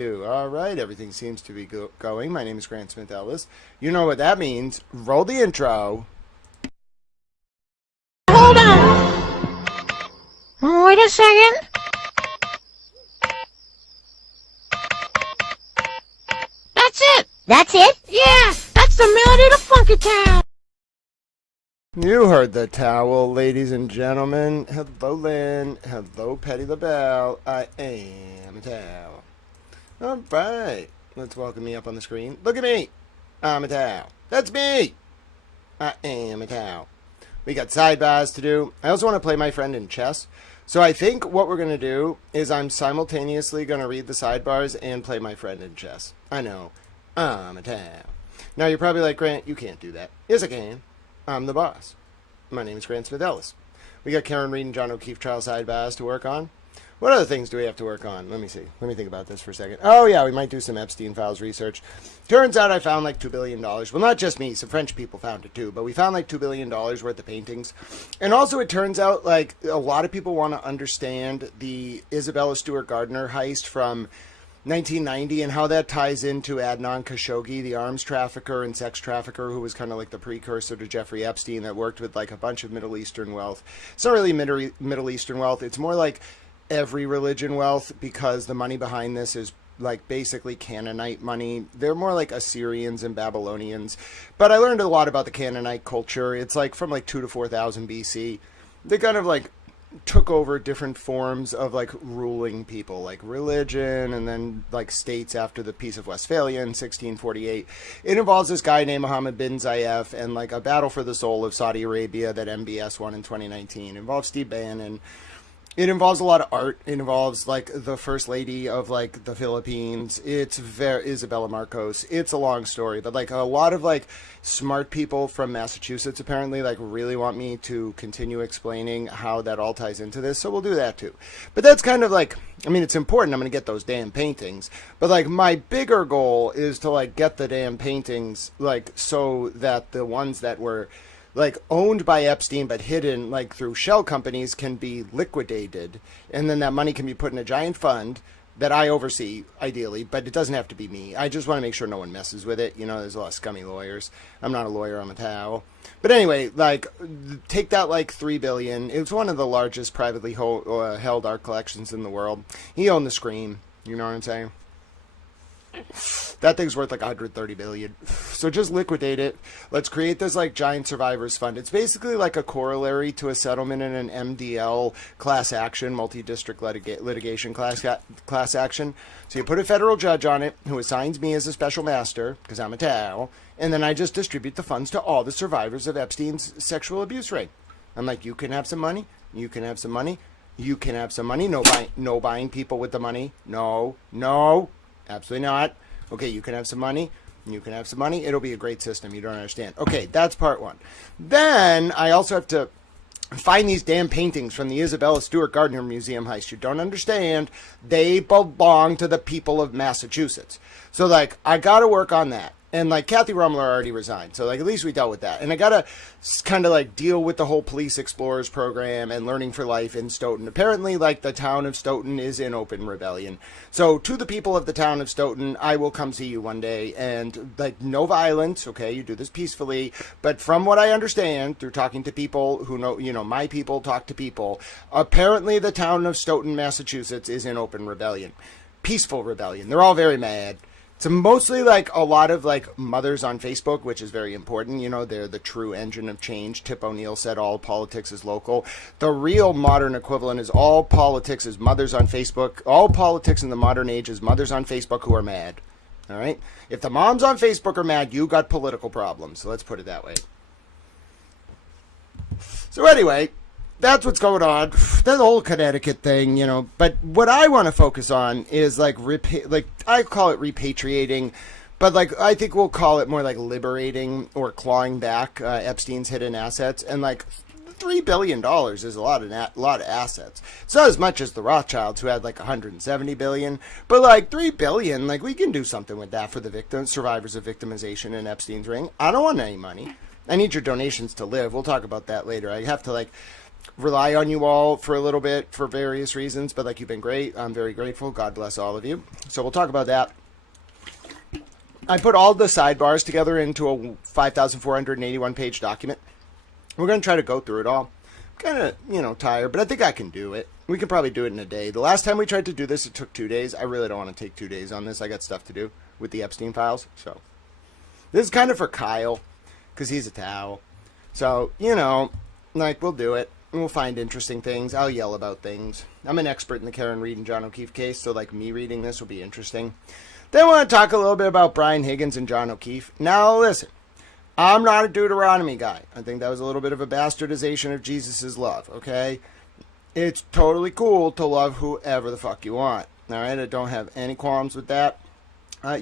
All right, everything seems to be going. My name is Grant Smith Ellis. You know what that means. Roll the intro. Hold on. Wait a second. That's it. That's it? Yeah, that's the melody to Funky Town. You heard the towel, ladies and gentlemen. Hello, Lynn. Hello, Petty LaBelle. I am a towel. All right. Let's welcome me up on the screen. Look at me. I'm a towel. That's me. I am a towel. We got sidebahs to do. I also want to play my friend in chess. So I think what we're going to do is I'm simultaneously going to read the sidebars and play my friend in chess. I know. I'm a towel. Now you're probably like, Grant, you can't do that. Yes, I can. I'm the boss. My name is Grant Smith Ellis. We got Karen Reed and John O'Keefe trial sidebars to work on. What other things do we have to work on? Let me see. Let me think about this for a second. Oh, yeah, we might do some Epstein files research. Turns out I found like $2 billion. Well, not just me. Some French people found it too. But we found like $2 billion worth of paintings. And also it turns out like a lot of people want to understand the Isabella Stewart Gardner heist from 1990 and how that ties into Adnan Khashoggi, the arms trafficker and sex trafficker who was kind of like the precursor to Jeffrey Epstein that worked with like a bunch of Middle Eastern wealth. It's not really Middle Eastern wealth. It's more like every religion wealth, because the money behind this is like basically Canaanite money. They're more like Assyrians and Babylonians. But I learned a lot about the Canaanite culture. It's like from like 2 to 4,000 BC. They kind of like took over different forms of like ruling people, like religion and then like states after the Peace of Westphalia in 1648. It involves this guy named Mohammed bin Zayed and like a battle for the soul of Saudi Arabia that MBS won in 2019. It involves Steve Bannon. It involves a lot of art. It involves like the first lady of like the Philippines. It's Isabella Marcos. It's a long story, but like a lot of like smart people from Massachusetts apparently like really want me to continue explaining how that all ties into this. So we'll do that too. But that's kind of like, I mean, it's important. I'm going to get those damn paintings, but like my bigger goal is to like get the damn paintings like so that the ones that were like owned by Epstein but hidden like through shell companies can be liquidated, and then that money can be put in a giant fund that I oversee ideally, but it doesn't have to be me. I just want to make sure no one messes with it. You know, there's a lot of scummy lawyers. I'm not a lawyer, I'm a towel. But anyway, like take that like $3 billion. It was one of the largest privately held art collections in the world. He owned the Scream, you know what I'm saying? That thing's worth like 130 billion. So just liquidate it. Let's create this like giant survivors fund. It's basically like a corollary to a settlement in an MDL class action, multi-district litigation class action. So you put a federal judge on it who assigns me as a special master because I'm a towel, and then I just distribute the funds to all the survivors of Epstein's sexual abuse ring. I'm like, you can have some money. You can have some money. You can have some money. No buying people with the money. No. Absolutely not. Okay, you can have some money. You can have some money. It'll be a great system. You don't understand. Okay, that's part one. Then I also have to find these damn paintings from the Isabella Stewart Gardner Museum heist. You don't understand. They belong to the people of Massachusetts. So, like, I got to work on that. And, like, Kathy Ruemmler already resigned. So, like, at least we dealt with that. And I got to kind of, like, deal with the whole Police Explorers program and Learning for Life in Stoughton. Apparently, like, the town of Stoughton is in open rebellion. So, to the people of the town of Stoughton, I will come see you one day. And, like, no violence, okay? You do this peacefully. But from what I understand, through talking to people who know, you know, my people talk to people, apparently the town of Stoughton, Massachusetts is in open rebellion. Peaceful rebellion. They're all very mad. It's mostly like a lot of like mothers on Facebook, which is very important. You know, they're the true engine of change. Tip O'Neill said all politics is local. The real modern equivalent is all politics is mothers on Facebook. All politics in the modern age is mothers on Facebook who are mad. All right. If the moms on Facebook are mad, you got political problems. So let's put it that way. So anyway, that's what's going on. The whole Connecticut thing, you know. But what I want to focus on is like I call it repatriating, but like I think we'll call it more like liberating or clawing back Epstein's hidden assets. And like $3 billion is a lot of assets. It's not as much as the Rothschilds, who had like 170 billion, but like $3 billion, like we can do something with that for the victims, survivors of victimization in Epstein's ring. I don't want any money. I need your donations to live. We'll talk about that later. I have to like rely on you all for a little bit for various reasons, but like, you've been great. I'm very grateful. God bless all of you. So we'll talk about that. I put all the sidebars together into a 5,481 page document. We're going to try to go through it all. I'm kind of, tired, but I think I can do it. We can probably do it in a day. The last time we tried to do this, it took 2 days. I really don't want to take 2 days on this. I got stuff to do with the Epstein files. So this is kind of for Kyle, because he's a towel. So, we'll do it. We'll find interesting things. I'll yell about things. I'm an expert in the Karen Reed and John O'Keefe case, so me reading this will be interesting. Then I want to talk a little bit about Brian Higgins and John O'Keefe. Now, listen. I'm not a Deuteronomy guy. I think that was a little bit of a bastardization of Jesus' love, okay? It's totally cool to love whoever the fuck you want, all right? I don't have any qualms with that.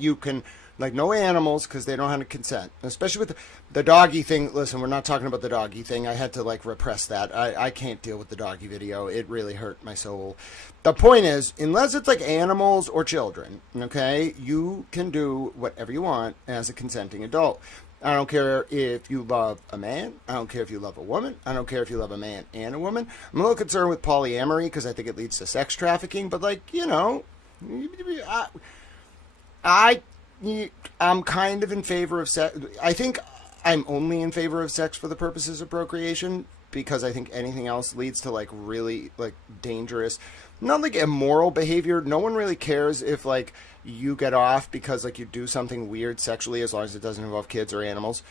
You can, no animals, because they don't have to consent. Especially with the doggy thing. Listen, we're not talking about the doggy thing. I had to, repress that. I can't deal with the doggy video. It really hurt my soul. The point is, unless it's, animals or children, okay, you can do whatever you want as a consenting adult. I don't care if you love a man. I don't care if you love a woman. I don't care if you love a man and a woman. I'm a little concerned with polyamory because I think it leads to sex trafficking. But, I'm kind of in favor of sex. I think I'm only in favor of sex for the purposes of procreation, because I think anything else leads to really dangerous, not immoral behavior. No one really cares if you get off because you do something weird sexually, as long as it doesn't involve kids or animals.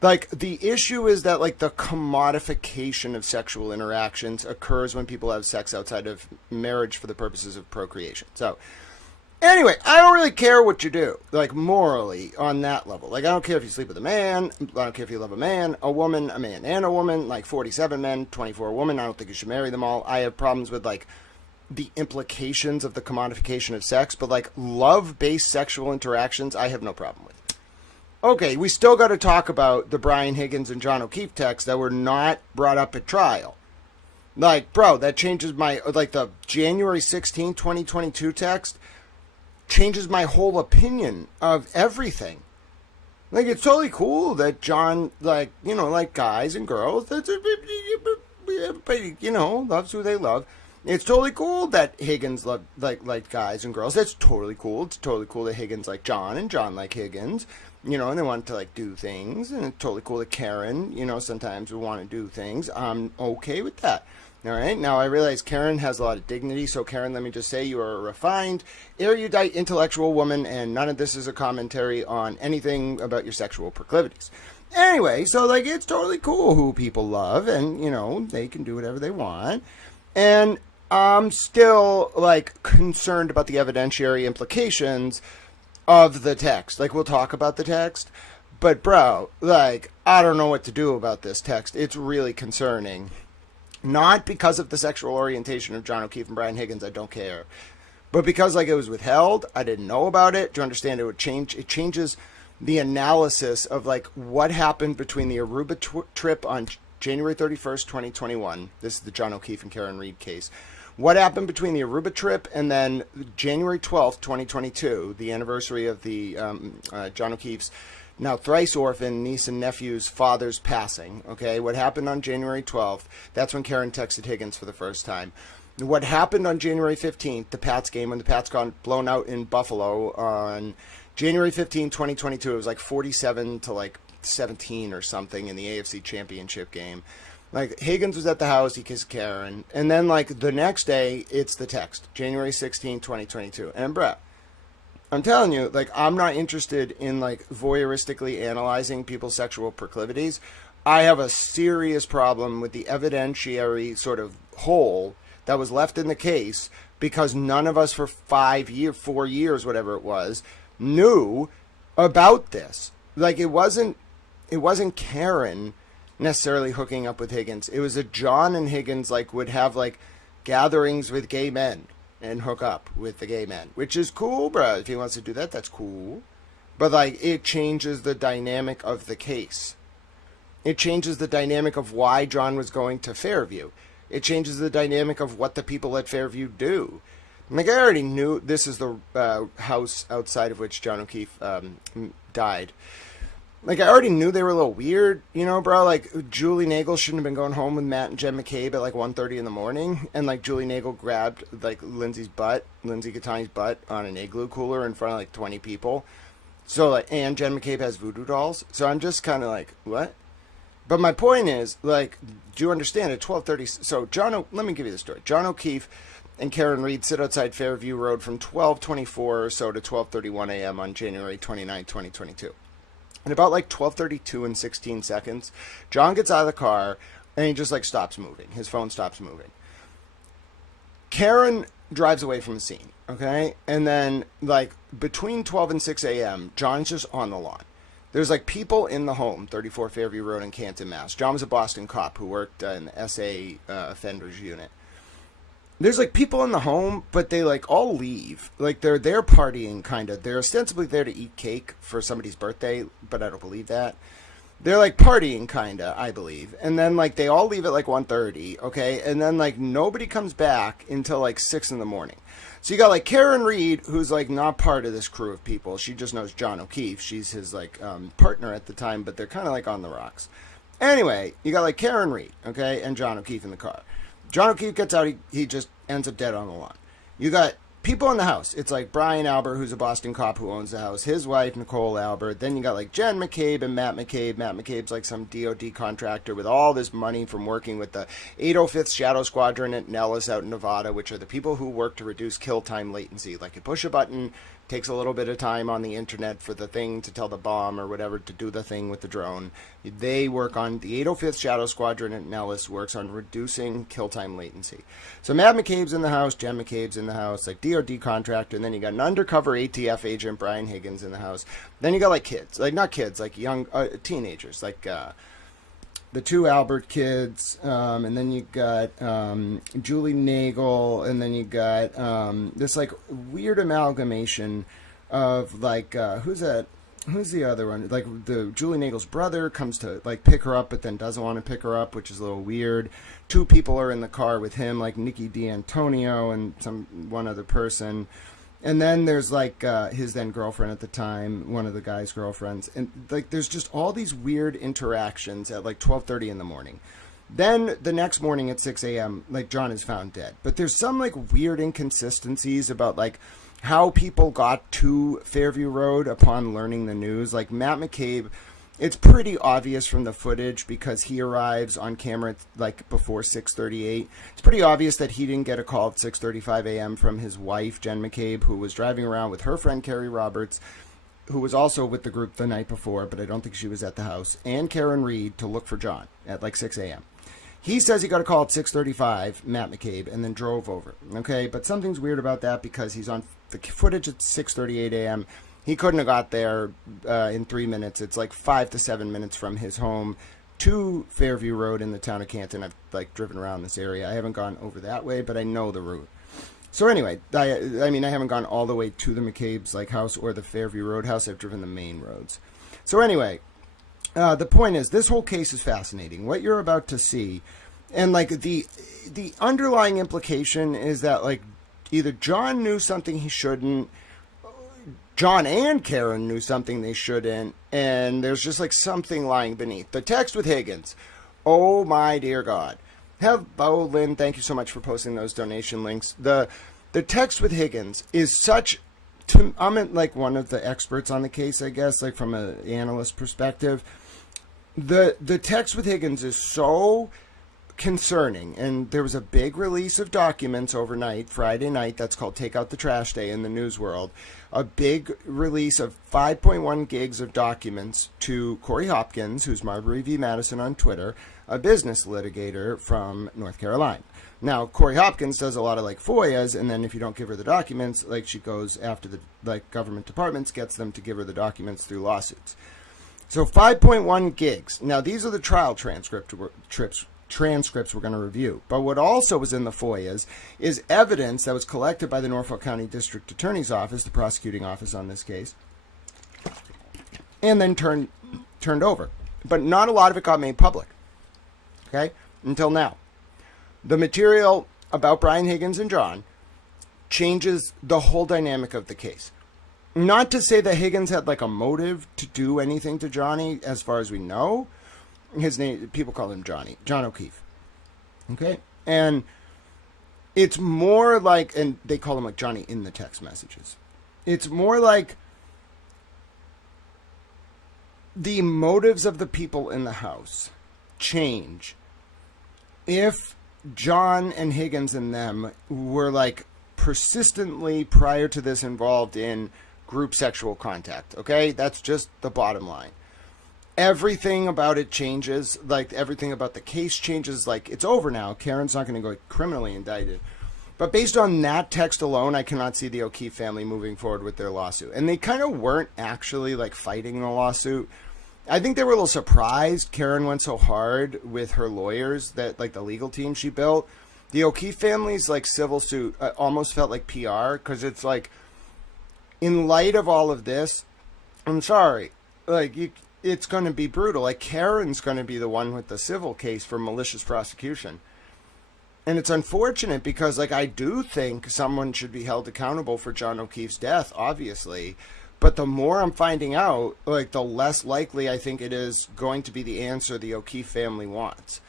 The issue is that the commodification of sexual interactions occurs when people have sex outside of marriage for the purposes of procreation. So anyway, I don't really care what you do, morally on that level. I don't care if you sleep with a man. I don't care if you love a man, a woman, a man and a woman, 47 men, 24 women. I don't think you should marry them all. I have problems with the implications of the commodification of sex, but love-based sexual interactions, I have no problem with. Okay, we still got to talk about the Brian Higgins and John O'Keefe texts that were not brought up at trial. Bro, that changes my, the January 16, 2022 text changes my whole opinion of everything. It's totally cool that John, guys and girls, everybody, loves who they love. It's totally cool that Higgins liked guys and girls. That's totally cool. It's totally cool that Higgins liked John and John liked Higgins, and they wanted to do things. And it's totally cool that Karen, sometimes would want to do things. I'm okay with that. All right. Now, I realize Karen has a lot of dignity. So, Karen, let me just say you are a refined, erudite, intellectual woman, and none of this is a commentary on anything about your sexual proclivities. Anyway, so, it's totally cool who people love, and, they can do whatever they want. And I'm still, concerned about the evidentiary implications of the text. We'll talk about the text. But, bro, I don't know what to do about this text. It's really concerning. Not because of the sexual orientation of John O'Keefe and Brian Higgins, I don't care. But because, it was withheld, I didn't know about it. Do you understand? It changes the analysis of, what happened between the Aruba trip on January 31st, 2021. This is the John O'Keefe and Karen Reed case. What happened between the Aruba trip and then January 12th, 2022, the anniversary of the John O'Keefe's now thrice orphaned niece and nephew's father's passing, okay? What happened on January 12th, that's when Karen texted Higgins for the first time. What happened on January 15th, the Pats game, when the Pats got blown out in Buffalo on January 15th, 2022, it was 47 to 17 or something in the AFC Championship game. Higgins was at the house, he kissed Karen, and then the next day, it's the text, January 16, 2022. And bruh, I'm telling you, I'm not interested in voyeuristically analyzing people's sexual proclivities. I have a serious problem with the evidentiary sort of hole that was left in the case because none of us for 4 years, whatever it was, knew about this. It wasn't Karen necessarily hooking up with Higgins. It was a John and Higgins would have gatherings with gay men and hook up with the gay men, which is cool, bro. If he wants to do that, that's cool. But it changes the dynamic of the case. It changes the dynamic of why John was going to Fairview. It changes the dynamic of what the people at Fairview do. I already knew this is the house outside of which John O'Keefe died. Like, I already knew they were a little weird, you know, bro. Like, Julie Nagel shouldn't have been going home with Matt and Jen McCabe at, like, 1:30 in the morning. And, like, Julie Nagel grabbed, like, Lindsay Catani's butt on an igloo cooler in front of, like, 20 people. So, like, and Jen McCabe has voodoo dolls. So I'm just kind of like, what? But my point is, like, do you understand at 12:30? So, let me give you the story. John O'Keefe and Karen Reed sit outside Fairview Road from 12:24 or so to 12:31 a.m. on January 29, 2022. And about like 12:32 and 16 seconds, John gets out of the car and he just like stops moving. His phone stops moving. Karen drives away from the scene, okay? And then like between 12 and 6 a.m., John's just on the lawn. There's like people in the home, 34 Fairview Road in Canton, Mass. John was a Boston cop who worked in the SA offenders unit. There's like people in the home, but they like all leave. Like they're partying, kind of. They're ostensibly there to eat cake for somebody's birthday, but I don't believe that. They're like partying, kind of, I believe. And then like they all leave at like 1:30, okay? And then like nobody comes back until like 6 in the morning. So you got like Karen Reed, who's like not part of this crew of people. She just knows John O'Keefe. She's his like partner at the time, but they're kind of like on the rocks. Anyway, you got like Karen Reed, okay, and John O'Keefe in the car. John O'Keefe gets out, he just ends up dead on the lawn. You got people in the house. It's like Brian Albert, who's a Boston cop who owns the house, his wife, Nicole Albert. Then you got like Jen McCabe and Matt McCabe. Matt McCabe's like some DOD contractor with all this money from working with the 805th Shadow Squadron at Nellis out in Nevada, which are the people who work to reduce kill time latency. Like you push a button, takes a little bit of time on the internet for the thing to tell the bomb or whatever to do the thing with the drone. They work on the 805th Shadow Squadron at Nellis works on reducing kill time latency. So Matt McCabe's in the house, Jen McCabe's in the house, like DOD contractor, and then you got an undercover ATF agent, Brian Higgins, in the house. Then you got like kids, like not kids, like young teenagers, like the two Albert kids, and then you got Julie Nagel, and then you got this like weird amalgamation of like who's the other one? Like the Julie Nagel's brother comes to like pick her up, but then doesn't want to pick her up, which is a little weird. Two people are in the car with him, like Nikki D'Antonio and one other person. And then there's like his then girlfriend at the time, one of the guy's girlfriends, and like there's just all these weird interactions at like 12:30 in the morning. Then the next morning at 6 a.m., like John is found dead. But there's some like weird inconsistencies about like how people got to Fairview Road upon learning the news. Like Matt McCabe, it's pretty obvious from the footage because he arrives on camera like before 6:38. It's pretty obvious that he didn't get a call at 6:35 a.m. from his wife, Jen McCabe, who was driving around with her friend Carrie Roberts, who was also with the group the night before, but I don't think she was at the house, and Karen Reed to look for John at like 6 a.m. He says he got a call at 6:35, Matt McCabe, and then drove over. Okay, but something's weird about that because he's on the footage at 6:38 a.m. He couldn't have got there in 3 minutes. It's like 5 to 7 minutes from his home to Fairview Road in the town of Canton. I've like driven around this area. I haven't gone over that way, but I know the route. So anyway, I mean, I haven't gone all the way to the McCabe's like house or the Fairview Road house. I've driven the main roads. So anyway, the point is, this whole case is fascinating. What you're about to see, and like the underlying implication is that like either John knew something he shouldn't, John and Karen knew something they shouldn't, and there's just like something lying beneath. The text with Higgins. Oh my dear God. Hello, Lynn. Thank you so much for posting those donation links. The text with Higgins is such, I'm like one of the experts on the case, I guess, like from an analyst perspective. The text with Higgins is so concerning, and there was a big release of documents overnight, Friday night, that's called Take Out the Trash Day in the news world. A big release of 5.1 gigs of documents to Corey Hopkins, who's Marbury v. Madison on Twitter, a business litigator from North Carolina. Now, Corey Hopkins does a lot of like FOIAs, and then if you don't give her the documents, like she goes after the like government departments, gets them to give her the documents through lawsuits. So 5.1 gigs. Now, these are the trial transcripts we're going to review. But what also was in the FOIAs is evidence that was collected by the Norfolk County District Attorney's Office, the prosecuting office on this case, and then turned over. But not a lot of it got made public. Okay? Until now. The material about Brian Higgins and John changes the whole dynamic of the case. Not to say that Higgins had like a motive to do anything to Johnny, as far as we know. His name, people call him Johnny, John O'Keefe. Okay, and it's more like, and they call him like Johnny in the text messages. It's more like the motives of the people in the house change if John and Higgins and them were like persistently prior to this involved in group sexual contact. Okay, that's just the bottom line. Everything about it changes. Like everything about the case changes. Like it's over now. Karen's not going to go criminally indicted. But based on that text alone, I cannot see the O'Keefe family moving forward with their lawsuit. And they kind of weren't actually like fighting the lawsuit. I think they were a little surprised Karen went so hard with her lawyers, that like the legal team she built. The O'Keefe family's like civil suit almost felt like PR, because it's like, in light of all of this, I'm sorry, like it's going to be brutal. Like Karen's going to be the one with the civil case for malicious prosecution. And it's unfortunate because like I do think someone should be held accountable for John O'Keefe's death, obviously. But the more I'm finding out, like the less likely I think it is going to be the answer the O'Keefe family wants.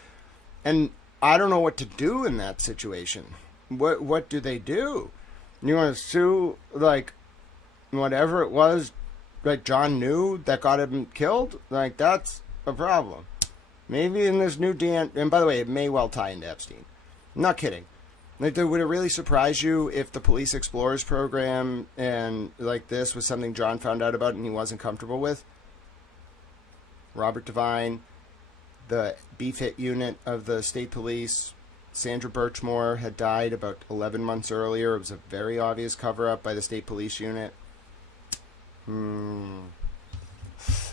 And I don't know what to do in that situation. What do they do? You want to sue like whatever it was like John knew that got him killed? Like that's a problem. Maybe in this new and by the way, it may well tie into Epstein. I'm not kidding. Like, would it really surprise you if the Police Explorers program and like this was something John found out about and he wasn't comfortable with? Robert Devine, the BFIT unit of the state police, Sandra Birchmore had died about 11 months earlier. It was a very obvious cover-up by the state police unit.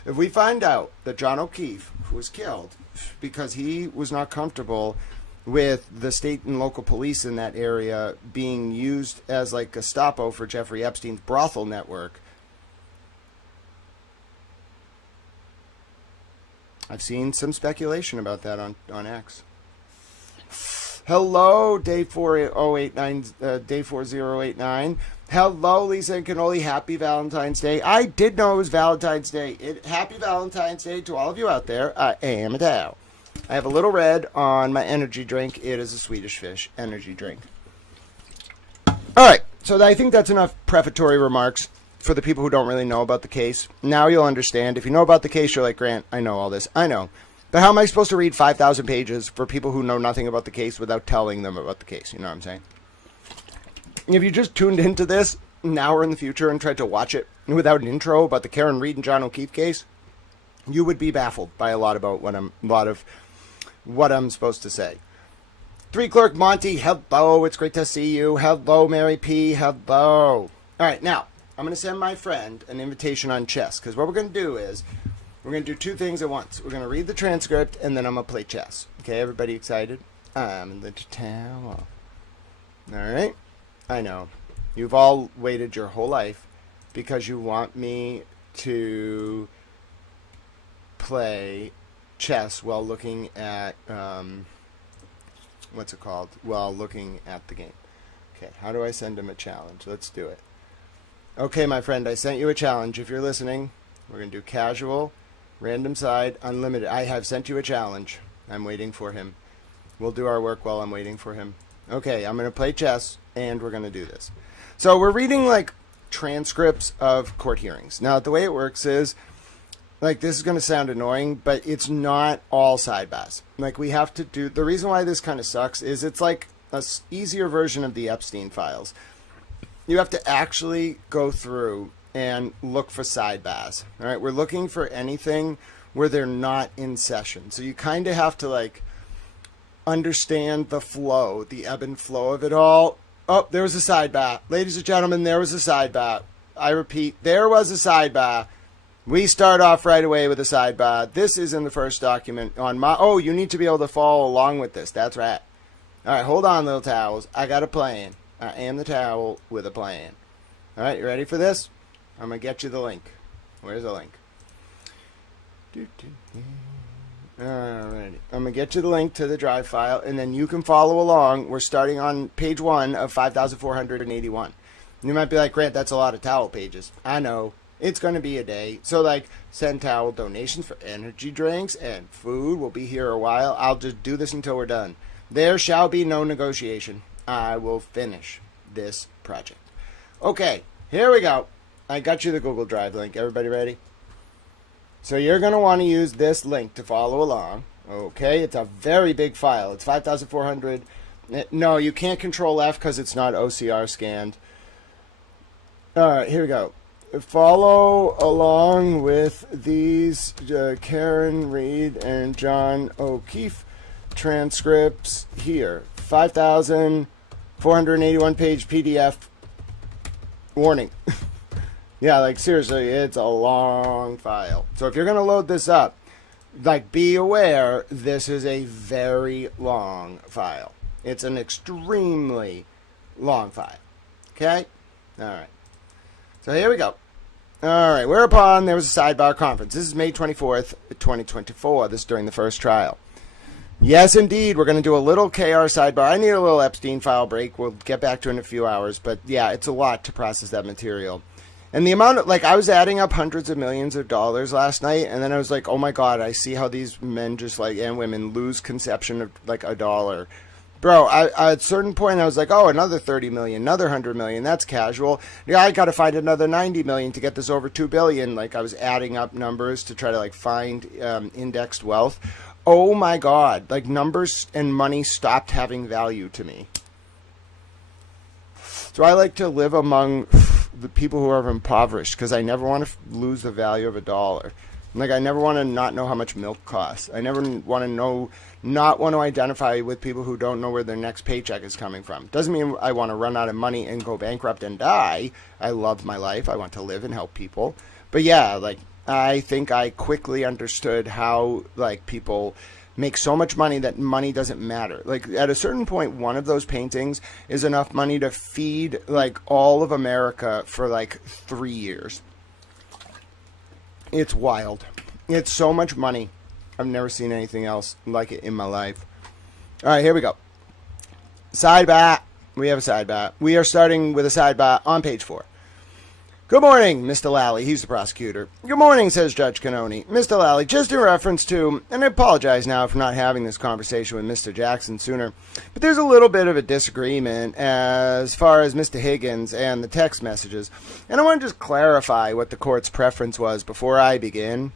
If we find out that John O'Keefe was killed because he was not comfortable with the state and local police in that area being used as like Gestapo for Jeffrey Epstein's brothel network, I've seen some speculation about that on X. Hello, day 4089, day 4089. Hello, Lisa and Cannoli. Happy Valentine's Day. I did know it was Valentine's Day. Happy Valentine's Day to all of you out there. I am a Tao. I have a little red on my energy drink. It is a Swedish Fish energy drink. All right, so I think that's enough prefatory remarks for the people who don't really know about the case. Now you'll understand. If you know about the case, you're like, Grant, I know all this. I know. But how am I supposed to read 5,000 pages for people who know nothing about the case without telling them about the case? You know what I'm saying? If you just tuned into this now or in the future and tried to watch it without an intro about the Karen Reed and John O'Keefe case, you would be baffled by a lot of what I'm supposed to say. 3 Clerk Monty, hello. It's great to see you. Hello, Mary P. Hello. All right, now I'm going to send my friend an invitation on chess, because what we're going to do is we're going to do 2 things at once. We're going to read the transcript, and then I'm going to play chess. Okay, everybody excited? I'm in the tower. All right. I know. You've all waited your whole life because you want me to play chess while looking at, what's it called? While looking at the game. Okay, how do I send him a challenge? Let's do it. Okay, my friend, I sent you a challenge. If you're listening, we're going to do casual, random side, unlimited. I have sent you a challenge. I'm waiting for him. We'll do our work while I'm waiting for him. Okay, I'm going to play chess, and we're going to do this. So we're reading, like, transcripts of court hearings. Now, the way it works is, like, this is going to sound annoying, but it's not all sidebahs. Like, we have to do... The reason why this kind of sucks is it's like a easier version of the Epstein files. You have to actually go through and look for sidebahs. All right, we're looking for anything where they're not in session. So you kind of have to, like, understand the flow, the ebb and flow of it all. Oh, there was a sidebah. Ladies and gentlemen, there was a sidebah. I repeat, there was a sidebah. We start off right away with a sidebah. This is in the first document on my... Oh, you need to be able to follow along with this. That's right. All right, hold on, little towels. I got a plan. I am the towel with a plan. All right, you ready for this? I'm going to get you the link. Where's the link? Alrighty. I'm going to get you the link to the drive file, and then you can follow along. We're starting on page 1 of 5,481. You might be like, Grant, that's a lot of towel pages. I know. It's going to be a day. So, like, send towel donations for energy drinks and food. We'll be here a while. I'll just do this until we're done. There shall be no negotiation. I will finish this project. Okay, here we go. I got you the Google Drive link. Everybody ready? So you're going to want to use this link to follow along. Okay, it's a very big file. It's 5,400. No, you can't Control F because it's not OCR scanned. All right, here we go. Follow along with these Karen Reed and John O'Keefe transcripts here. 5,481 page PDF. Warning. Yeah, like seriously, it's a long file. So if you're going to load this up, like be aware this is a very long file. It's an extremely long file. Okay? All right. So here we go. All right. Whereupon there was a sidebar conference. This is May 24th, 2024. This is during the first trial. Yes, indeed. We're going to do a little KR sidebar. I need a little Epstein file break. We'll get back to it in a few hours. But yeah, it's a lot to process that material. And the amount of, like, I was adding up hundreds of millions of dollars last night. And then I was like, oh my God, I see how these men just like, and women lose conception of like a dollar. Bro, at a certain point, I was like, oh, another 30 million, another 100 million. That's casual. Yeah, I got to find another 90 million to get this over 2 billion. Like, I was adding up numbers to try to, like, find indexed wealth. Oh, my God. Like, numbers and money stopped having value to me. So I like to live among the people who are impoverished because I never want to lose the value of a dollar. Like, I never want to not know how much milk costs. I never want to not want to identify with people who don't know where their next paycheck is coming from. Doesn't mean I want to run out of money and go bankrupt and die. I love my life. I want to live and help people. But yeah, like, I think I quickly understood how, like, people make so much money that money doesn't matter. Like, at a certain point, one of those paintings is enough money to feed, like, all of America for, like, 3 years. It's wild. It's so much money. I've never seen anything else like it in my life. All right, here we go. Sidebar. We have a sidebar. We are starting with a sidebar on page 4. Good morning, Mr. Lally. He's the prosecutor. Good morning, says Judge Cannoni. Mr. Lally, just in reference to, and I apologize now for not having this conversation with Mr. Jackson sooner, but there's a little bit of a disagreement as far as Mr. Higgins and the text messages, and I want to just clarify what the court's preference was before I begin.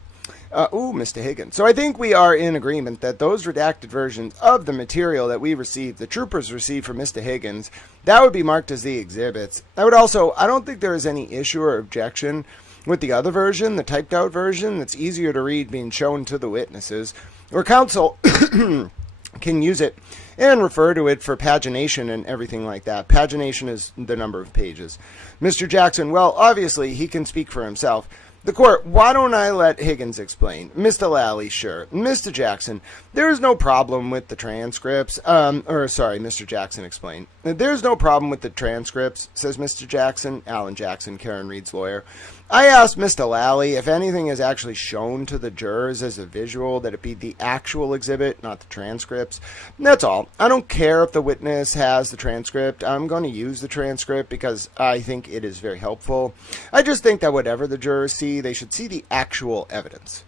Mr. Higgins. So I think we are in agreement that those redacted versions of the material that we received, the troopers received from Mr. Higgins, that would be marked as the exhibits. I don't think there is any issue or objection with the other version, the typed out version, that's easier to read being shown to the witnesses, or counsel can use it and refer to it for pagination and everything like that. Pagination is the number of pages. Mr. Jackson, well, obviously he can speak for himself. The court, why don't I let Higgins explain? Mr. Lally, sure. Mr. Jackson, there is no problem with the transcripts. Mr. Jackson explained. There's no problem with the transcripts, says Mr. Jackson, Alan Jackson, Karen Reed's lawyer. I asked Mr. Lally if anything is actually shown to the jurors as a visual, that it be the actual exhibit, not the transcripts. That's all. I don't care if the witness has the transcript. I'm going to use the transcript because I think it is very helpful. I just think that whatever the jurors see, they should see the actual evidence.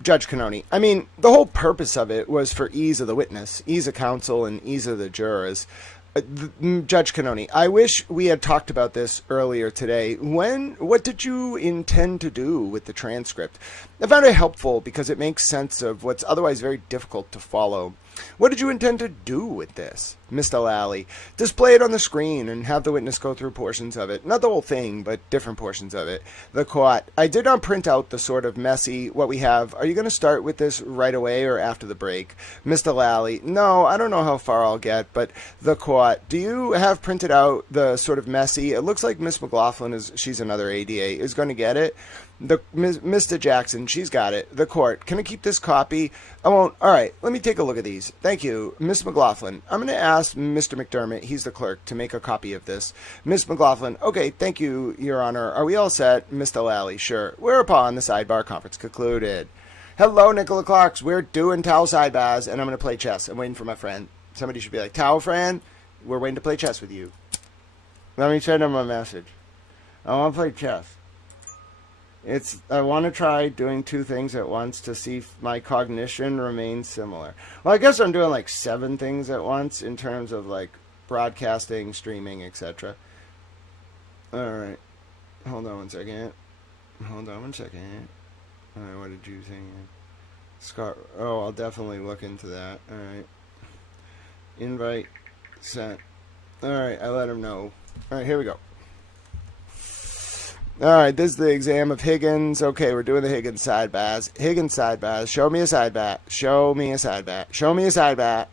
Judge Cannoni, I mean, the whole purpose of it was for ease of the witness, ease of counsel, and ease of the jurors. Judge Cannoni, I wish we had talked about this earlier today. What did you intend to do with the transcript? I found it helpful because it makes sense of what's otherwise very difficult to follow. What did you intend to do with this? Mr. Lally, display it on the screen and have the witness go through portions of it. Not the whole thing, but different portions of it. The court, I did not print out the sort of messy what we have. Are you going to start with this right away or after the break? Mr. Lally, no, I don't know how far I'll get, but the court, do you have printed out the sort of messy? It looks like Miss McLaughlin, she's another ADA, is going to get it. Mr. Jackson, she's got it. The court, can I keep this copy? I won't. All right, let me take a look at these. Thank you. Miss McLaughlin, I'm going to ask Mr. McDermott, he's the clerk, to make a copy of this. Miss McLaughlin, okay, thank you, Your Honor. Are we all set? Mr. Lally, sure. Whereupon the sidebar conference concluded. Hello, Nicola Clarks. We're doing Tao Sidebahs, and I'm going to play chess. I'm waiting for my friend. Somebody should be like, Tao, friend, we're waiting to play chess with you. Let me send him a message. I want to play chess. I want to try doing two things at once to see if my cognition remains similar. Well, I guess I'm doing like 7 things at once in terms of like broadcasting, streaming, etc. Alright. Hold on one second. Alright, what did you think? Scott. Oh, I'll definitely look into that. Alright. Invite sent. Alright, I let him know. Alright, here we go. Alright, this is the exam of Higgins. Okay, we're doing the Higgins Sidebahs. Higgins Sidebahs. Show me a sidebat. Show me a sidebat. Show me a sidebat.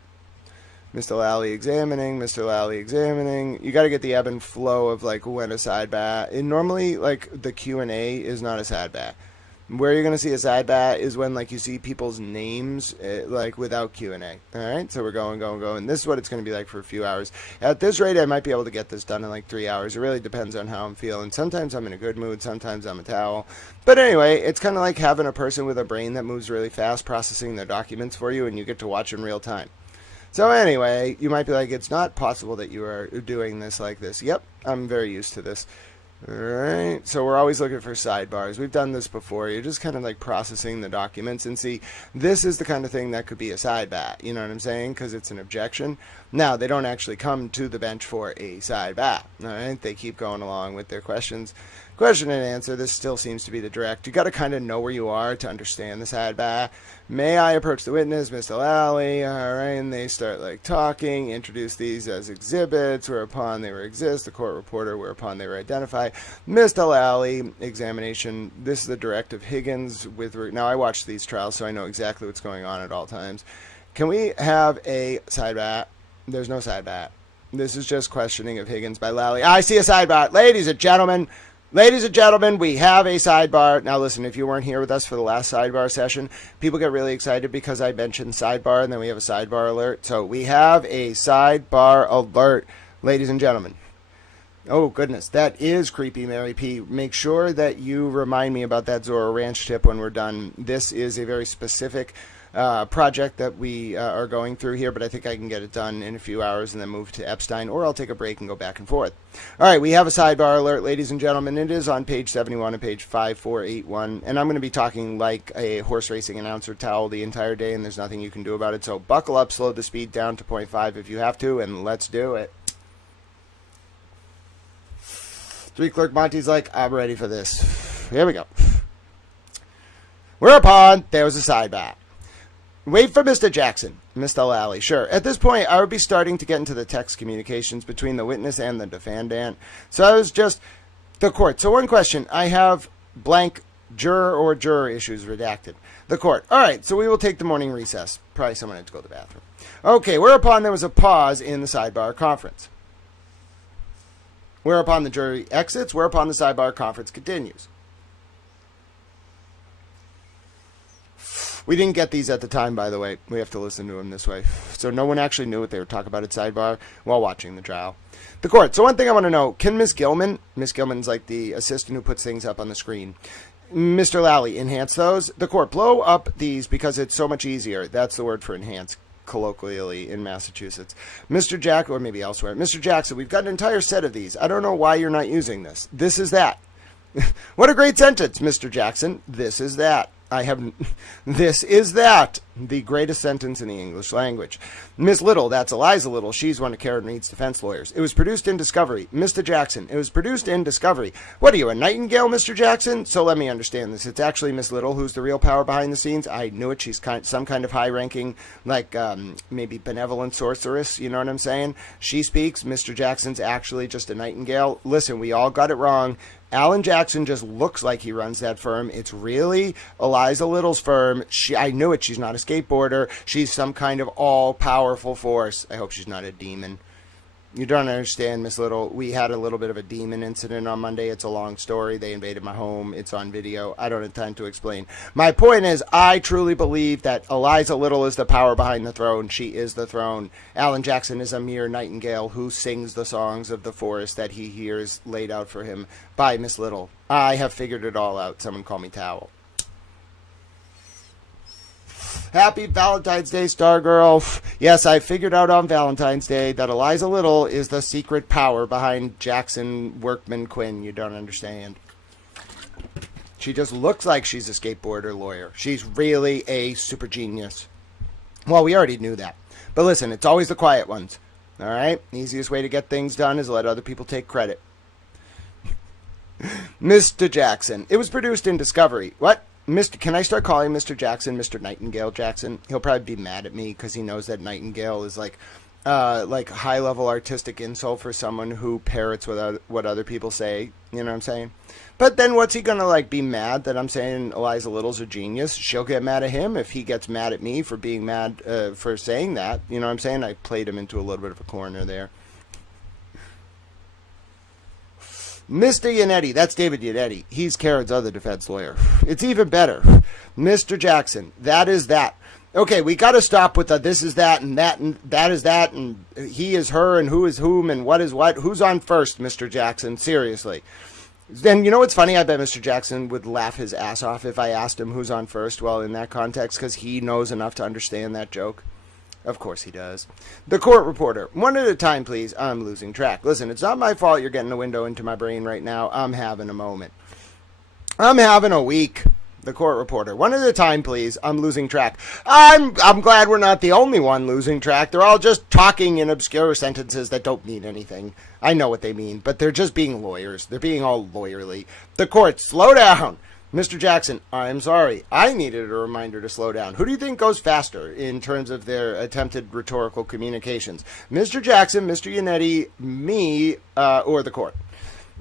Mr. Lally examining. Mr. Lally examining. You got to get the ebb and flow of like when a sidebat. And normally, like the Q&A is not a sidebat. Where you're going to see a sidebat is when like you see people's names like without Q&A. Alright, so we're going. This is what it's going to be like for a few hours. At this rate, I might be able to get this done in like 3 hours. It really depends on how I'm feeling. Sometimes I'm in a good mood. Sometimes I'm a towel. But anyway, it's kind of like having a person with a brain that moves really fast processing their documents for you, and you get to watch in real time. So anyway, you might be like, it's not possible that you are doing this like this. Yep, I'm very used to this. Alright, so we're always looking for sidebars. We've done this before. You're just kind of like processing the documents and see, this is the kind of thing that could be a sidebat. You know what I'm saying? Because it's an objection. Now, they don't actually come to the bench for a sidebat. Alright, they keep going along with their questions. Question and answer. This still seems to be the direct. You got to kind of know where you are to understand the sidebat. May I approach the witness, Mr. Lally? Alright, and they start like talking, introduce these as exhibits, whereupon they were exist, the court reporter, whereupon they were identified. Mr. Lally, examination. This is the direct of Higgins. Now, I watch these trials, so I know exactly what's going on at all times. Can we have a sidebat? There's no sidebat. This is just questioning of Higgins by Lally. I see a sidebat. Ladies and gentlemen, we have a sidebar. Now listen, if you weren't here with us for the last sidebar session, people get really excited because I mentioned sidebar and then we have a sidebar alert. So we have a sidebar alert, ladies and gentlemen. Oh goodness, that is creepy, Mary P. Make sure that you remind me about that Zorro Ranch tip when we're done. This is a very specific project that we are going through here, but I think I can get it done in a few hours and then move to Epstein, or I'll take a break and go back and forth. All right, we have a sidebar alert, ladies and gentlemen. It is on page 71 and page 5481, and I'm going to be talking like a horse racing announcer towel the entire day, and there's nothing you can do about it. So buckle up, slow the speed down to 0.5 if you have to, and let's do it. Street Clerk Monty's like, I'm ready for this. Here we go. Whereupon, there was a sidebat. Wait for Mr. Jackson. Mr. Lally. Sure. At this point, I would be starting to get into the text communications between the witness and the defendant. So I was just the court. So one question. I have blank juror or juror issues redacted. The court. All right. So we will take the morning recess. Probably someone had to go to the bathroom. Okay. Whereupon there was a pause in the sidebar conference. Whereupon the jury exits. Whereupon the sidebar conference continues. We didn't get these at the time, by the way. We have to listen to them this way. So no one actually knew what they were talking about at sidebar while watching the trial. The court. So one thing I want to know, can Miss Gilman's like the assistant who puts things up on the screen. Mr. Lally, enhance those. The court, blow up these because it's so much easier. That's the word for enhance, colloquially in Massachusetts. Mr. Jack, or maybe elsewhere. Mr. Jackson, we've got an entire set of these. I don't know why you're not using this. This is that. What a great sentence, Mr. Jackson. This is that. This is that. The greatest sentence in the English language. Miss Little, that's Eliza Little. She's one of Karen Reed's defense lawyers. It was produced in Discovery. Mr. Jackson, it was produced in Discovery. What are you, a nightingale, Mr. Jackson? So let me understand this. It's actually Miss Little who's the real power behind the scenes. I knew it. She's some kind of high-ranking, like maybe benevolent sorceress. You know what I'm saying? She speaks. Mr. Jackson's actually just a nightingale. Listen, we all got it wrong. Alan Jackson just looks like he runs that firm. It's really Eliza Little's firm. I knew it. She's not a skateboarder. She's some kind of all-powerful force. I hope she's not a demon. You don't understand, Miss Little. We had a little bit of a demon incident on Monday. It's a long story. They invaded my home. It's on video. I don't have time to explain. My point is, I truly believe that Eliza Little is the power behind the throne. She is the throne. Alan Jackson is a mere nightingale who sings the songs of the forest that he hears laid out for him by Miss Little. I have figured it all out. Someone call me Towel. Happy Valentine's Day, Stargirl. Yes, I figured out on Valentine's Day that Eliza Little is the secret power behind Jackson Workman Quinn. You don't understand. She just looks like she's a skateboarder lawyer. She's really a super genius. Well, we already knew that. But listen, it's always the quiet ones. All right? The easiest way to get things done is let other people take credit. Mr. Jackson. It was produced in Discovery. What? Can I start calling Mr. Jackson Mr. Nightingale Jackson? He'll probably be mad at me because he knows that Nightingale is like high-level artistic insult for someone who parrots what other people say. You know what I'm saying? But then what's he going to, be mad that I'm saying Eliza Little's a genius? She'll get mad at him if he gets mad at me for being mad, for saying that. You know what I'm saying? I played him into a little bit of a corner there. Mr. Yannetti, that's David Yannetti. He's Karen's other defense lawyer. It's even better. Mr. Jackson, that is that. Okay, we got to stop with the this is that and that is that and he is her and who is whom and what is what. Who's on first, Mr. Jackson? Seriously. Then you know what's funny? I bet Mr. Jackson would laugh his ass off if I asked him who's on first. Well, in that context, because he knows enough to understand that joke. Of course he does. The court reporter. One at a time, please. I'm losing track. Listen, it's not my fault you're getting a window into my brain right now. I'm having a moment. I'm having a week. The court reporter. One at a time, please. I'm losing track. I'm glad we're not the only one losing track. They're all just talking in obscure sentences that don't mean anything. I know what they mean, but they're just being lawyers. They're being all lawyerly. The court. Slow down. Mr. Jackson, I'm sorry. I needed a reminder to slow down. Who do you think goes faster in terms of their attempted rhetorical communications? Mr. Jackson, Mr. Yannetti, me, or the court?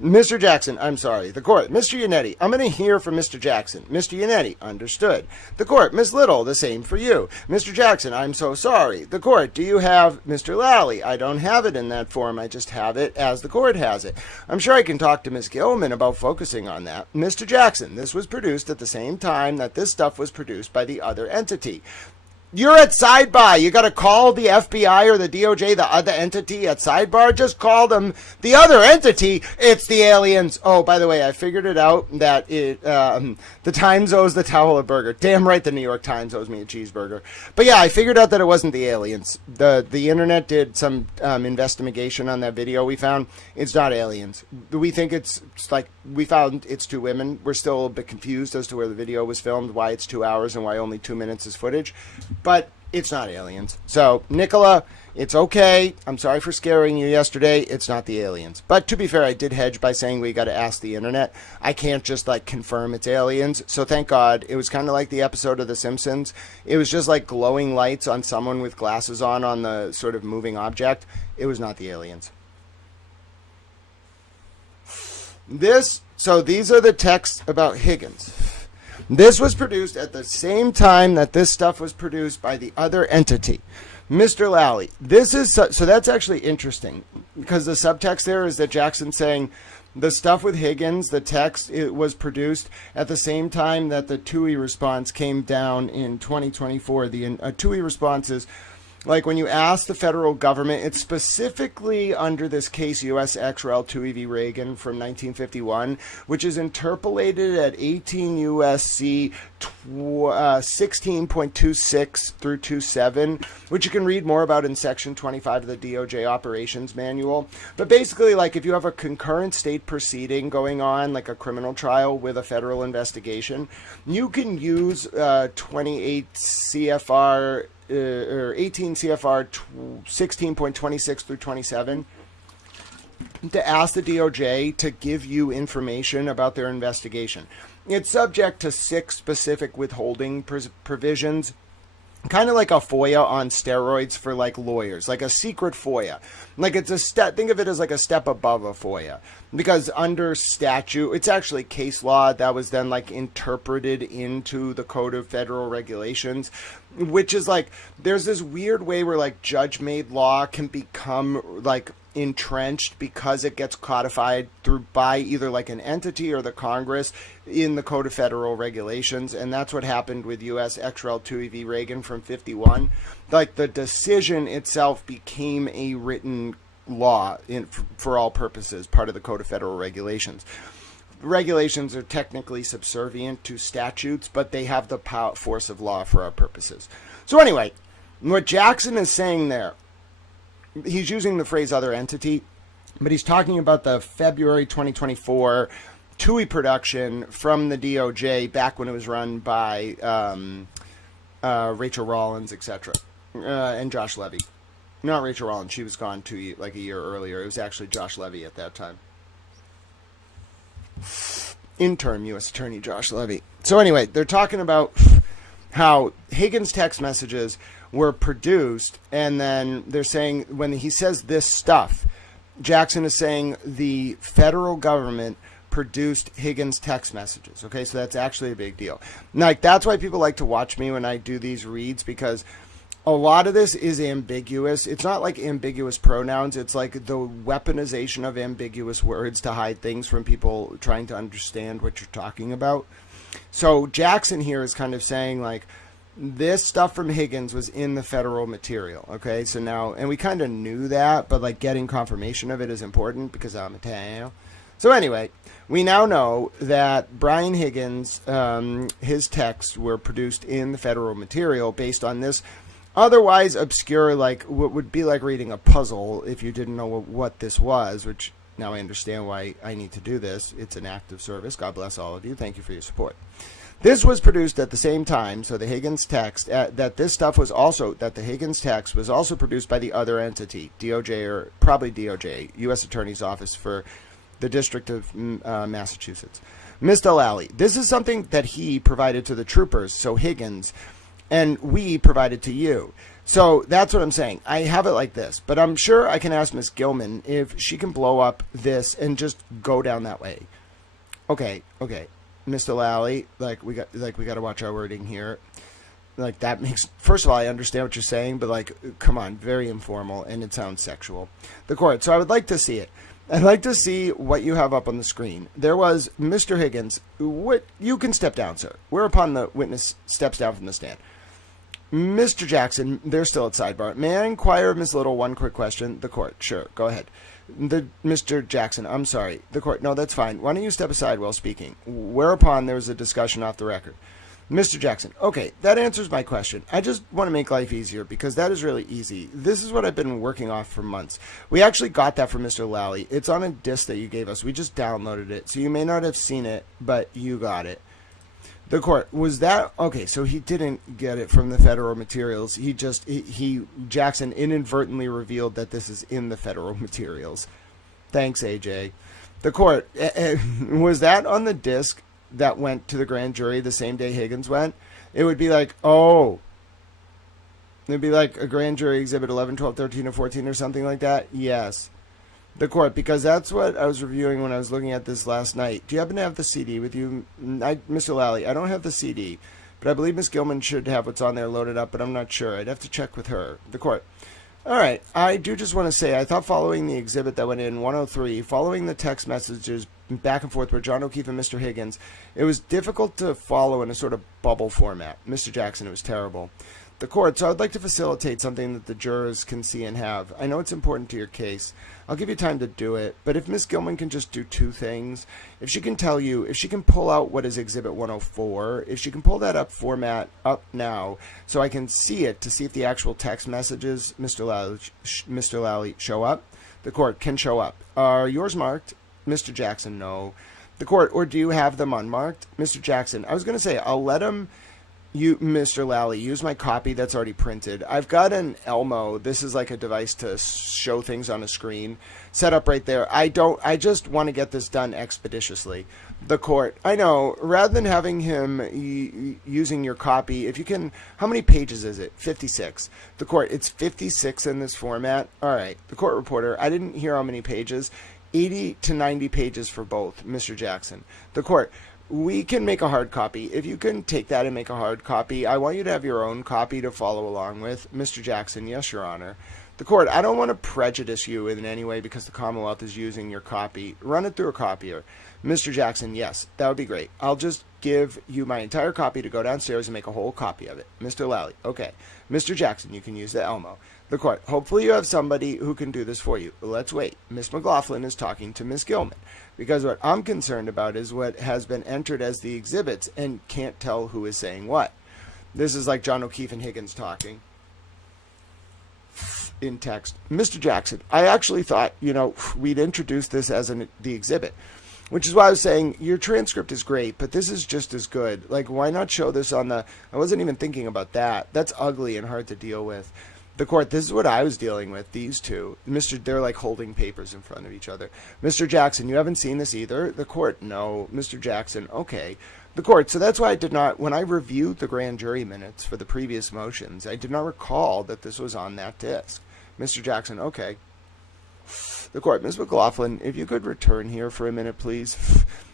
Mr. Jackson, I'm sorry. The court. Mr. Yannetti, I'm going to hear from Mr. Jackson. Mr. Yannetti, understood. The court. Miss Little, the same for you. Mr. Jackson, I'm so sorry. The court. Do you have Mr. Lally? I don't have it in that form. I just have it as the court has it. I'm sure I can talk to Miss Gilman about focusing on that. Mr. Jackson, this was produced at the same time that this stuff was produced by the other entity. You're at Sidebar. You got to call the FBI or the DOJ, the other entity at Sidebar. Just call them the other entity. It's the aliens. Oh, by the way, I figured it out that the Times owes the Towel a burger. Damn right the New York Times owes me a cheeseburger. But yeah, I figured out that it wasn't the aliens. The internet did some investigation on that video we found. It's not aliens. We think it's like we found it's two women. We're still a bit confused as to where the video was filmed, why it's 2 hours and why only 2 minutes is footage. But it's not aliens. So, Nicola, it's okay. I'm sorry for scaring you yesterday. It's not the aliens. But to be fair, I did hedge by saying we got to ask the internet. I can't just confirm it's aliens. So thank God. It was kind of like the episode of The Simpsons. It was just like glowing lights on someone with glasses on the sort of moving object. It was not the aliens. So these are the texts about Higgins. This was produced at the same time that this stuff was produced by the other entity, Mr. Lally. So that's actually interesting because the subtext there is that Jackson's saying the stuff with Higgins, the text, it was produced at the same time that the TUI response came down in 2024. The TUI response is like when you ask the federal government, it's specifically under this case US XREL 2 v. Reagan from 1951, which is interpolated at 18 USC 16.26 through 27, which you can read more about in section 25 of the DOJ operations manual. But basically, if you have a concurrent state proceeding going on, like a criminal trial with a federal investigation, you can use 28 CFR or 18 CFR 16.26 through 27 to ask the DOJ to give you information about their investigation. It's subject to 6 specific withholding provisions, kind of like a FOIA on steroids for lawyers, like a secret FOIA. It's a step, think of it as like a step above a FOIA, because under statute, it's actually case law that was then interpreted into the Code of Federal Regulations, which is there's this weird way where judge-made law can become entrenched because it gets codified by either an entity or the Congress in the Code of Federal Regulations, and that's what happened with US XREL 2 v. Reagan from 51. The decision itself became a written law for all purposes, part of the Code of Federal Regulations. regulations are technically subservient to statutes, but they have the force of law for our purposes. So anyway, what Jackson is saying there, he's using the phrase other entity, but he's talking about the February 2024 TUI production from the DOJ back when it was run by Rachel Rollins, etc., and Josh Levy. Not Rachel Rollins, she was gone a year earlier. It was actually Josh Levy at that time. Interim U.S. Attorney Josh Levy. So anyway, they're talking about how Higgins text messages were produced, and then they're saying when he says this stuff, Jackson is saying the federal government produced Higgins text messages. Okay, so that's actually a big deal. Like, that's why people like to watch me when I do these reads, because a lot of this is ambiguous. It's not like ambiguous pronouns. It's like the weaponization of ambiguous words to hide things from people trying to understand what you're talking about. So Jackson here is kind of saying, like, this stuff from Higgins was in the federal material. Okay, so now, and we kind of knew that, but like getting confirmation of it is important because I'm Italian. So anyway, we now know that Brian Higgins, his texts were produced in the federal material based on this otherwise obscure, like what would be like reading a puzzle if you didn't know what this was, which now I understand why I need to do this. It's an act of service. God bless all of you. Thank you for your support. This was produced at the same time, so the Higgins text, that the Higgins text was also produced by the other entity, DOJ, or probably DOJ, U.S. Attorney's Office for the District of Massachusetts. Mr. Lally, this is something that he provided to the troopers, so Higgins, and we provided to you. So that's what I'm saying. I have it like this, but I'm sure I can ask Miss Gilman if she can blow up this and just go down that way. Okay. Mr. Lally, we got to watch our wording here. Like, that makes, first of all, I understand what you're saying, but like, come on, very informal, and it sounds sexual. The court. So I would like to see it. I'd like to see what you have up on the screen. There was Mr. Higgins. You can step down, sir. Whereupon the witness steps down from the stand. Mr. Jackson, they're still at sidebar. May I inquire of Ms. Little one quick question? The court. Sure, go ahead. Mr. Jackson, I'm sorry. The court. No, that's fine. Why don't you step aside while speaking? Whereupon there was a discussion off the record. Mr. Jackson, okay, that answers my question. I just want to make life easier because that is really easy. This is what I've been working off for months. We actually got that from Mr. Lally. It's on a disc that you gave us. We just downloaded it. So you may not have seen it, but you got it. The court, was that, okay, so he didn't get it from the federal materials. Jackson inadvertently revealed that this is in the federal materials. Thanks, AJ. The court, was that on the disc that went to the grand jury the same day Higgins went? It would be like, oh, it'd be like a grand jury exhibit 11, 12, 13, or 14 or something like that. Yes. The court, because that's what I was reviewing when I was looking at this last night. Do you happen to have the CD with you? Mr. Lally, I don't have the CD, but I believe Miss Gilman should have what's on there loaded up, but I'm not sure. I'd have to check with her. The court. All right. I do just want to say, I thought following the exhibit that went in 103, following the text messages back and forth with John O'Keefe and Mr. Higgins, it was difficult to follow in a sort of bubble format. Mr. Jackson, it was terrible. The court, so I'd like to facilitate something that the jurors can see and have. I know it's important to your case. I'll give you time to do it, but if Miss Gilman can just do two things, if she can tell you, if she can pull out what is Exhibit 104, if she can pull that format up now, so I can see it to see if the actual text messages, Mr. Lally, show up. The court can show up. Are yours marked? Mr. Jackson, no. The court, or do you have them unmarked? Mr. Jackson, I was going to say, I'll let him... You, Mr. Lally, use my copy that's already printed. I've got an Elmo. This is like a device to show things on a screen set up right there. I just want to get this done expeditiously. The court, I know, rather than having him using your copy, if you can, how many pages is it? 56. The court, it's 56 in this format. All right. The court reporter, I didn't hear how many pages. 80 to 90 pages for both, Mr. Jackson. The court, we can make a hard copy. If you can take that and make a hard copy, I want you to have your own copy to follow along with. Mr. Jackson, yes, Your Honor. The court, I don't want to prejudice you in any way because the Commonwealth is using your copy. Run it through a copier. Mr. Jackson, yes, that would be great. I'll just give you my entire copy to go downstairs and make a whole copy of it. Mr. Lally, okay. Mr. Jackson, you can use the Elmo. The court, hopefully you have somebody who can do this for you. Let's wait. Miss McLaughlin is talking to Miss Gilman. Because what I'm concerned about is what has been entered as the exhibits and can't tell who is saying what. This is like John O'Keefe and Higgins talking in text. Mr. Jackson, I actually thought, we'd introduce this as the exhibit, which is why I was saying your transcript is great, but this is just as good. Like, why not show this on I wasn't even thinking about that. That's ugly and hard to deal with. The court, this is what I was dealing with, these two. They're like holding papers in front of each other. Mr. Jackson, you haven't seen this either? The court, no. Mr. Jackson, okay. The court, so that's why I did not, when I reviewed the grand jury minutes for the previous motions, I did not recall that this was on that disc. Mr. Jackson, okay. The court, Ms. McLaughlin, if you could return here for a minute, please.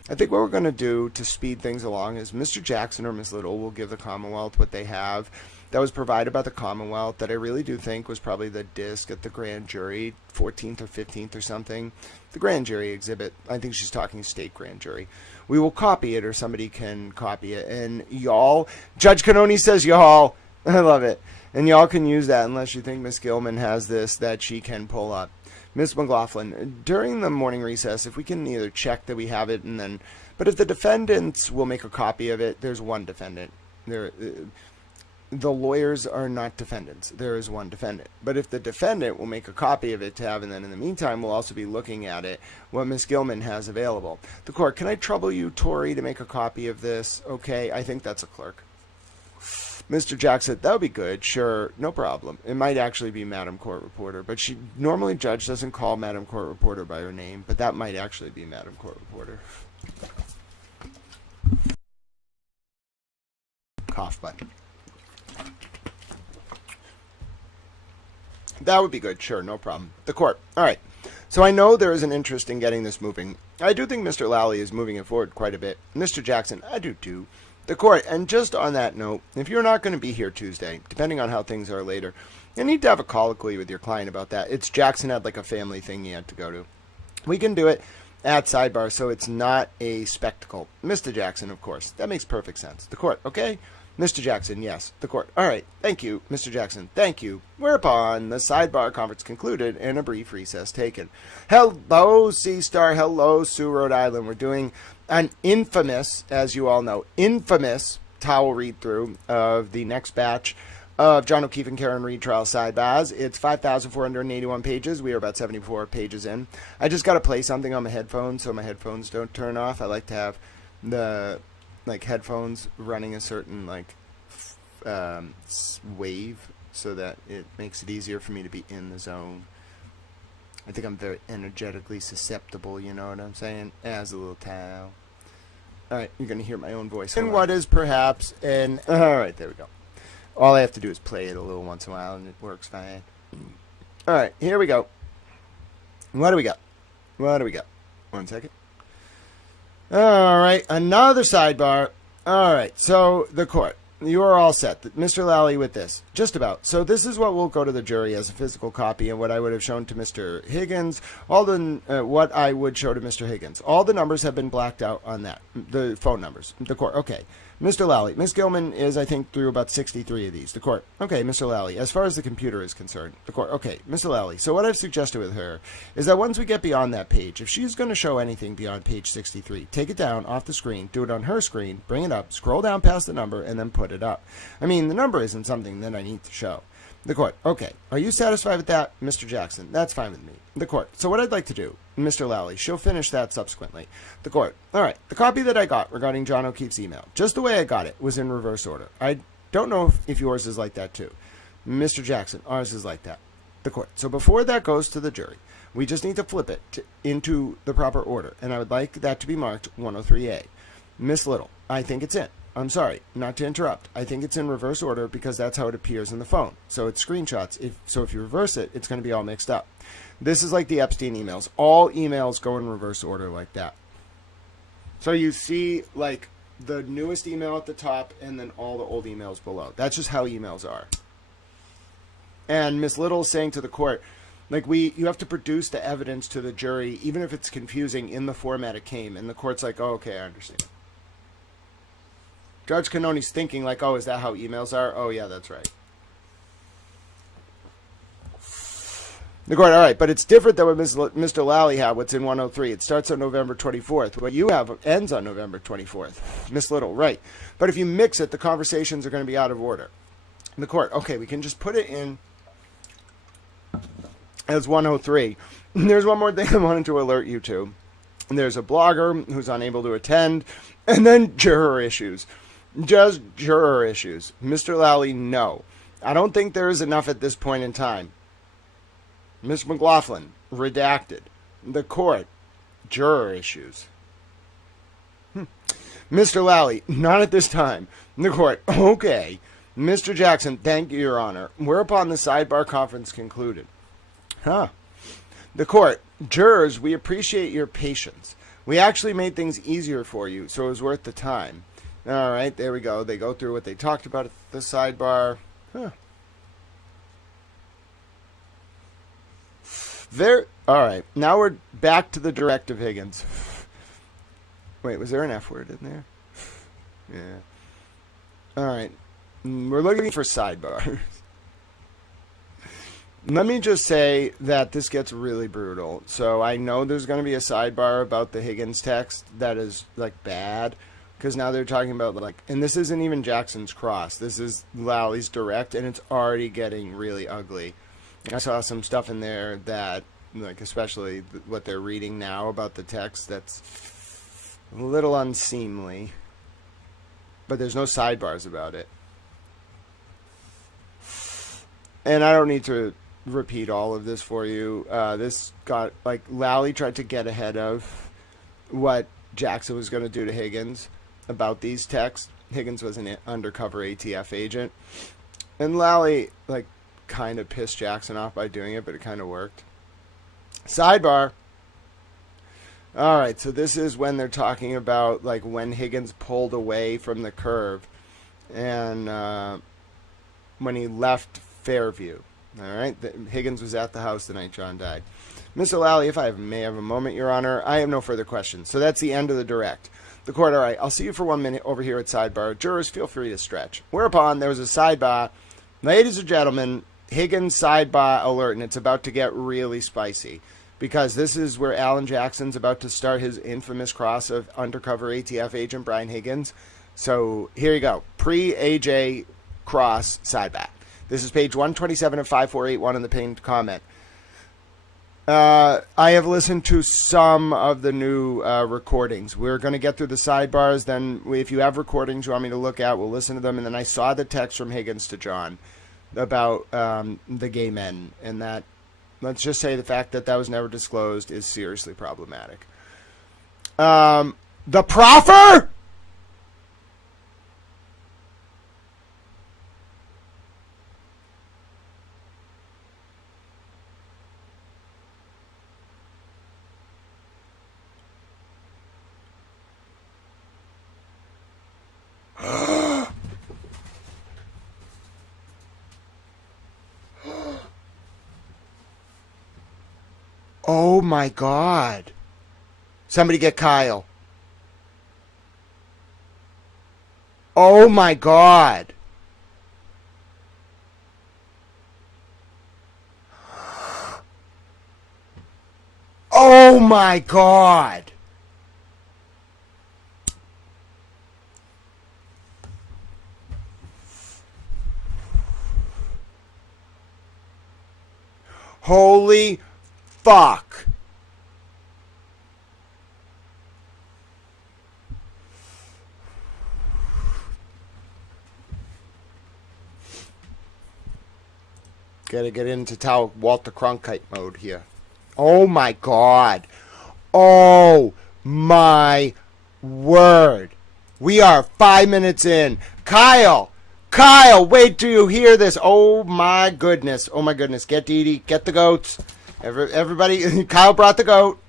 I think what we're going to do to speed things along is Mr. Jackson or Ms. Little will give the Commonwealth what they have that was provided by the Commonwealth that I really do think was probably the disc at the grand jury, 14th or 15th or something. The grand jury exhibit. I think she's talking state grand jury. We will copy it or somebody can copy it. And y'all, Judge Canoni says y'all. I love it. And y'all can use that unless you think Miss Gilman has this that she can pull up. Miss McLaughlin, during the morning recess, if we can either check that we have it and then, but if the defendants will make a copy of it, there's one defendant. The lawyers are not defendants. There is one defendant. But if the defendant will make a copy of it to have, and then in the meantime, we'll also be looking at it, what Miss Gilman has available. The court, can I trouble you, Tori, to make a copy of this? Okay, I think that's a clerk. Mr. Jackson, that would be good. Sure, no problem. It might actually be Madam Court Reporter, but normally judge doesn't call Madam Court Reporter by her name, but that might actually be Madam Court Reporter. Cough button. That would be good. Sure, no problem. The court. All right. So I know there is an interest in getting this moving. I do think Mr. Lally is moving it forward quite a bit. Mr. Jackson, I do too. The court. And just on that note, if you're not going to be here Tuesday, depending on how things are later, you need to have a colloquy with your client about that. It's Jackson had like a family thing he had to go to. We can do it at Sidebar so it's not a spectacle. Mr. Jackson, of course. That makes perfect sense. The court. Okay? Mr. Jackson, yes. The court. All right. Thank you, Mr. Jackson. Thank you. Whereupon the Sidebar conference concluded and a brief recess taken. Hello, Sea Star. Hello, Sioux, Rhode Island. We're doing an infamous, as you all know, infamous towel read-through of the next batch of John O'Keefe and Karen Reed trial Sidebahs. It's 5,481 pages. We are about 74 pages in. I just got to play something on my headphones so my headphones don't turn off. I like to have the headphones running a certain wave so that it makes it easier for me to be in the zone. I think I'm very energetically susceptible, you know what I'm saying? As a little towel. Alright, you're going to hear my own voice. And what is perhaps alright, there we go. All I have to do is play it a little once in a while and it works fine. Alright, here we go. What do we got? One second. Alright, another sidebar. Alright, so the court. You are all set. Mr. Lally with this. Just about. So this is what will go to the jury as a physical copy and what I would have shown to Mr. Higgins. What I would show to Mr. Higgins. All the numbers have been blacked out on that. The phone numbers. The court. Okay. Mr. Lally. Miss Gilman is, I think, through about 63 of these. The court. Okay, Mr. Lally. As far as the computer is concerned. The court. Okay, Mr. Lally. So what I've suggested with her is that once we get beyond that page, if she's going to show anything beyond page 63, take it down off the screen, do it on her screen, bring it up, scroll down past the number, and then put it up. I mean, the number isn't something that I need to show. The court. Okay. Are you satisfied with that, Mr. Jackson? That's fine with me. The court. So what I'd like to do, Mr. Lally, she'll finish that subsequently. The court. All right. The copy that I got regarding John O'Keefe's email, just the way I got it, was in reverse order. I don't know if yours is like that too. Mr. Jackson, ours is like that. The court. So before that goes to the jury, we just need to flip it into the proper order, and I would like that to be marked 103A. Miss Little, I think it's in. I'm sorry, not to interrupt. I think it's in reverse order because that's how it appears in the phone. So it's screenshots. If you reverse it, it's going to be all mixed up. This is like the Epstein emails. All emails go in reverse order like that. So you see like the newest email at the top and then all the old emails below. That's just how emails are. And Miss Little saying to the court, like, you have to produce the evidence to the jury, even if it's confusing, in the format it came. And the court's like, oh, okay, I understand. Judge Canoni's thinking, like, oh, is that how emails are? Oh, yeah, that's right. The court, all right, but it's different than what Mr. Lally had, what's in 103. It starts on November 24th. What you have ends on November 24th. Miss Little, right. But if you mix it, the conversations are going to be out of order. The court, okay, we can just put it in as 103. There's one more thing I wanted to alert you to. There's a blogger who's unable to attend, and then juror issues. Just juror issues. Mr. Lally, no. I don't think there is enough at this point in time. Ms. McLaughlin, redacted. The court, juror issues. Mr. Lally, not at this time. The court, okay. Mr. Jackson, thank you, Your Honor. Whereupon the sidebar conference concluded. The court, jurors, we appreciate your patience. We actually made things easier for you, so it was worth the time. All right, there we go. They go through what they talked about at the sidebar. All right, now we're back to the direct of Higgins. Wait, was there an F word in there? Yeah. All right, we're looking for sidebars. Let me just say that this gets really brutal. So I know there's going to be a sidebar about the Higgins text that is, like, bad. Because now they're talking about, like, and this isn't even Jackson's cross. This is Lally's direct, and it's already getting really ugly. I saw some stuff in there that, like, especially what they're reading now about the text, that's a little unseemly. But there's no sidebars about it. And I don't need to repeat all of this for you. This got, like, Lally tried to get ahead of what Jackson was going to do to Higgins about these texts. Higgins was an undercover ATF agent. And Lally, like, kind of pissed Jackson off by doing it, but it kind of worked. Sidebar. All right, so this is when they're talking about, like, when Higgins pulled away from the curve and when he left Fairview. All right, Higgins was at the house the night John died. Mr. Lally, if I may have a moment, Your Honor, I have no further questions. So that's the end of the direct. The court, all right, I'll see you for 1 minute over here at sidebar. Jurors, feel free to stretch. Whereupon there was a sidebar. Ladies and gentlemen, Higgins sidebar alert, and it's about to get really spicy. Because this is where Alan Jackson's about to start his infamous cross of undercover ATF agent Brian Higgins. So here you go. Pre-AJ cross sidebar. This is page 127 of 5481 in the pinned comment. I have listened to some of the new recordings. We're going to get through the sidebars. Then if you have recordings you want me to look at, we'll listen to them. And then I saw the text from Higgins to John about the gay men. And that, let's just say the fact that that was never disclosed is seriously problematic. The proffer? Oh my God. Somebody get Kyle. Oh my God. Oh my God. Holy fuck. Gotta get into Walter Cronkite mode here. Oh my God. Oh my word. We are 5 minutes in. Kyle, wait till you hear this. Oh my goodness. Oh my goodness. Get Dee Dee. Get the goats. Everybody. Kyle brought the goat.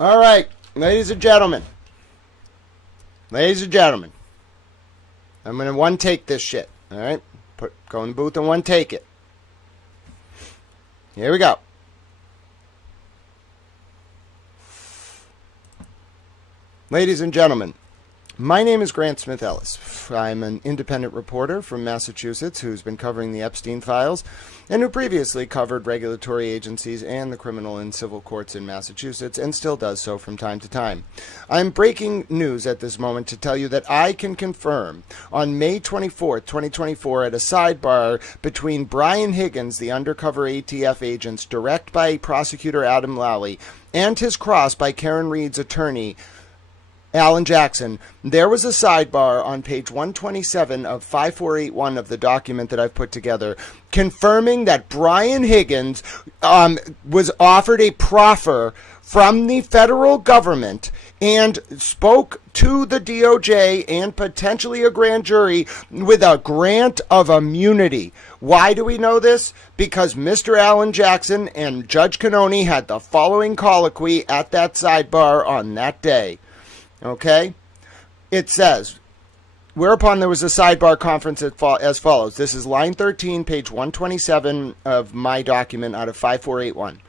All right. Ladies and gentlemen. I'm going to one take this shit. All right. Go in the booth and one take it. Here we go. Ladies and gentlemen, my name is Grant Smith Ellis. I'm an independent reporter from Massachusetts who's been covering the Epstein files and who previously covered regulatory agencies and the criminal and civil courts in Massachusetts and still does so from time to time. I'm breaking news at this moment to tell you that I can confirm on May 24th, 2024 at a sidebar between Brian Higgins, the undercover ATF agents, direct by prosecutor Adam Lally, and his cross by Karen Reed's attorney, Alan Jackson, there was a sidebar on page 127 of 5481 of the document that I've put together, confirming that Brian Higgins was offered a proffer from the federal government and spoke to the DOJ and potentially a grand jury with a grant of immunity. Why do we know this? Because Mr. Alan Jackson and Judge Cannoni had the following colloquy at that sidebar on that day. Okay? It says, whereupon there was a sidebar conference as follows. This is line 13, page 127 of my document out of 5481.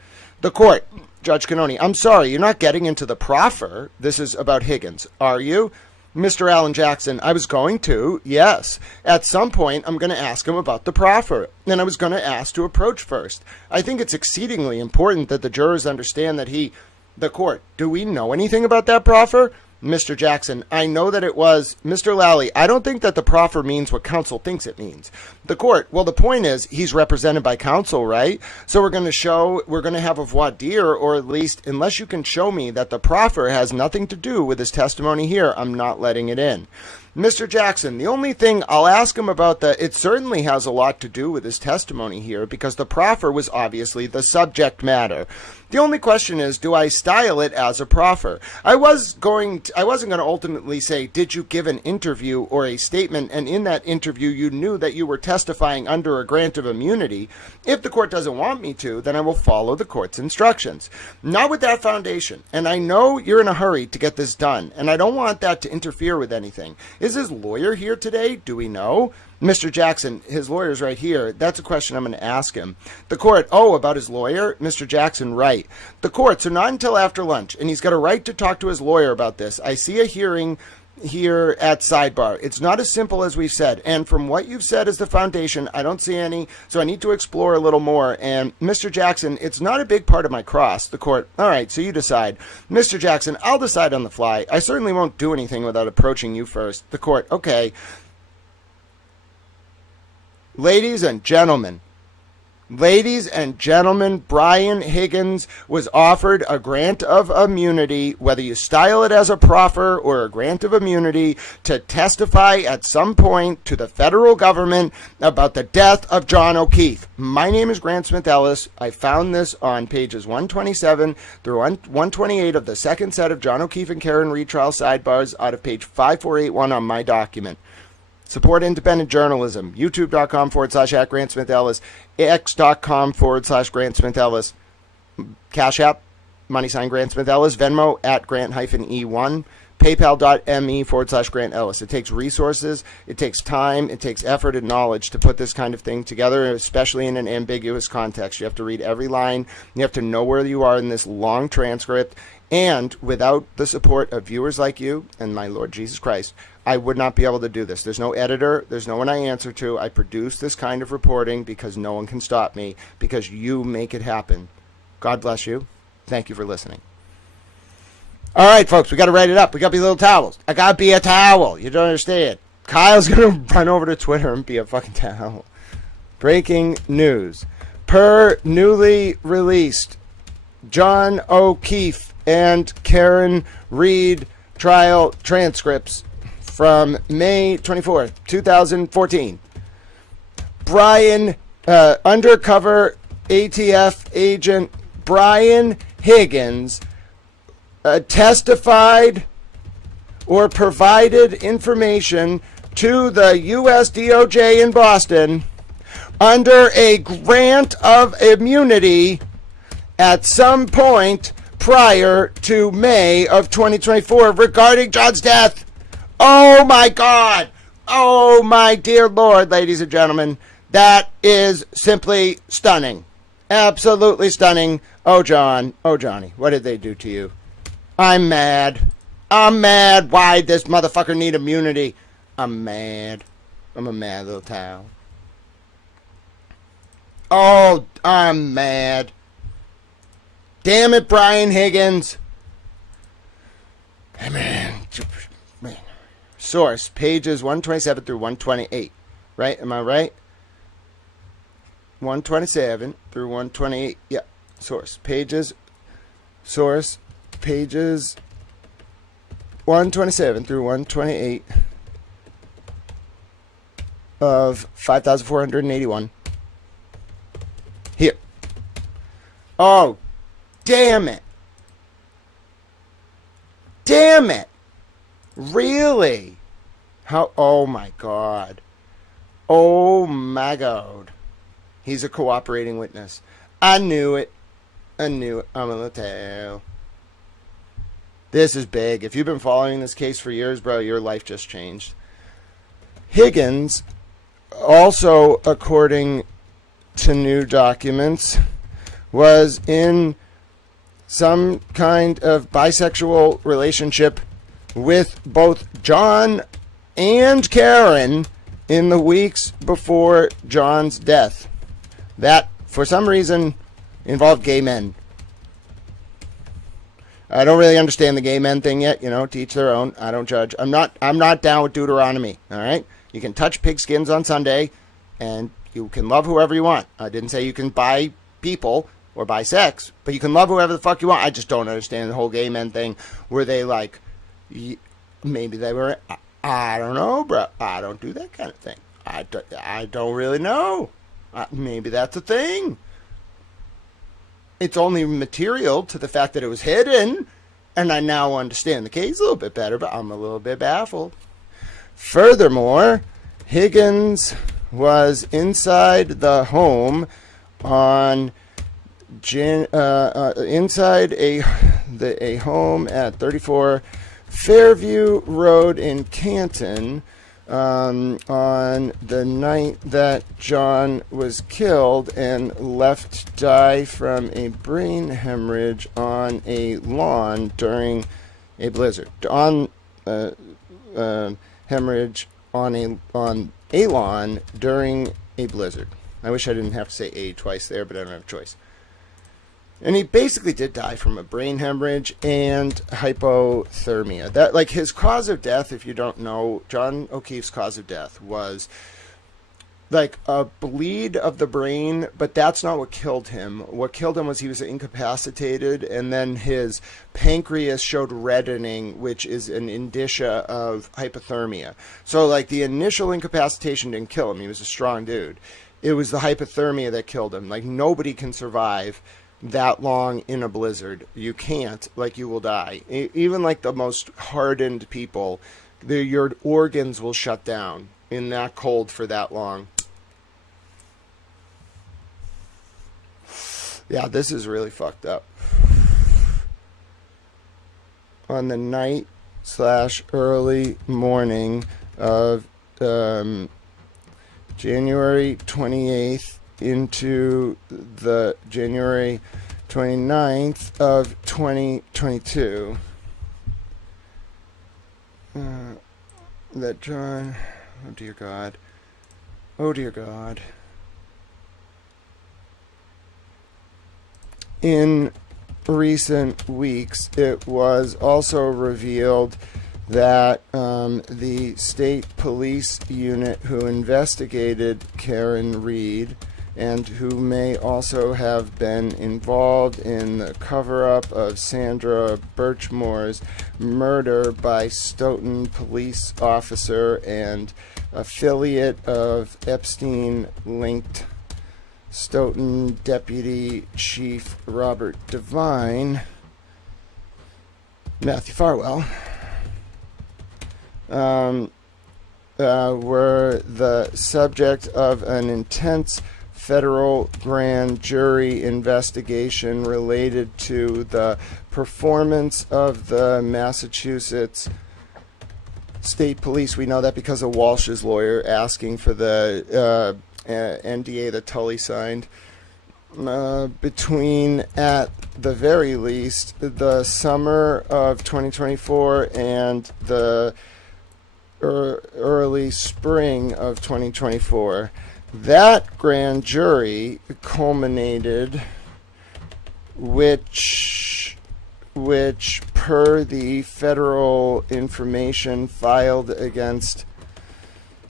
The court, Judge Cannoni, I'm sorry, you're not getting into the proffer. This is about Higgins, are you? Mr. Alan Jackson, I was going to, yes. At some point, I'm going to ask him about the proffer. And I was going to ask to approach first. I think it's exceedingly important that the jurors understand that the court, do we know anything about that proffer? Mr. Jackson, I know that it was. Mr. Lally, I don't think that the proffer means what counsel thinks it means. The court, well, the point is he's represented by counsel, right? So we're going to have a voir dire, or at least, unless you can show me that the proffer has nothing to do with his testimony here, I'm not letting it in. Mr. Jackson, the only thing I'll ask him about it certainly has a lot to do with his testimony here because the proffer was obviously the subject matter. The only question is, do I style it as a proffer? I wasn't going to ultimately say, did you give an interview or a statement, and in that interview you knew that you were testifying under a grant of immunity? If the court doesn't want me to, then I will follow the court's instructions. Not with that foundation. And I know you're in a hurry to get this done, and I don't want that to interfere with anything. Is his lawyer here today? Do we know? Mr. Jackson, his lawyer's right here. That's a question I'm going to ask him. The court, about his lawyer? Mr. Jackson, right. The court, so not until after lunch, and he's got a right to talk to his lawyer about this. I see a hearing here at Sidebar. It's not as simple as we've said, and from what you've said as the foundation, I don't see any, so I need to explore a little more. And Mr. Jackson, it's not a big part of my cross. The court, all right, so you decide. Mr. Jackson, I'll decide on the fly. I certainly won't do anything without approaching you first. The court, okay. Ladies and gentlemen, Brian Higgins was offered a grant of immunity, whether you style it as a proffer or a grant of immunity, to testify at some point to the federal government about the death of John O'Keefe. My name is Grant Smith Ellis. I found this on pages 127 through 128 of the second set of John O'Keefe and Karen Reed trial sidebars out of page 5481 on my document. Support independent journalism. YouTube.com/@GrantSmithEllis. X.com/Grant Smith Ellis. Cash App, # Grant Smith Ellis. Venmo @Grant-E1. PayPal.me/Grant Ellis. It takes resources, it takes time, it takes effort and knowledge to put this kind of thing together, especially in an ambiguous context. You have to read every line. You have to know where you are in this long transcript. And without the support of viewers like you and my Lord Jesus Christ, I would not be able to do this. There's no editor. There's no one I answer to. I produce this kind of reporting because no one can stop me, because you make it happen. God bless you. Thank you for listening. All right, folks, we got to write it up. We got to be little towels. I got to be a towel. You don't understand. Kyle's going to run over to Twitter and be a fucking towel. Breaking news. Per newly released John O'Keefe and Karen Reed trial transcripts from May 24th, 2014. Undercover ATF agent Brian Higgins testified or provided information to the U.S. DOJ in Boston under a grant of immunity at some point prior to May of 2024 regarding John's death. Oh my God. Oh my dear Lord, ladies and gentlemen. That is simply stunning. Absolutely stunning. Oh, John. Oh, Johnny. What did they do to you? I'm mad. I'm mad. Why'd this motherfucker need immunity? I'm mad. I'm a mad little towel. Oh, I'm mad. Damn it, Brian Higgins. Hey, man. Source, pages 127 through 128. Right? Am I right? 127 through 128. Yeah. Source, pages 127 through 128 of 5,481. Here. Oh, damn it. Damn it. Really? How? Oh, my God. Oh, my God. He's a cooperating witness. I knew it. I knew it. I'm gonna tell. This is big. If you've been following this case for years, bro, your life just changed. Higgins, also according to new documents, was in some kind of bisexual relationship with both John and Karen in the weeks before John's death. That, for some reason, involved gay men. I don't really understand the gay men thing yet, to each their own. I don't judge. I'm not down with Deuteronomy, all right? You can touch pigskins on Sunday, and you can love whoever you want. I didn't say you can buy people or buy sex, but you can love whoever the fuck you want. I just don't understand the whole gay men thing. Were they like, maybe they were, I don't know, bro. I don't do that kind of thing. I don't really know. Maybe that's a thing. It's only material to the fact that it was hidden, and I now understand the case a little bit better, but I'm a little bit baffled. Furthermore, Higgins was inside the home on inside a home at 34 Fairview Road in Canton on the night that John was killed and left to die from a brain hemorrhage on a lawn during a blizzard. Hemorrhage on a lawn during a blizzard. I wish I didn't have to say a twice there, but I don't have a choice. And he basically did die from a brain hemorrhage and hypothermia. That, like, his cause of death, if you don't know, John O'Keefe's cause of death was like a bleed of the brain, but that's not what killed him. What killed him was he was incapacitated, and then his pancreas showed reddening, which is an indicia of hypothermia. So, like, the initial incapacitation didn't kill him. He was a strong dude. It was the hypothermia that killed him. Like, nobody can survive that long in a blizzard. You can't. Like, you will die. Even like the most hardened people, your organs will shut down in that cold for that long. Yeah, this is really fucked up. On the night / early morning of January 28th into the January 29th of 2022, that John, oh dear God, in recent weeks, it was also revealed that the state police unit who investigated Karen Reed and who may also have been involved in the cover-up of Sandra Birchmore's murder by Stoughton police officer and affiliate of Epstein-linked Stoughton Deputy Chief Robert Devine, Matthew Farwell, were the subject of an intense federal grand jury investigation related to the performance of the Massachusetts State Police. We know that because of Walsh's lawyer asking for the NDA that Tully signed. between, at the very least, the summer of 2024 and the early spring of 2024. That grand jury culminated, which per the federal information filed against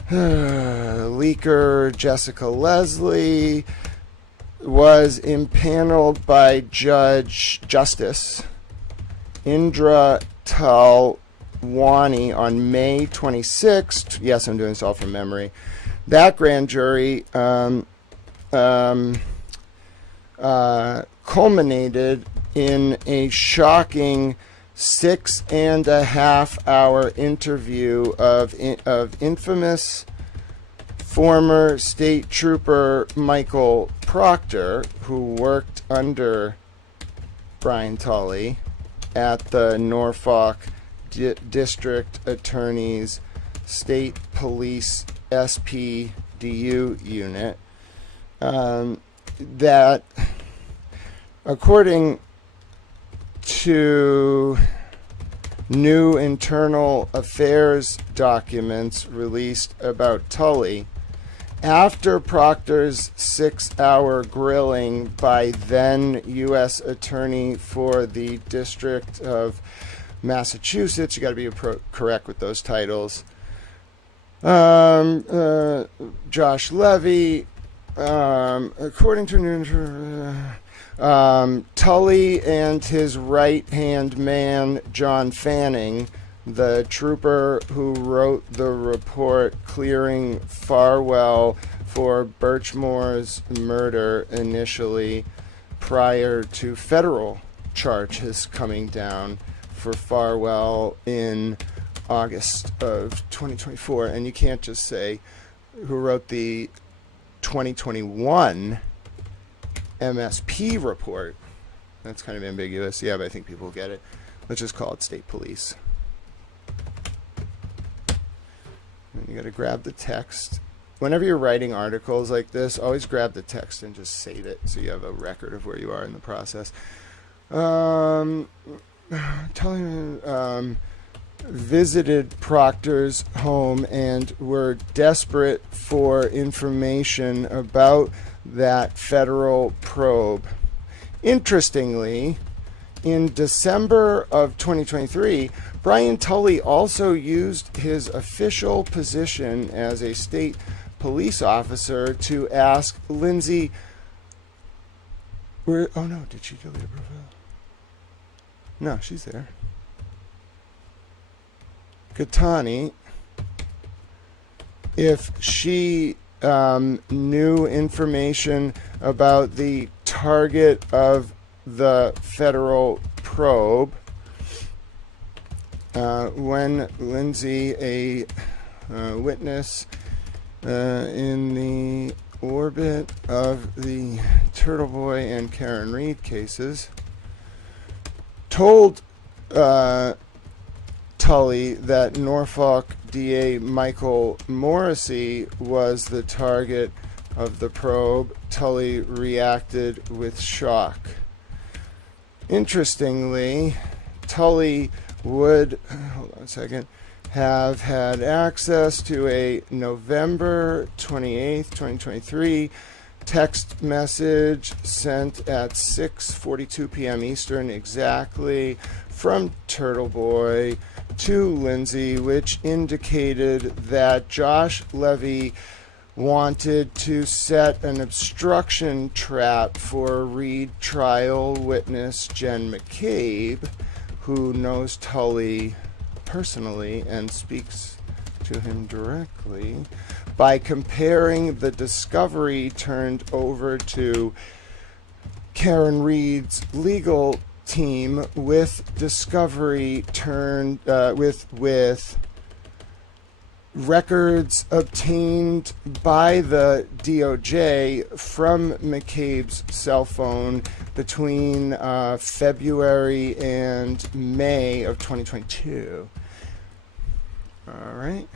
leaker Jessica Leslie, was impaneled by Justice Indra Talwani on May 26th. Yes, I'm doing this all from memory. That grand jury culminated in a shocking 6.5-hour interview of infamous former state trooper Michael Proctor, who worked under Brian Tully at the Norfolk District Attorney's State Police SPDU unit, that, according to new internal affairs documents released about Tully, after Proctor's 6-hour grilling by then U.S. Attorney for the District of Massachusetts, you got to be correct with those titles, Josh Levy, according to Tully and his right-hand man, John Fanning, the trooper who wrote the report clearing Farwell for Birchmore's murder initially, prior to federal charges coming down for Farwell in August of 2024. And you can't just say who wrote the 2021 MSP report. That's kind of ambiguous. Yeah, but I think people will get it. Let's just call it state police. And you got to grab the text. Whenever you're writing articles like this, always grab the text and just save it so you have a record of where you are in the process. Visited Proctor's home and were desperate for information about that federal probe. Interestingly, in December of 2023, Brian Tully also used his official position as a state police officer to ask Lindsay, did she delete a profile? No, she's there. Katani, if she knew information about the target of the federal probe, when Lindsay, a witness in the orbit of the Turtle Boy and Karen Reed cases, told Tully that Norfolk DA Michael Morrissey was the target of the probe, Tully reacted with shock. Interestingly, Tully would, have had access to a November 28th, 2023 text message sent at 6:42 p.m. Eastern exactly from Turtle Boy to Lindsay, which indicated that Josh Levy wanted to set an obstruction trap for Reed trial witness Jen McCabe, who knows Tully personally and speaks to him directly, by comparing the discovery turned over to Karen Reed's legal team with discovery turned with records obtained by the DOJ from McCabe's cell phone between February and May of 2022. All right.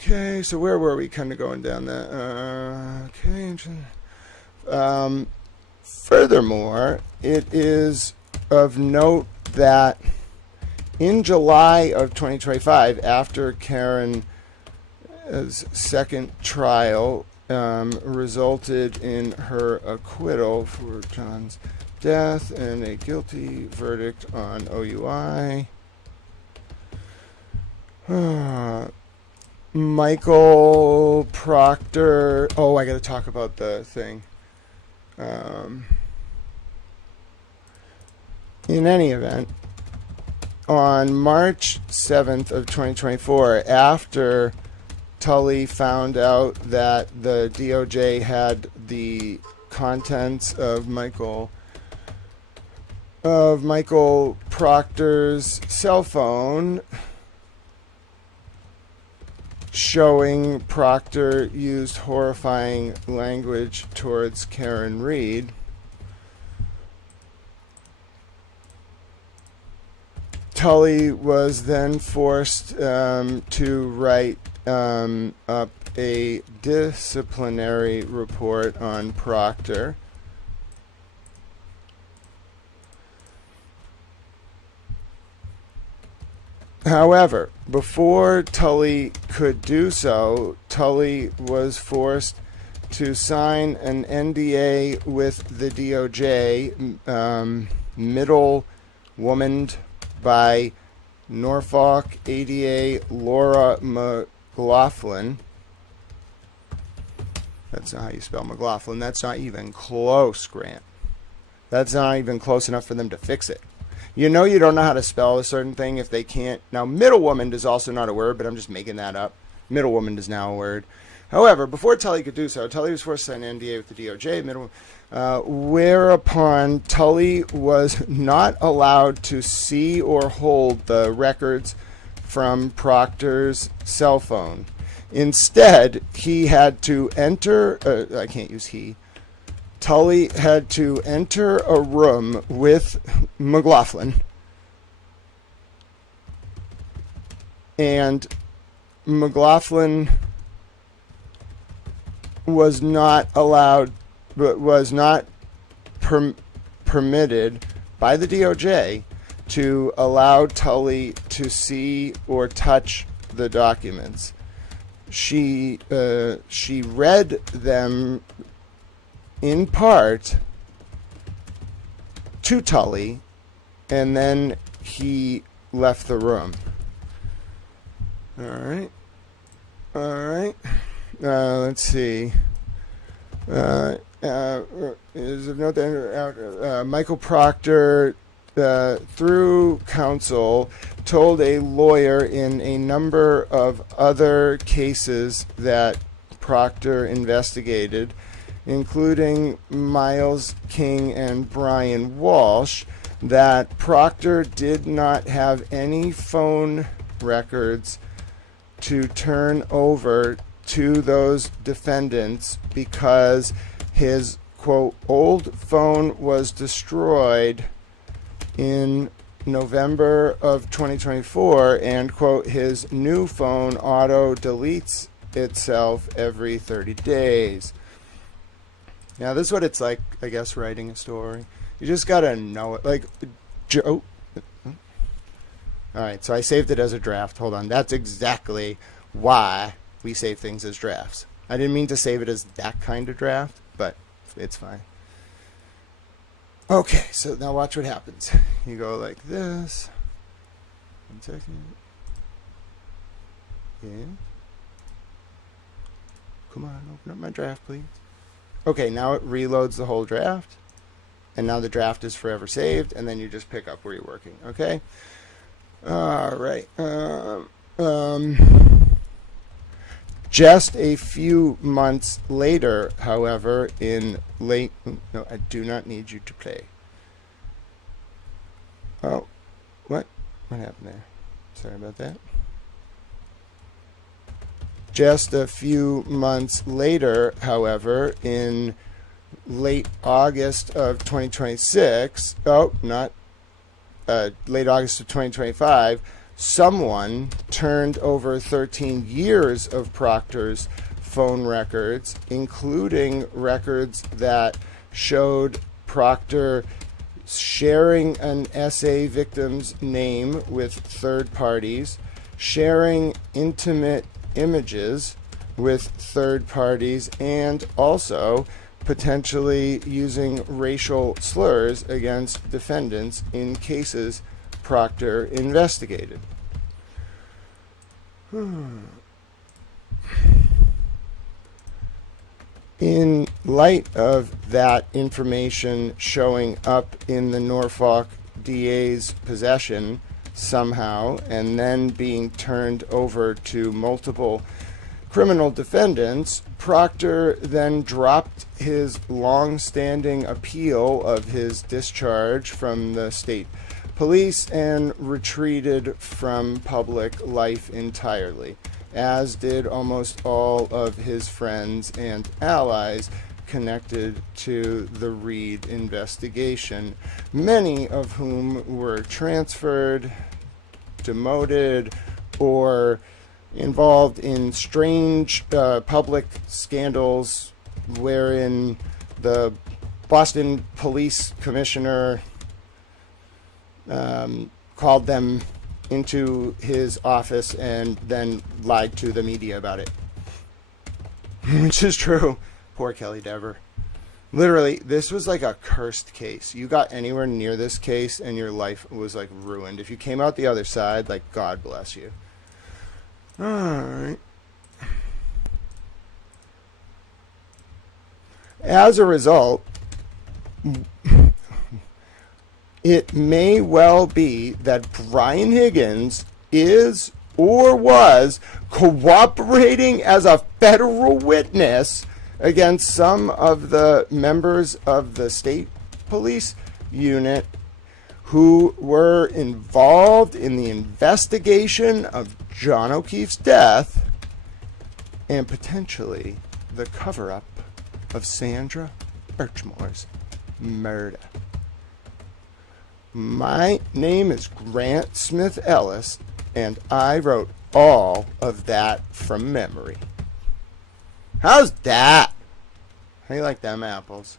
Okay, so where were we kind of going down that? Okay. Furthermore, it is of note that in July of 2025, after Karen's second trial resulted in her acquittal for John's death and a guilty verdict on OUI, Michael Proctor. Oh, I got to talk about the thing. In any event, on March 7th of 2024, after Tully found out that the DOJ had the contents of Michael Proctor's cell phone, showing Proctor used horrifying language towards Karen Reed, Tully was then forced to write up a disciplinary report on Proctor. However, before Tully could do so, Tully was forced to sign an NDA with the DOJ, middle womaned by Norfolk ADA Laura McLaughlin. That's not how you spell McLaughlin. That's not even close, Grant. That's not even close enough for them to fix it. You know you don't know how to spell a certain thing if they can't. Now, middlewoman is also not a word, but I'm just making that up. Middlewoman is now a word. However, before Tully could do so, Tully was forced to sign an NDA with the DOJ, whereupon Tully was not allowed to see or hold the records from Proctor's cell phone. Instead, he had to enter, I can't use he, Tully had to enter a room with McLaughlin, and McLaughlin was not allowed, was not permitted by the DOJ to allow Tully to see or touch the documents. She read them in part to Tully, and then he left the room. All right. Let's see. Is of note that Michael Proctor, through counsel, told a lawyer in a number of other cases that Proctor investigated, including Miles King and Brian Walsh, that Proctor did not have any phone records to turn over to those defendants because his, quote, old phone was destroyed in November of 2024, and, quote, his new phone auto deletes itself every 30 days. Now, this is what it's like, I guess, writing a story. You just gotta know it. Like, Joe. Alright, so I saved it as a draft. Hold on. That's exactly why we save things as drafts. I didn't mean to save it as that kind of draft, but it's fine. Okay, so now watch what happens. You go like this. 1 second. Yeah. Come on, open up my draft, please. Okay, now it reloads the whole draft. And now the draft is forever saved, and then you just pick up where you're working, okay? All right. Just a few months later, however, in late... No, I do not need you to play. Oh, what? What happened there? Sorry about that. Just a few months later, however, in late August of 2026, late August of 2025, someone turned over 13 years of Proctor's phone records, including records that showed Proctor sharing an SA victim's name with third parties, sharing intimate images with third parties, and also potentially using racial slurs against defendants in cases Proctor investigated. In light of that information showing up in the Norfolk DA's possession somehow, and then being turned over to multiple criminal defendants, Proctor then dropped his long-standing appeal of his discharge from the state police and retreated from public life entirely, as did almost all of his friends and allies connected to the Reed investigation, many of whom were transferred, demoted, or involved in strange public scandals wherein the Boston police commissioner called them into his office and then lied to the media about it. Which is true. Poor Kelly Dever. Literally, this was like a cursed case. You got anywhere near this case and your life was like ruined. If you came out the other side, like, God bless you. Alright. As a result, it may well be that Brian Higgins is or was cooperating as a federal witness against some of the members of the state police unit who were involved in the investigation of John O'Keefe's death and potentially the cover-up of Sandra Birchmore's murder. My name is Grant Smith Ellis, and I wrote all of that from memory. How's that? How you like them apples?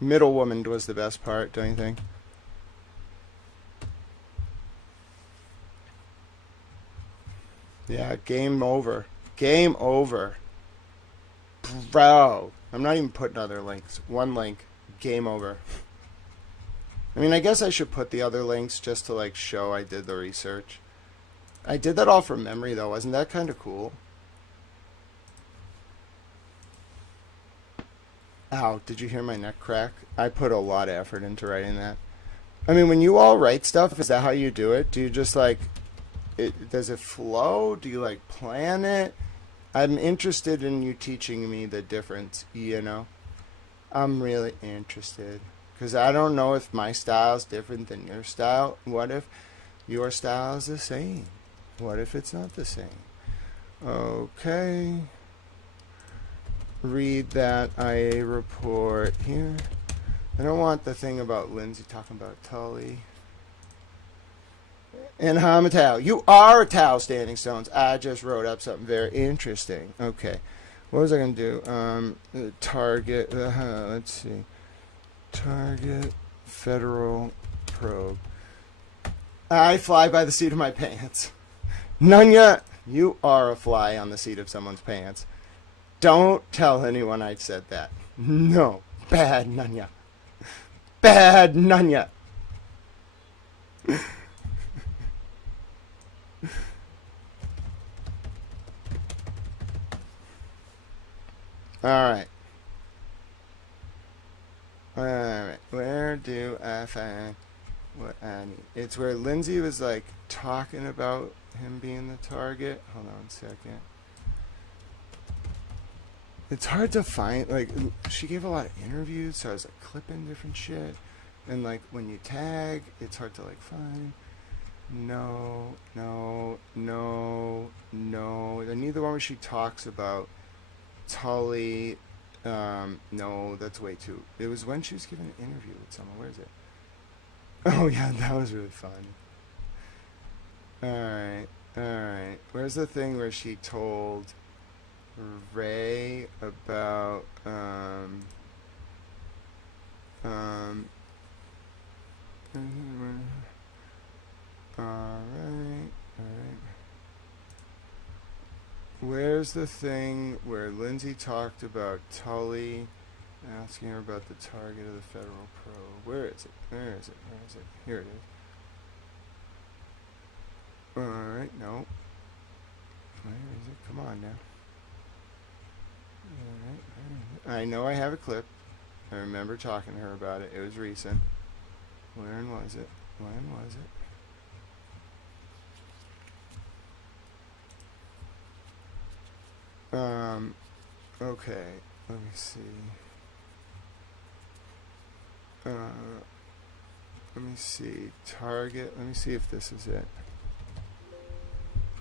Middle woman was the best part, don't you think? Yeah, game over. Game over. Bro. I'm not even putting other links. One link. Game over. I mean, I guess I should put the other links just to, like, show I did the research. I did that all from memory, though. Wasn't that kind of cool? Ow, did you hear my neck crack? I put a lot of effort into writing that. I mean, when you all write stuff, is that how you do it? Do you just, like... does it flow? Do you like plan it? I'm interested in you teaching me the difference, you know? I'm really interested. Because I don't know if my style is different than your style. What if your style is the same? What if it's not the same? Okay. Read that IA report here. I don't want the thing about Lindsay talking about Tully. And I'm a Tau. You are a Tau, Standing Stones. I just wrote up something very interesting. Okay. What was I going to do? Target. Let's see. Target federal probe. I fly by the seat of my pants. Nunya, you are a fly on the seat of someone's pants. Don't tell anyone I said that. No. Bad Nunya. Bad Nunya. Alright. Alright. Where do I find what I need? It's where Lindsay was like talking about him being the target. Hold on a second. It's hard to find, like, she gave a lot of interviews, so I was like clipping different shit. And like when you tag, it's hard to like find. No. I need the one where she talks about Tully. No, that's way too. It was when she was giving an interview with someone. Where is it? Oh yeah, that was really fun. Alright, alright. Where's the thing where she told Ray about, alright, alright. Where's the thing where Lindsay talked about Tully asking her about the target of the federal probe? Where is it? Where is it? Where is it? Here it is. Alright, no. Where is it? Come on now. Alright, I know I have a clip. I remember talking to her about it. It was recent. When was it? When was it? Okay. Let me see. Let me see. Target. Let me see if this is it.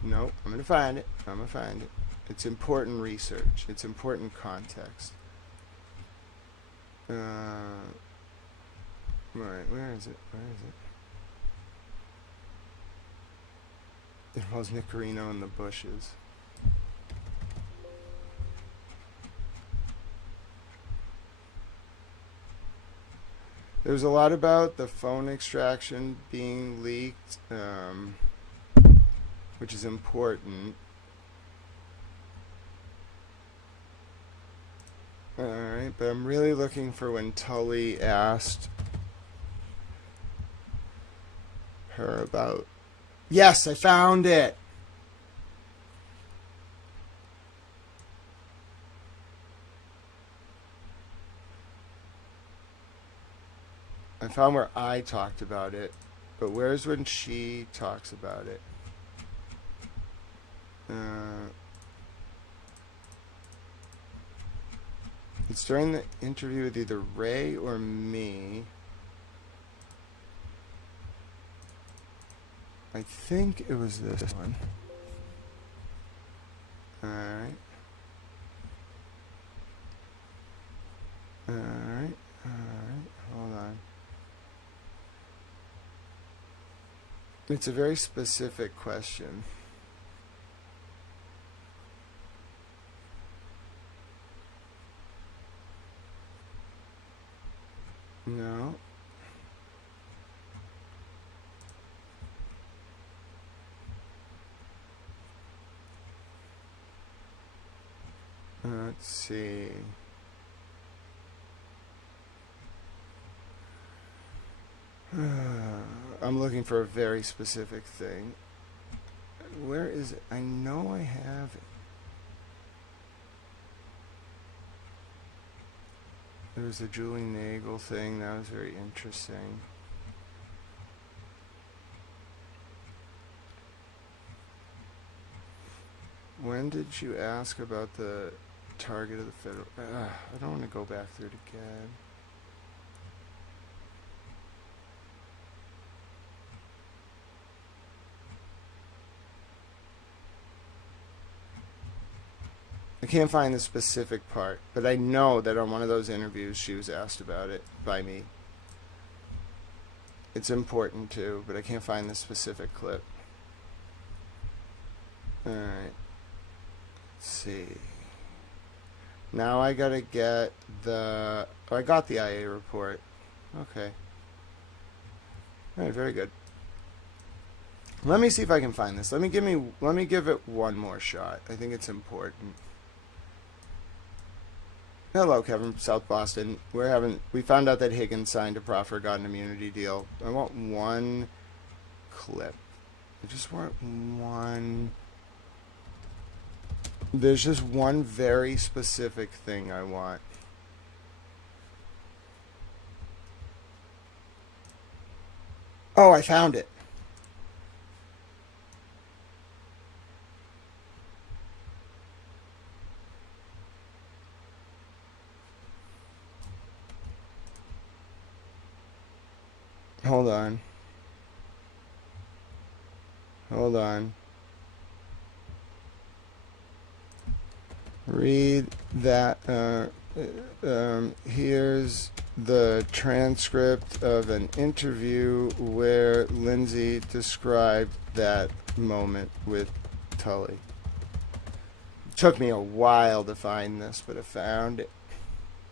Nope. I'm gonna find it. I'm gonna find it. It's important research. It's important context. Right. Where is it? Where is it? It was Nicorino in the bushes. There's a lot about the phone extraction being leaked, which is important. Alright, but I'm really looking for when Tully asked her about... Yes, I found it! I found where I talked about it, but where's when she talks about it? It's during the interview with either Ray or me. I think it was this one. Alright. Alright. Alright. Hold on. It's a very specific question. No. Let's see. I'm looking for a very specific thing. Where is it? I know I have it. There was a Julie Nagel thing. That was very interesting. When did you ask about the target of the federal... I don't want to go back through it again. I can't find the specific part, but I know that on one of those interviews she was asked about it by me. It's important too, but I can't find the specific clip. Alright. Let's see. Now I gotta get the... Oh, I got the IA report. Okay. Alright, very good. Let me see if I can find this. Let me give it one more shot. I think it's important. Hello, Kevin from South Boston. We found out that Higgins signed a proffer, got an immunity deal. I want one clip. I just want one. There's just one very specific thing I want. Oh, I found it. Hold on. Hold on. Read that. Here's the transcript of an interview where Lindsay described that moment with Tully. Took me a while to find this, but I found it.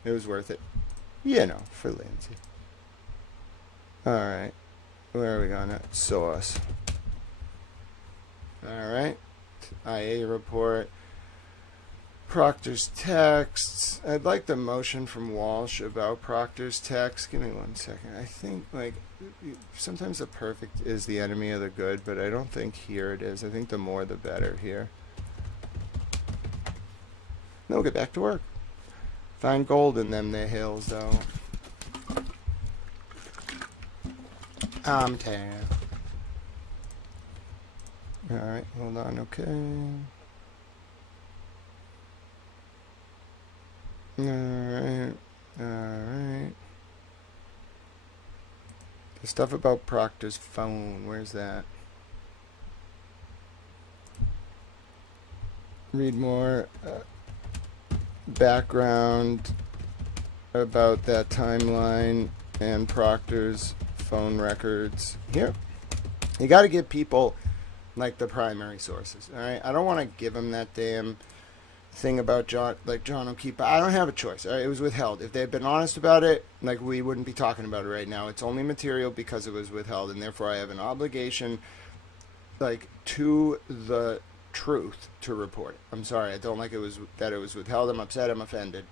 It was worth it. You know, for Lindsay. Alright. Where are we going at? Source. Alright. IA report. Proctor's texts. I'd like the motion from Walsh about Proctor's text. Give me 1 second. I think, like, sometimes the perfect is the enemy of the good, but I don't think here it is. I think the more the better here. Then we'll get back to work. Find gold in them there hills, though. I'm tired. Alright, hold on, okay. Alright, alright. The stuff about Proctor's phone, where's that? Read more background about that timeline and Proctor's phone records. Here. You gotta give people, like, the primary sources, alright? I don't want to give them that damn thing about John O'Keefe. I don't have a choice. All right? It was withheld. If they had been honest about it, like, we wouldn't be talking about it right now. It's only material because it was withheld, and therefore I have an obligation, like, to the truth to report it. I'm sorry. I don't like it was withheld. I'm upset. I'm offended.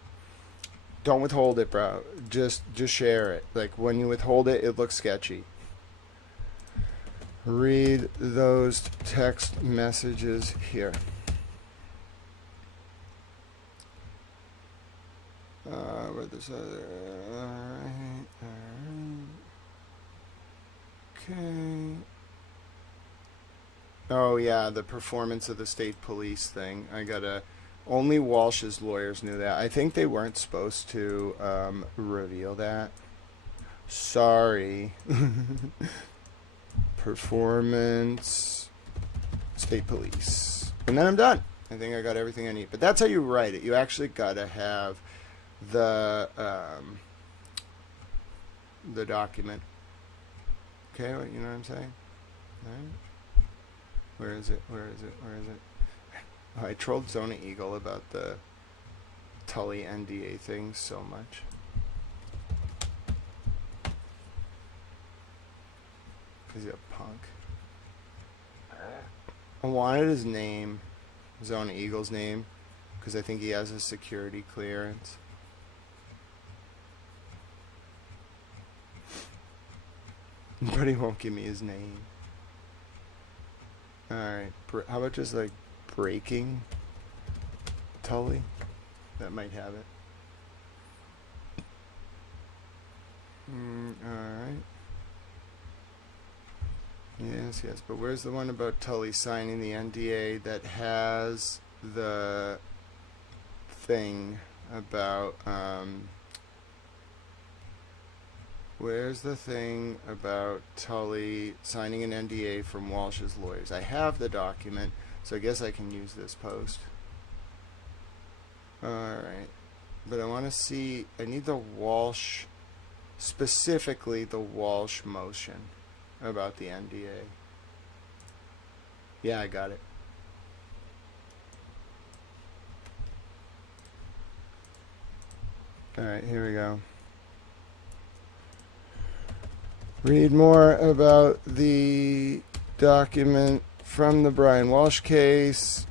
Don't withhold it, bro. Just share it. Like, when you withhold it, it looks sketchy. Read those text messages here. With this other, alright, okay. Oh yeah, the performance of the state police thing. Only Walsh's lawyers knew that. I think they weren't supposed to reveal that. Sorry. Performance, state police. And then I'm done. I think I got everything I need. But that's how you write it. You actually gotta have the document. Okay, you know what I'm saying? All right. Where is it? Oh, I trolled Zona Eagle about the Tully NDA thing so much. Because he's a punk. I wanted his name, Zona Eagle's name, because I think he has a security clearance. But he won't give me his name. Alright, how about just like breaking Tully? That might have it. Alright. Yes, but where's the one about Tully signing the NDA that has the thing about, where's the thing about Tully signing an NDA from Walsh's lawyers? I have the document, so I guess I can use this post. Alright. But I want to see, I need the Walsh, specifically the Walsh motion about the NDA. Yeah, I got it. Alright, here we go. Read more about the document from the Brian Walsh case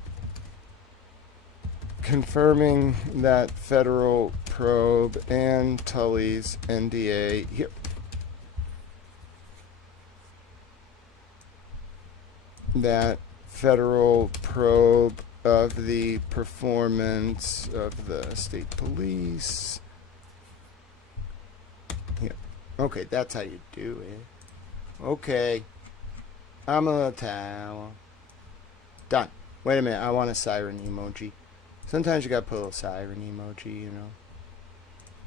confirming that federal probe and Tully's NDA. Here. That federal probe of the performance of the state police. Here. Okay, that's how you do it. Okay. I'm a towel. Done. Wait a minute, I want a siren emoji. Sometimes you gotta put a little siren emoji, you know.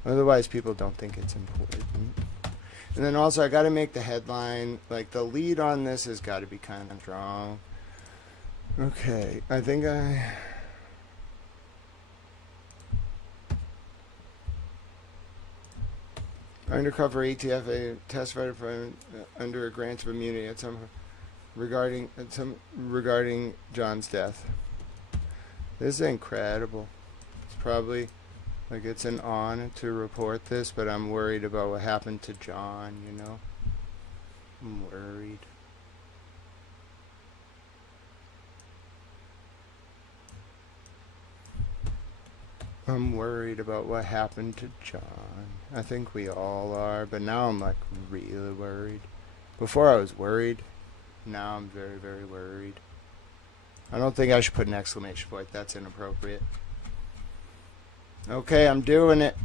Otherwise people don't think it's important. And then also I gotta make the headline, like the lead on this has gotta be kind of strong. Okay, I think Undercover ATF testified under a grant of immunity at some regarding John's death. This is incredible. It's probably like it's an honor to report this, but I'm worried about what happened to John, you know? I'm worried. I'm worried about what happened to John. I think we all are, but now I'm like really worried. Before I was worried, now I'm very, very worried. I don't think I should put an exclamation point. That's inappropriate. Okay, I'm doing it.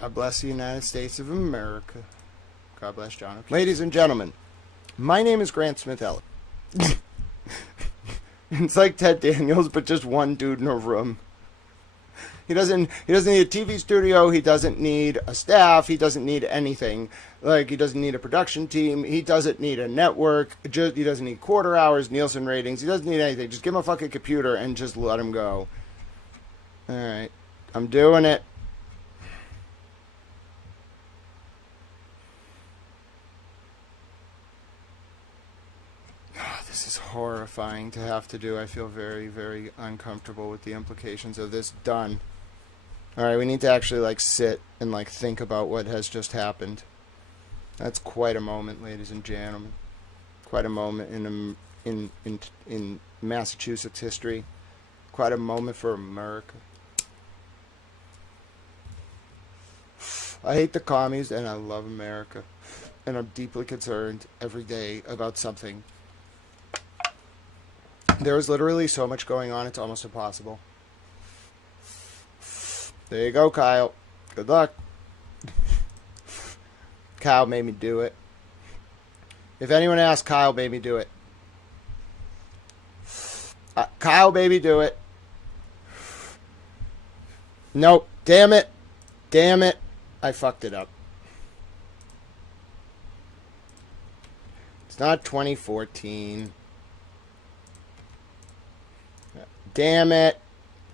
God bless the United States of America. God bless John. Okay. Ladies and gentlemen, my name is Grant Smith Ellis. It's like Ted Daniels, but just one dude in a room. He doesn't need a TV studio. He doesn't need a staff. He doesn't need anything. Like, he doesn't need a production team. He doesn't need a network. He doesn't need quarter hours, Nielsen ratings. He doesn't need anything. Just give him a fucking computer and just let him go. All right. I'm doing it. Oh, this is horrifying to have to do. I feel very, very uncomfortable with the implications of this. Done. All right, we need to actually like sit and like think about what has just happened. That's quite a moment, ladies and gentlemen. Quite a moment in Massachusetts history. Quite a moment for America. I hate the commies and I love America. And I'm deeply concerned every day about something. There is literally so much going on, it's almost impossible. There you go, Kyle. Good luck. Kyle made me do it. If anyone asks, Kyle made me do it. Kyle made me do it. Nope. Damn it. Damn it. I fucked it up. It's not 2014. Damn it.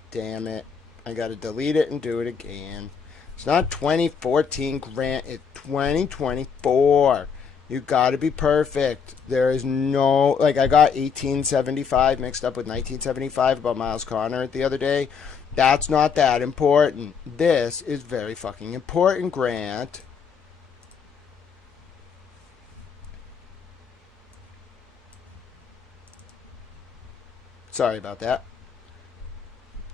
Damn it. I gotta delete it and do it again. It's not 2014, Grant. It's 2024. You gotta be perfect. There is no... Like, I got 1875 mixed up with 1975 about Miles Connor the other day. That's not that important. This is very fucking important, Grant. Sorry about that.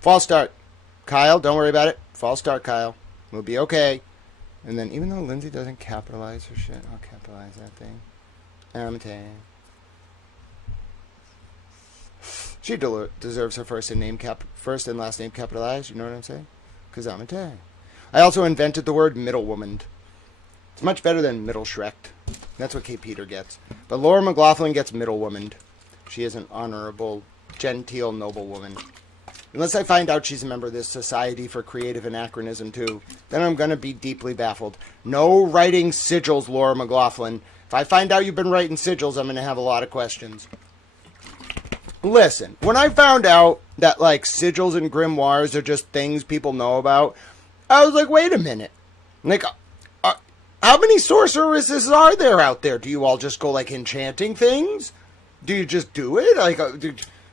False start. Kyle, don't worry about it. False start, Kyle. We'll be okay. And then, even though Lindsay doesn't capitalize her shit, I'll capitalize that thing. She deserves her first and last name capitalized. You know what I'm saying? Because I'm a tag. I also invented the word middlewoman. It's much better than middle Shrek. That's what Kate Peter gets. But Laura McLaughlin gets middlewoman. She is an honorable, genteel, noble woman. Unless I find out she's a member of this Society for Creative Anachronism, too. Then I'm going to be deeply baffled. No writing sigils, Laura McLaughlin. If I find out you've been writing sigils, I'm going to have a lot of questions. Listen, when I found out that, like, sigils and grimoires are just things people know about, I was like, wait a minute. Like, how many sorceresses are there out there? Do you all just go, like, enchanting things? Do you just do it? Like,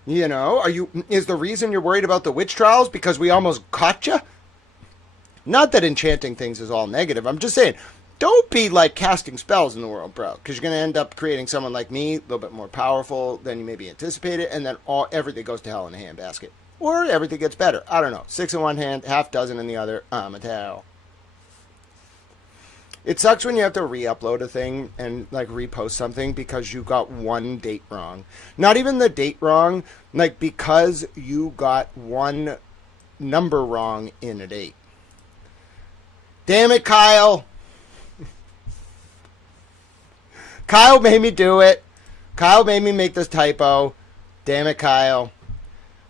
you know, is the reason you're worried about the witch trials because we almost caught you? Not that enchanting things is all negative. I'm just saying, don't be like casting spells in the world, bro. Because you're going to end up creating someone like me, a little bit more powerful than you maybe anticipated. And then everything goes to hell in a handbasket. Or everything gets better. I don't know. 6 in one hand, half dozen in the other. I'm a towel. It sucks when you have to re-upload a thing and, like, repost something because you got one date wrong. Not even the date wrong, like, because you got one number wrong in a date. Damn it, Kyle! Kyle made me do it. Kyle made me make this typo. Damn it, Kyle.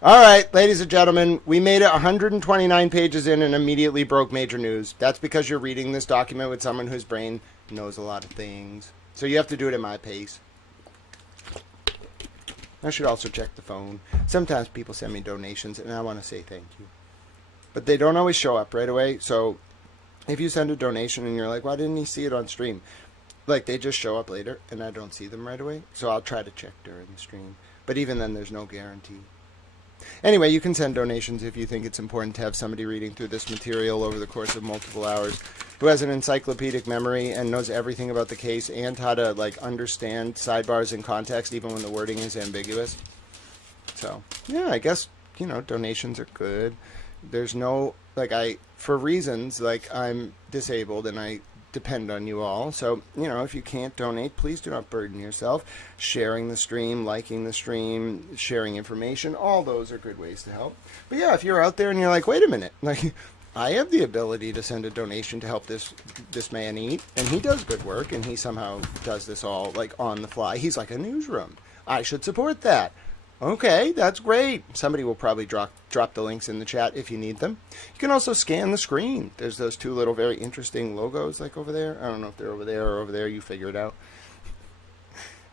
All right, ladies and gentlemen, we made it 129 pages in and immediately broke major news. That's because you're reading this document with someone whose brain knows a lot of things. So you have to do it at my pace. I should also check the phone. Sometimes people send me donations, and I want to say thank you. But they don't always show up right away, so If you send a donation and you're like, why didn't he see it on stream? Like, they just show up later, and I don't see them right away. So I'll try to check during the stream. But even then, there's no guarantee. Anyway, you can send donations if you think it's important to have somebody reading through this material over the course of multiple hours who has an encyclopedic memory and knows everything about the case and how to, like, understand sidebars in context even when the wording is ambiguous. So, yeah, I guess, you know, donations are good. There's no, like, for reasons, like, I'm disabled and I depend on you all. So, you know, if you can't donate, please do not burden yourself. Sharing the stream, liking the stream, sharing information, all those are good ways to help. But yeah, if you're out there and you're like, wait a minute, like, I have the ability to send a donation to help this man eat, and he does good work, and he somehow does this all, like, on the fly. He's like a newsroom. I should support that. Okay, that's great. Somebody will probably drop the links in the chat if you need them. You can also scan the screen. There's those two little very interesting logos like over there. I don't know if they're over there or over there. You figure it out.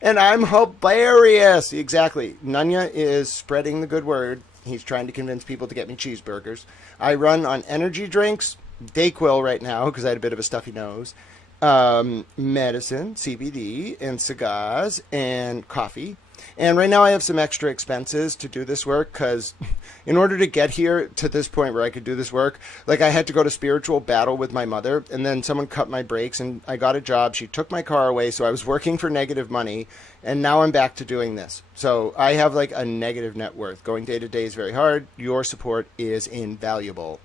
And I'm hilarious. Exactly. Nunya is spreading the good word. He's trying to convince people to get me cheeseburgers. I run on energy drinks, Dayquil right now because I had a bit of a stuffy nose, medicine, CBD, and cigars, and coffee. And right now I have some extra expenses to do this work because in order to get here to this point where I could do this work, like I had to go to spiritual battle with my mother, and then someone cut my brakes and I got a job. She took my car away, so I was working for negative money, and now I'm back to doing this. So I have like a negative net worth. Going day to day is very hard. Your support is invaluable.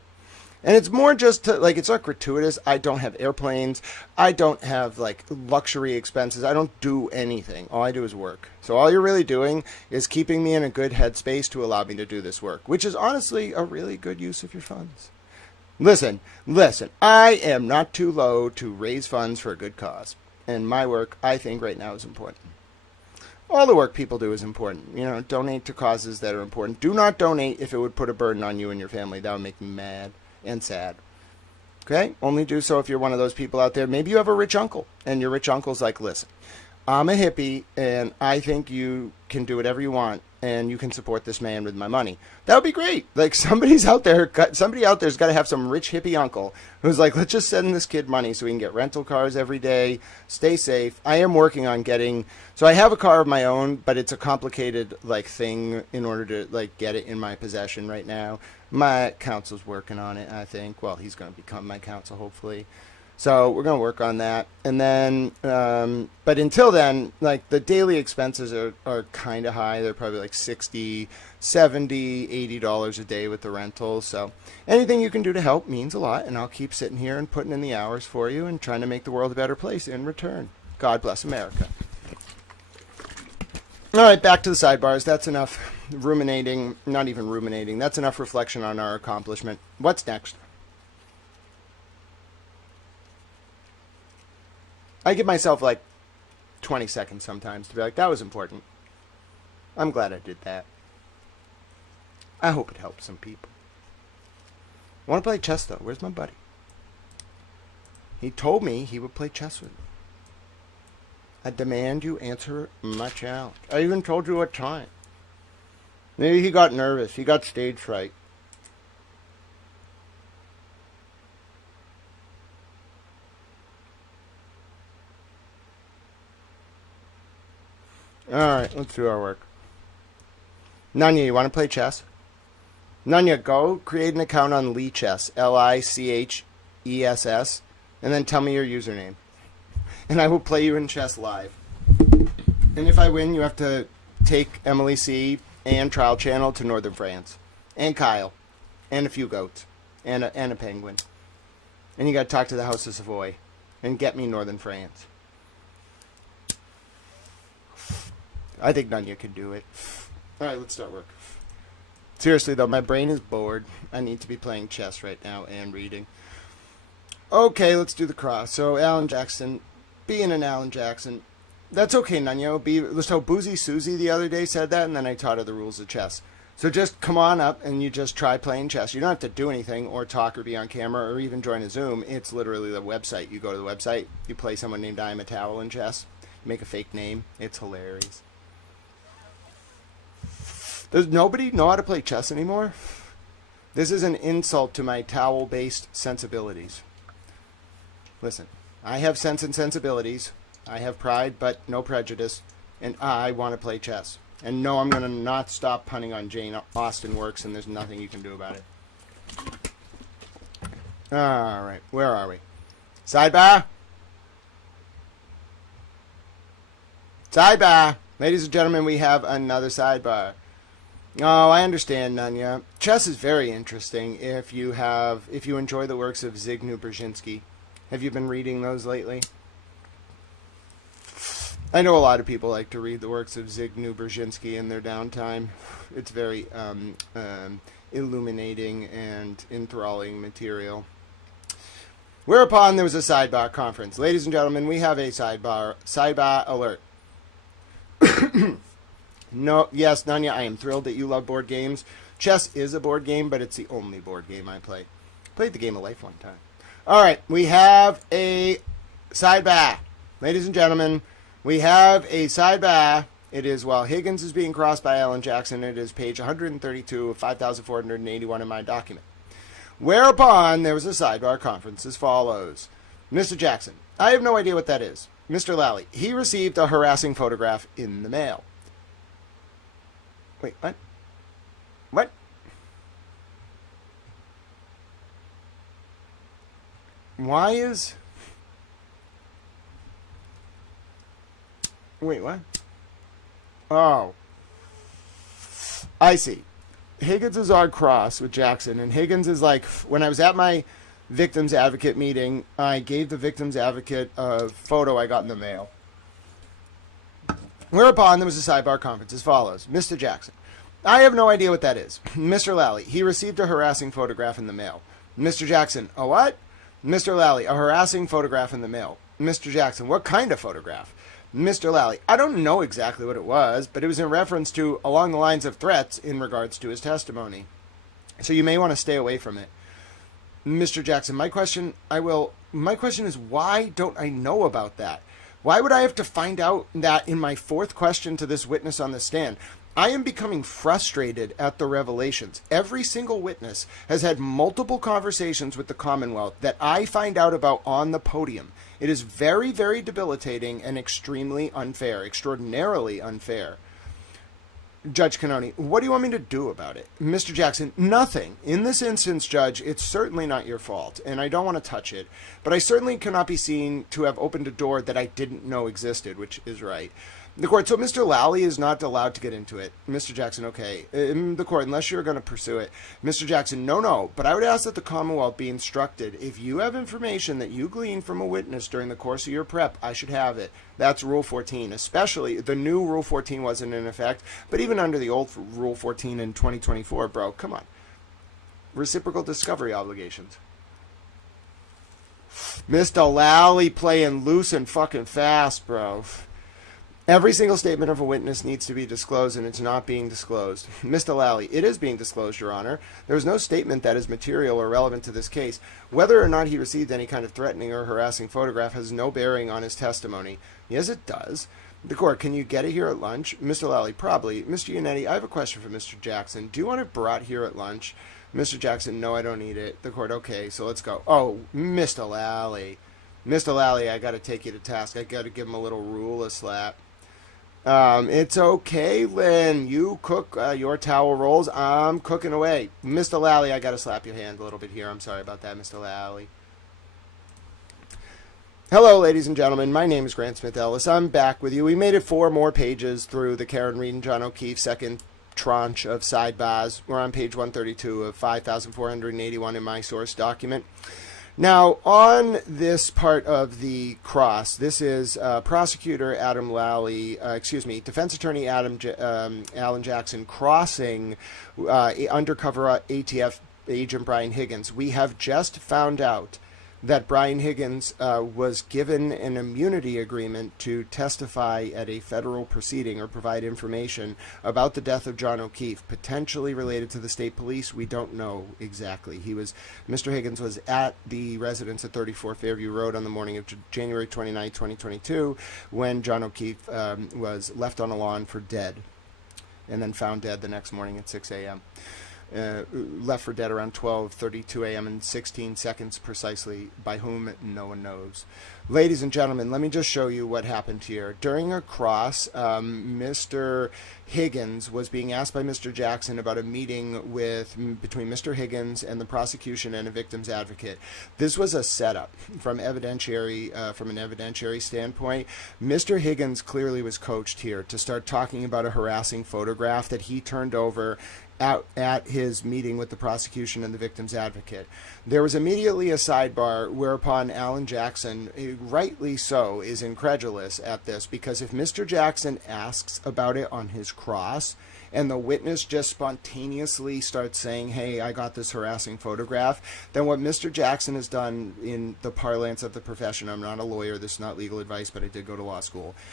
And it's more just to, like, it's not gratuitous. I don't have airplanes. I don't have, like, luxury expenses. I don't do anything. All I do is work. So all you're really doing is keeping me in a good headspace to allow me to do this work, which is honestly a really good use of your funds. Listen. I am not too low to raise funds for a good cause. And my work, I think, right now is important. All the work people do is important. You know, donate to causes that are important. Do not donate if it would put a burden on you and your family. That would make me mad and sad. Okay? Only do so if you're one of those people out there. Maybe you have a rich uncle, and your rich uncle's like, listen, I'm a hippie, and I think you can do whatever you want, and you can support this man with my money. That would be great. Like, somebody out there's got to have some rich hippie uncle who's like, let's just send this kid money so we can get rental cars every day, stay safe. I am working on so I have a car of my own, but it's a complicated, like, thing in order to, like, get it in my possession right now. My counsel's working on it, I think. Well, he's going to become my counsel, hopefully. So we're going to work on that. And then, but until then, like, the daily expenses are kind of high. They're probably like $60, $70, $80 a day with the rentals. So anything you can do to help means a lot. And I'll keep sitting here and putting in the hours for you and trying to make the world a better place in return. God bless America. All right, back to the sidebars. That's enough ruminating. Not even ruminating. That's enough reflection on our accomplishment. What's next? I give myself like 20 seconds sometimes to be like, that was important. I'm glad I did that. I hope it helps some people. I want to play chess, though. Where's my buddy? He told me he would play chess with me. I demand you answer my challenge. I even told you what time. Maybe he got nervous. He got stage fright. Alright, let's do our work. Nunya, you want to play chess? Nunya, go create an account on Lichess, Lichess, and then tell me your username. And I will play you in chess live. And if I win, you have to take Emily C. and Trial Channel to Northern France. And Kyle. And a few goats. And a penguin. And you got to talk to the House of Savoy. And get me Northern France. I think Nunya can do it. Alright, let's start work. Seriously, though, my brain is bored. I need to be playing chess right now and reading. Okay, let's do the cross. So, Alan Jackson, being an Alan Jackson. That's okay, Nunya. So, Boozy Susie the other day said that, and then I taught her the rules of chess. So just come on up and you just try playing chess. You don't have to do anything or talk or be on camera or even join a Zoom. It's literally the website. You go to the website, you play someone named I Am a Towel in chess, you make a fake name. It's hilarious. Does nobody know how to play chess anymore? This is an insult to my towel-based sensibilities. Listen, I have sense and sensibilities. I have pride, but no prejudice. And I want to play chess. And no, I'm going to not stop punning on Jane Austen works, and there's nothing you can do about it. All right, where are we? Sidebar? Sidebar! Ladies and gentlemen, we have another sidebar. Oh, I understand, Nunya. Chess is very interesting if you enjoy the works of Zbigniew Brzezinski. Have you been reading those lately? I know a lot of people like to read the works of Zbigniew Brzezinski in their downtime. It's very illuminating and enthralling material. Whereupon there was a sidebar conference. Ladies and gentlemen, we have a sidebar alert. No, yes, Nunya, I am thrilled that you love board games. Chess is a board game, but it's the only board game I play. Played the game of life one time. All right, we have a sidebar. Ladies and gentlemen, we have a sidebar. It is while Higgins is being crossed by Alan Jackson. It is page 132 of 5,481 in my document. Whereupon there was a sidebar conference as follows. Mr. Jackson, I have no idea what that is. Mr. Lally, he received a harassing photograph in the mail. Wait, what? What? Why is... Wait, what? Oh. I see. Higgins is on cross with Jackson, and Higgins is like, when I was at my victims advocate meeting, I gave the victims advocate a photo I got in the mail. Whereupon there was a sidebar conference as follows. Mr. Jackson, I have no idea what that is. Mr. Lally, he received a harassing photograph in the mail. Mr. Jackson, a what? Mr. Lally, a harassing photograph in the mail. Mr. Jackson, what kind of photograph? Mr. Lally, I don't know exactly what it was, but it was in reference to along the lines of threats in regards to his testimony. So you may want to stay away from it. Mr. Jackson, my question is, why don't I know about that? Why would I have to find out that in my fourth question to this witness on the stand? I am becoming frustrated at the revelations. Every single witness has had multiple conversations with the Commonwealth that I find out about on the podium. It is very, very debilitating and extremely unfair, extraordinarily unfair. Judge Cannoni, what do you want me to do about it? Mr. Jackson, nothing. In this instance, Judge, it's certainly not your fault, and I don't want to touch it, but I certainly cannot be seen to have opened a door that I didn't know existed, which is right. The court, so Mr. Lally is not allowed to get into it. Mr. Jackson, okay. The court, unless you're going to pursue it. Mr. Jackson, no. But I would ask that the Commonwealth be instructed. If you have information that you glean from a witness during the course of your prep, I should have it. That's Rule 14. Especially, the new Rule 14 wasn't in effect. But even under the old Rule 14 in 2024, bro, come on. Reciprocal discovery obligations. Mr. Lally playing loose and fucking fast, bro. Every single statement of a witness needs to be disclosed, and it's not being disclosed. Mr. Lally, it is being disclosed, Your Honor. There is no statement that is material or relevant to this case. Whether or not he received any kind of threatening or harassing photograph has no bearing on his testimony. Yes, it does. The court, can you get it here at lunch? Mr. Lally, probably. Mr. Yannetti, I have a question for Mr. Jackson. Do you want it brought here at lunch? Mr. Jackson, no, I don't need it. The court, okay, so let's go. Oh, Mr. Lally. Mr. Lally, I got to take you to task. I got to give him a little ruler slap. It's okay, Lynn. You cook your towel rolls. I'm cooking away. Mr. Lally, I got to slap your hand a little bit here. I'm sorry about that, Mr. Lally. Hello, ladies and gentlemen. My name is Grant Smith Ellis. I'm back with you. We made it 4 more pages through the Karen Reed and John O'Keefe second tranche of Sidebahs. We're on page 132 of 5,481 in my source document. Now, on this part of the cross, this is prosecutor Adam Lally, defense attorney Alan Jackson crossing undercover ATF agent Brian Higgins. We have just found out that Brian Higgins was given an immunity agreement to testify at a federal proceeding or provide information about the death of John O'Keefe, potentially related to the state police. We don't know exactly. Mr. Higgins was at the residence at 34 Fairview Road on the morning of January 29, 2022, when John O'Keefe was left on a lawn for dead and then found dead the next morning at 6 a.m. left for dead around 12:32 a.m. and 16 seconds precisely. By whom, no one knows. Ladies and gentlemen, let me just show you what happened here. During a cross, Mr. Higgins was being asked by Mr. Jackson about a meeting between Mr. Higgins and the prosecution and a victim's advocate. This was a setup from an evidentiary standpoint. Mr. Higgins clearly was coached here to start talking about a harassing photograph that he turned over at his meeting with the prosecution and the victim's advocate. There was immediately a sidebar, whereupon Alan Jackson, rightly so, is incredulous at this, because if Mr. Jackson asks about it on his cross and the witness just spontaneously starts saying, hey, I got this harassing photograph, then what Mr. Jackson has done, in the parlance of the profession — I'm not a lawyer, this is not legal advice, but I did go to law school —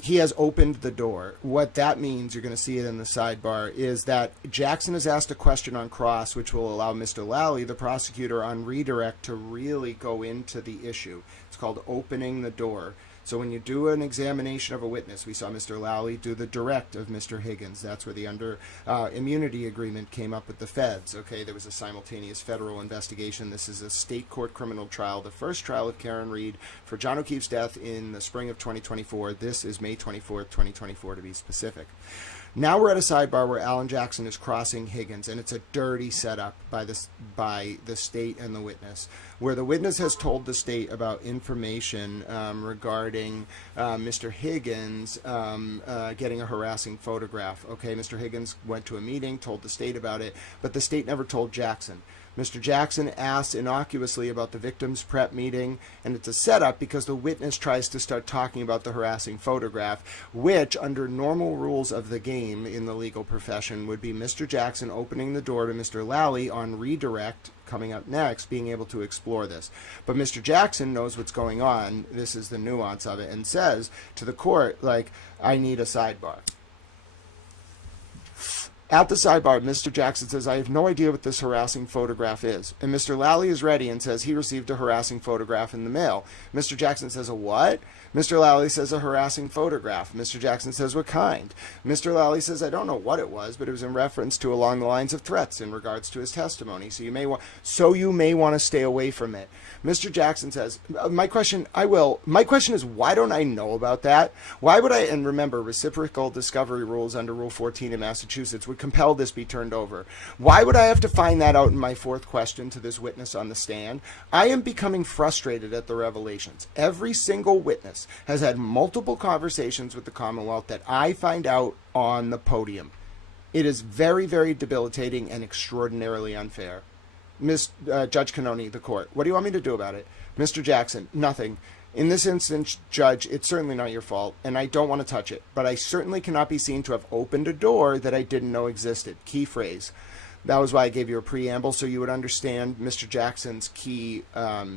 he has opened the door. What that means, you're going to see it in the sidebar, is that Jackson has asked a question on cross which will allow Mr. Lally, the prosecutor, on redirect to really go into the issue. It's called opening the door. So when you do an examination of a witness, we saw Mr. Lally do the direct of Mr. Higgins. That's where the immunity agreement came up with the feds. Okay, there was a simultaneous federal investigation. This is a state court criminal trial, the first trial of Karen Reed for John O'Keefe's death in the spring of 2024. This is May 24th, 2024 to be specific. Now we're at a sidebar where Alan Jackson is crossing Higgins, and it's a dirty setup by the state and the witness, where the witness has told the state about information regarding Mr. Higgins getting a harassing photograph. Okay, Mr. Higgins went to a meeting, told the state about it, but the state never told Jackson. Mr. Jackson asks innocuously about the victim's prep meeting, and it's a setup because the witness tries to start talking about the harassing photograph, which, under normal rules of the game in the legal profession, would be Mr. Jackson opening the door to Mr. Lally on redirect, coming up next, being able to explore this. But Mr. Jackson knows what's going on, this is the nuance of it, and says to the court, like, I need a sidebar. At the sidebar, Mr. Jackson says, I have no idea what this harassing photograph is. And Mr. Lally is ready and says he received a harassing photograph in the mail. Mr. Jackson says, a what? Mr. Lally says, a harassing photograph. Mr. Jackson says, what kind? Mr. Lally says, I don't know what it was, but it was in reference to along the lines of threats in regards to his testimony. So you may want to stay away from it. Mr. Jackson says, my question is, why don't I know about that? Why would I, and remember, reciprocal discovery rules under Rule 14 in Massachusetts would compel this be turned over. Why would I have to find that out in my fourth question to this witness on the stand? I am becoming frustrated at the revelations. Every single witness has had multiple conversations with the Commonwealth that I find out on the podium. It is very, very debilitating and extraordinarily unfair. Judge Cannoni, the court, what do you want me to do about it? Mr. Jackson, nothing. In this instance, Judge, it's certainly not your fault, and I don't want to touch it, but I certainly cannot be seen to have opened a door that I didn't know existed. Key phrase. That was why I gave you a preamble, so you would understand Mr. Jackson's key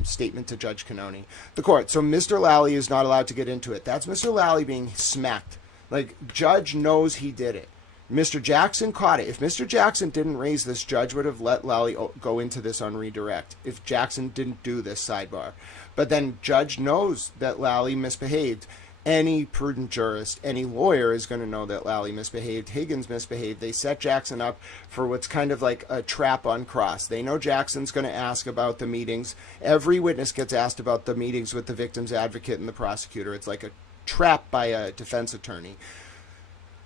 statement to Judge Cannoni. The court. So Mr. Lally is not allowed to get into it. That's Mr. Lally being smacked. Like, Judge knows he did it. Mr. Jackson caught it. If Mr. Jackson didn't raise this, Judge would have let Lally go into this on redirect if Jackson didn't do this sidebar. But then Judge knows that Lally misbehaved. Any prudent jurist, any lawyer is going to know that Lally misbehaved. Higgins misbehaved. They set Jackson up for what's kind of like a trap on cross. They know Jackson's going to ask about the meetings. Every witness gets asked about the meetings with the victim's advocate and the prosecutor. It's like a trap by a defense attorney.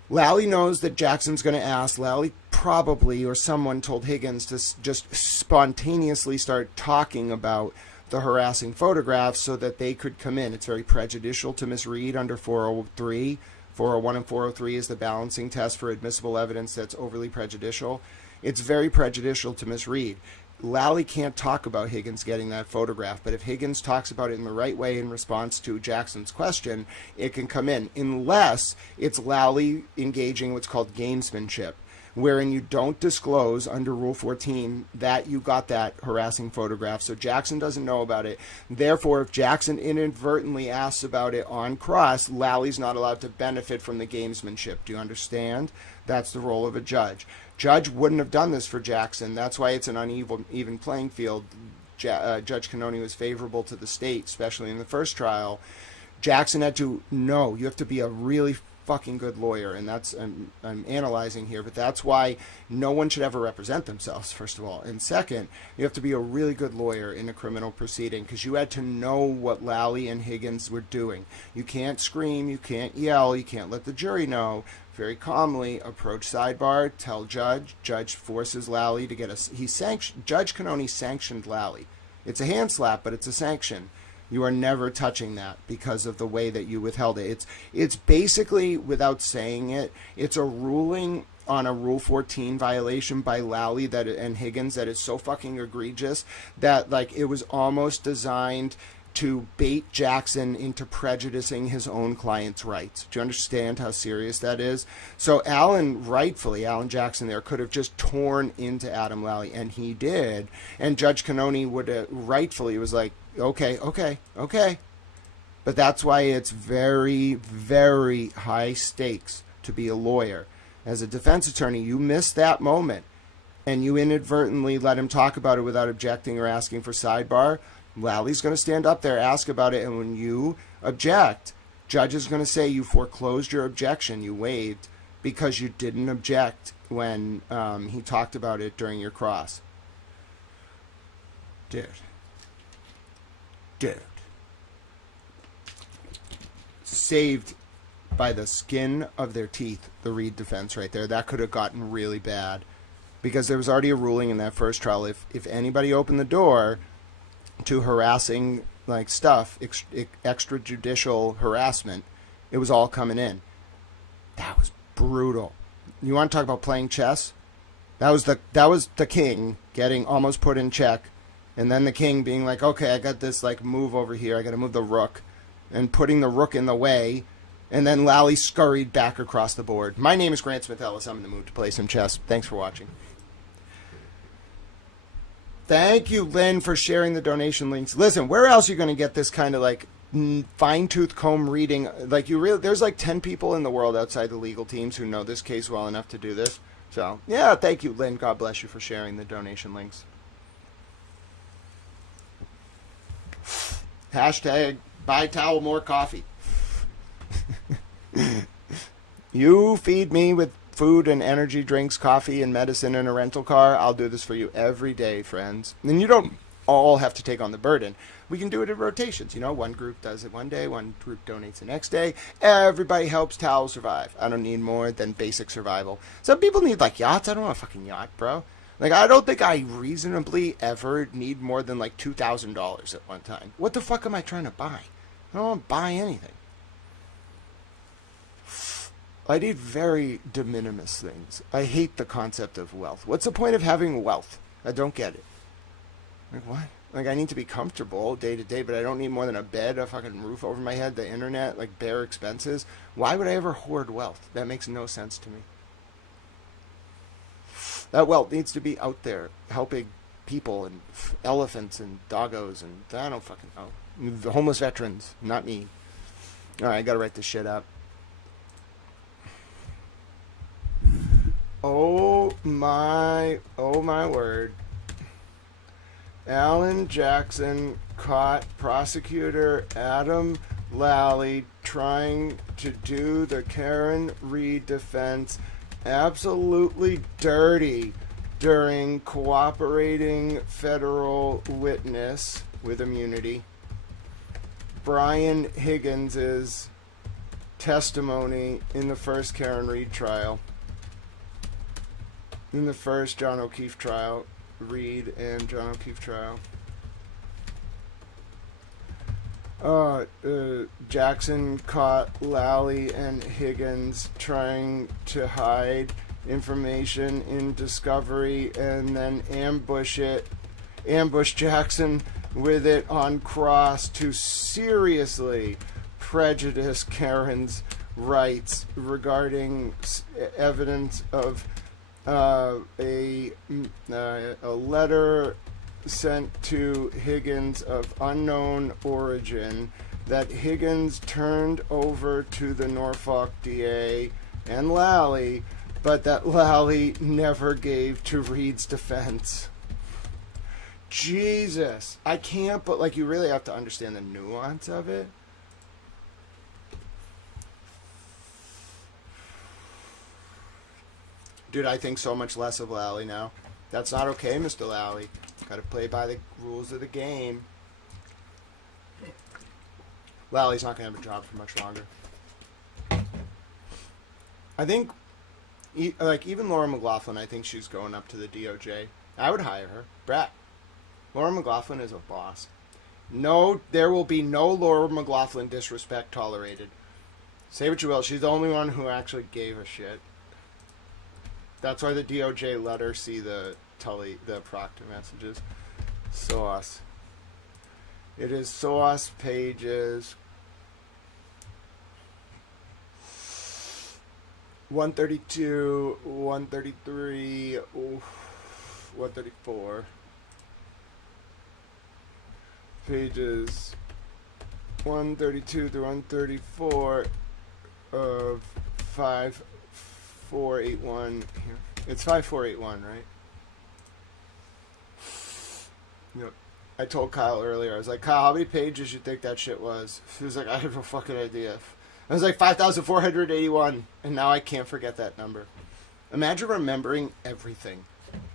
Lally knows that Jackson's going to ask. Lally probably, or someone told Higgins to just spontaneously start talking about the harassing photographs so that they could come in. It's very prejudicial to Ms. Reed under 403. 401 and 403 is the balancing test for admissible evidence that's overly prejudicial. It's very prejudicial to Ms. Reed. Lally can't talk about Higgins getting that photograph, but if Higgins talks about it in the right way in response to Jackson's question, it can come in, unless it's Lally engaging what's called gamesmanship, wherein you don't disclose under Rule 14 that you got that harassing photograph, so Jackson doesn't know about it. Therefore, if Jackson inadvertently asks about it on cross, Lally's not allowed to benefit from the gamesmanship. Do you understand? That's the role of a judge. Judge wouldn't have done this for Jackson. That's why it's an uneven playing field. Judge Cannoni was favorable to the state, especially in the first trial. Jackson had to know. You have to be a really fucking good lawyer, and that's I'm analyzing here, but that's why no one should ever represent themselves, first of all. And second, you have to be a really good lawyer in a criminal proceeding because you had to know what Lally and Higgins were doing. You can't scream, you can't yell, you can't let the jury know. Very calmly approach Sidebar, tell Judge forces Lally to get Judge Canoni sanctioned Lally. It's a hand slap, but it's a sanction. You are never touching that because of the way that you withheld it. It's basically, without saying it, it's a ruling on a Rule 14 violation by Lally and Higgins that is so fucking egregious that like it was almost designed to bait Jackson into prejudicing his own client's rights. Do you understand how serious that is? So Alan Jackson there could have just torn into Adam Lally, and he did. And Judge Canoni would have rightfully was like, okay. But that's why it's very, very high stakes to be a lawyer. As a defense attorney, you miss that moment, and you inadvertently let him talk about it without objecting or asking for sidebar. Lally's going to stand up there, ask about it, and when you object, judge is going to say you foreclosed your objection, you waived, because you didn't object when he talked about it during your cross. Dude. Saved by the skin of their teeth, the Reed defense right there. That could have gotten really bad, because there was already a ruling in that first trial. If anybody opened the door to harassing like stuff, extrajudicial harassment, it was all coming in. That was brutal. You want to talk about playing chess? That was the king getting almost put in check, and then the king being like, okay, I got this like move over here, I got to move the rook, and putting the rook in the way, and then Lally scurried back across the board. My name is Grant Smith Ellis. I'm in the mood to play some chess. Thanks for watching. Thank you, Lynn, for sharing the donation links. Listen, where else are you going to get this kind of like fine-tooth comb reading? Like there's like 10 people in the world outside the legal teams who know this case well enough to do this. So, yeah, thank you, Lynn. God bless you for sharing the donation links. Hashtag buy towel, more coffee. You feed me with food and energy drinks, coffee and medicine and a rental car. I'll do this for you every day, friends. And you don't all have to take on the burden. We can do it in rotations. You know, one group does it one day, one group donates the next day. Everybody helps Towel survive. I don't need more than basic survival. Some people need like yachts. I don't want a fucking yacht, bro. Like, I don't think I reasonably ever need more than like $2,000 at one time. What the fuck am I trying to buy? I don't want to buy anything. I need very de minimis things. I hate the concept of wealth. What's the point of having wealth? I don't get it. Like, what? Like, I need to be comfortable day to day, but I don't need more than a bed, a fucking roof over my head, the internet, like bare expenses. Why would I ever hoard wealth? That makes no sense to me. That wealth needs to be out there helping people and elephants and doggos and I don't fucking know. The homeless veterans, not me. All right, I gotta write this shit up. Oh my word. Alan Jackson caught prosecutor Adam Lally trying to do the Karen Reed defense absolutely dirty during cooperating federal witness with immunity. Brian Higgins' testimony in the first Karen Reed trial. In the first John O'Keefe trial, Reed and John O'Keefe trial. Jackson caught Lally and Higgins trying to hide information in discovery and then ambush Jackson with it on cross to seriously prejudice Karen's rights regarding evidence of a letter sent to Higgins of unknown origin that Higgins turned over to the Norfolk DA and Lally, but that Lally never gave to Reed's defense. Jesus. I can't, but like you really have to understand the nuance of it. Dude, I think so much less of Lally now. That's not okay, Mr. Lally. Gotta play by the rules of the game. Lally's not gonna have a job for much longer. I think, like, even Laura McLaughlin, I think she's going up to the DOJ. I would hire her. Brat. Laura McLaughlin is a boss. No, there will be no Laura McLaughlin disrespect tolerated. Say what you will, she's the only one who actually gave a shit. That's why the DOJ let her see the Proctor messages. Sauce. It is sauce pages 132, 133, 134. Pages 132 through 134 of 5481. Here. It's 5481, right? Yep. I told Kyle earlier, I was like, Kyle, how many pages you think that shit was? He was like, I have no fucking idea. I was like, 5,481, and now I can't forget that number. Imagine remembering everything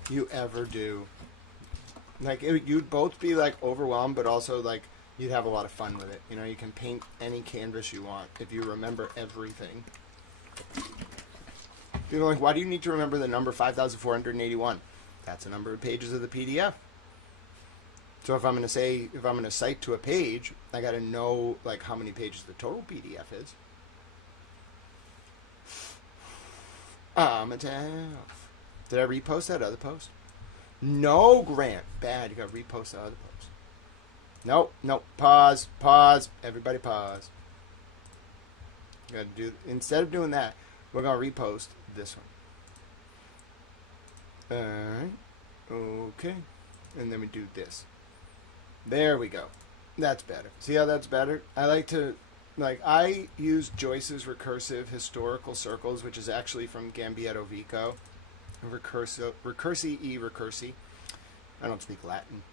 you ever do. Like, you'd both be, like, overwhelmed, but also, like, you'd have a lot of fun with it. You know, you can paint any canvas you want if you remember everything. People are like, why do you need to remember the number 5,481? That's the number of pages of the PDF. So if I'm going to cite to a page, I got to know, like, how many pages the total PDF is. Did I repost that other post? No, Grant. Bad. You got to repost the other post. Nope. Pause. Everybody pause. You got to do, instead of doing that, we're going to repost this one. Alright. Okay. And then we do this. There we go. That's better. See how that's better? I use Joyce's recursive historical circles, which is actually from Gambetto Vico. Recursi. I don't speak Latin.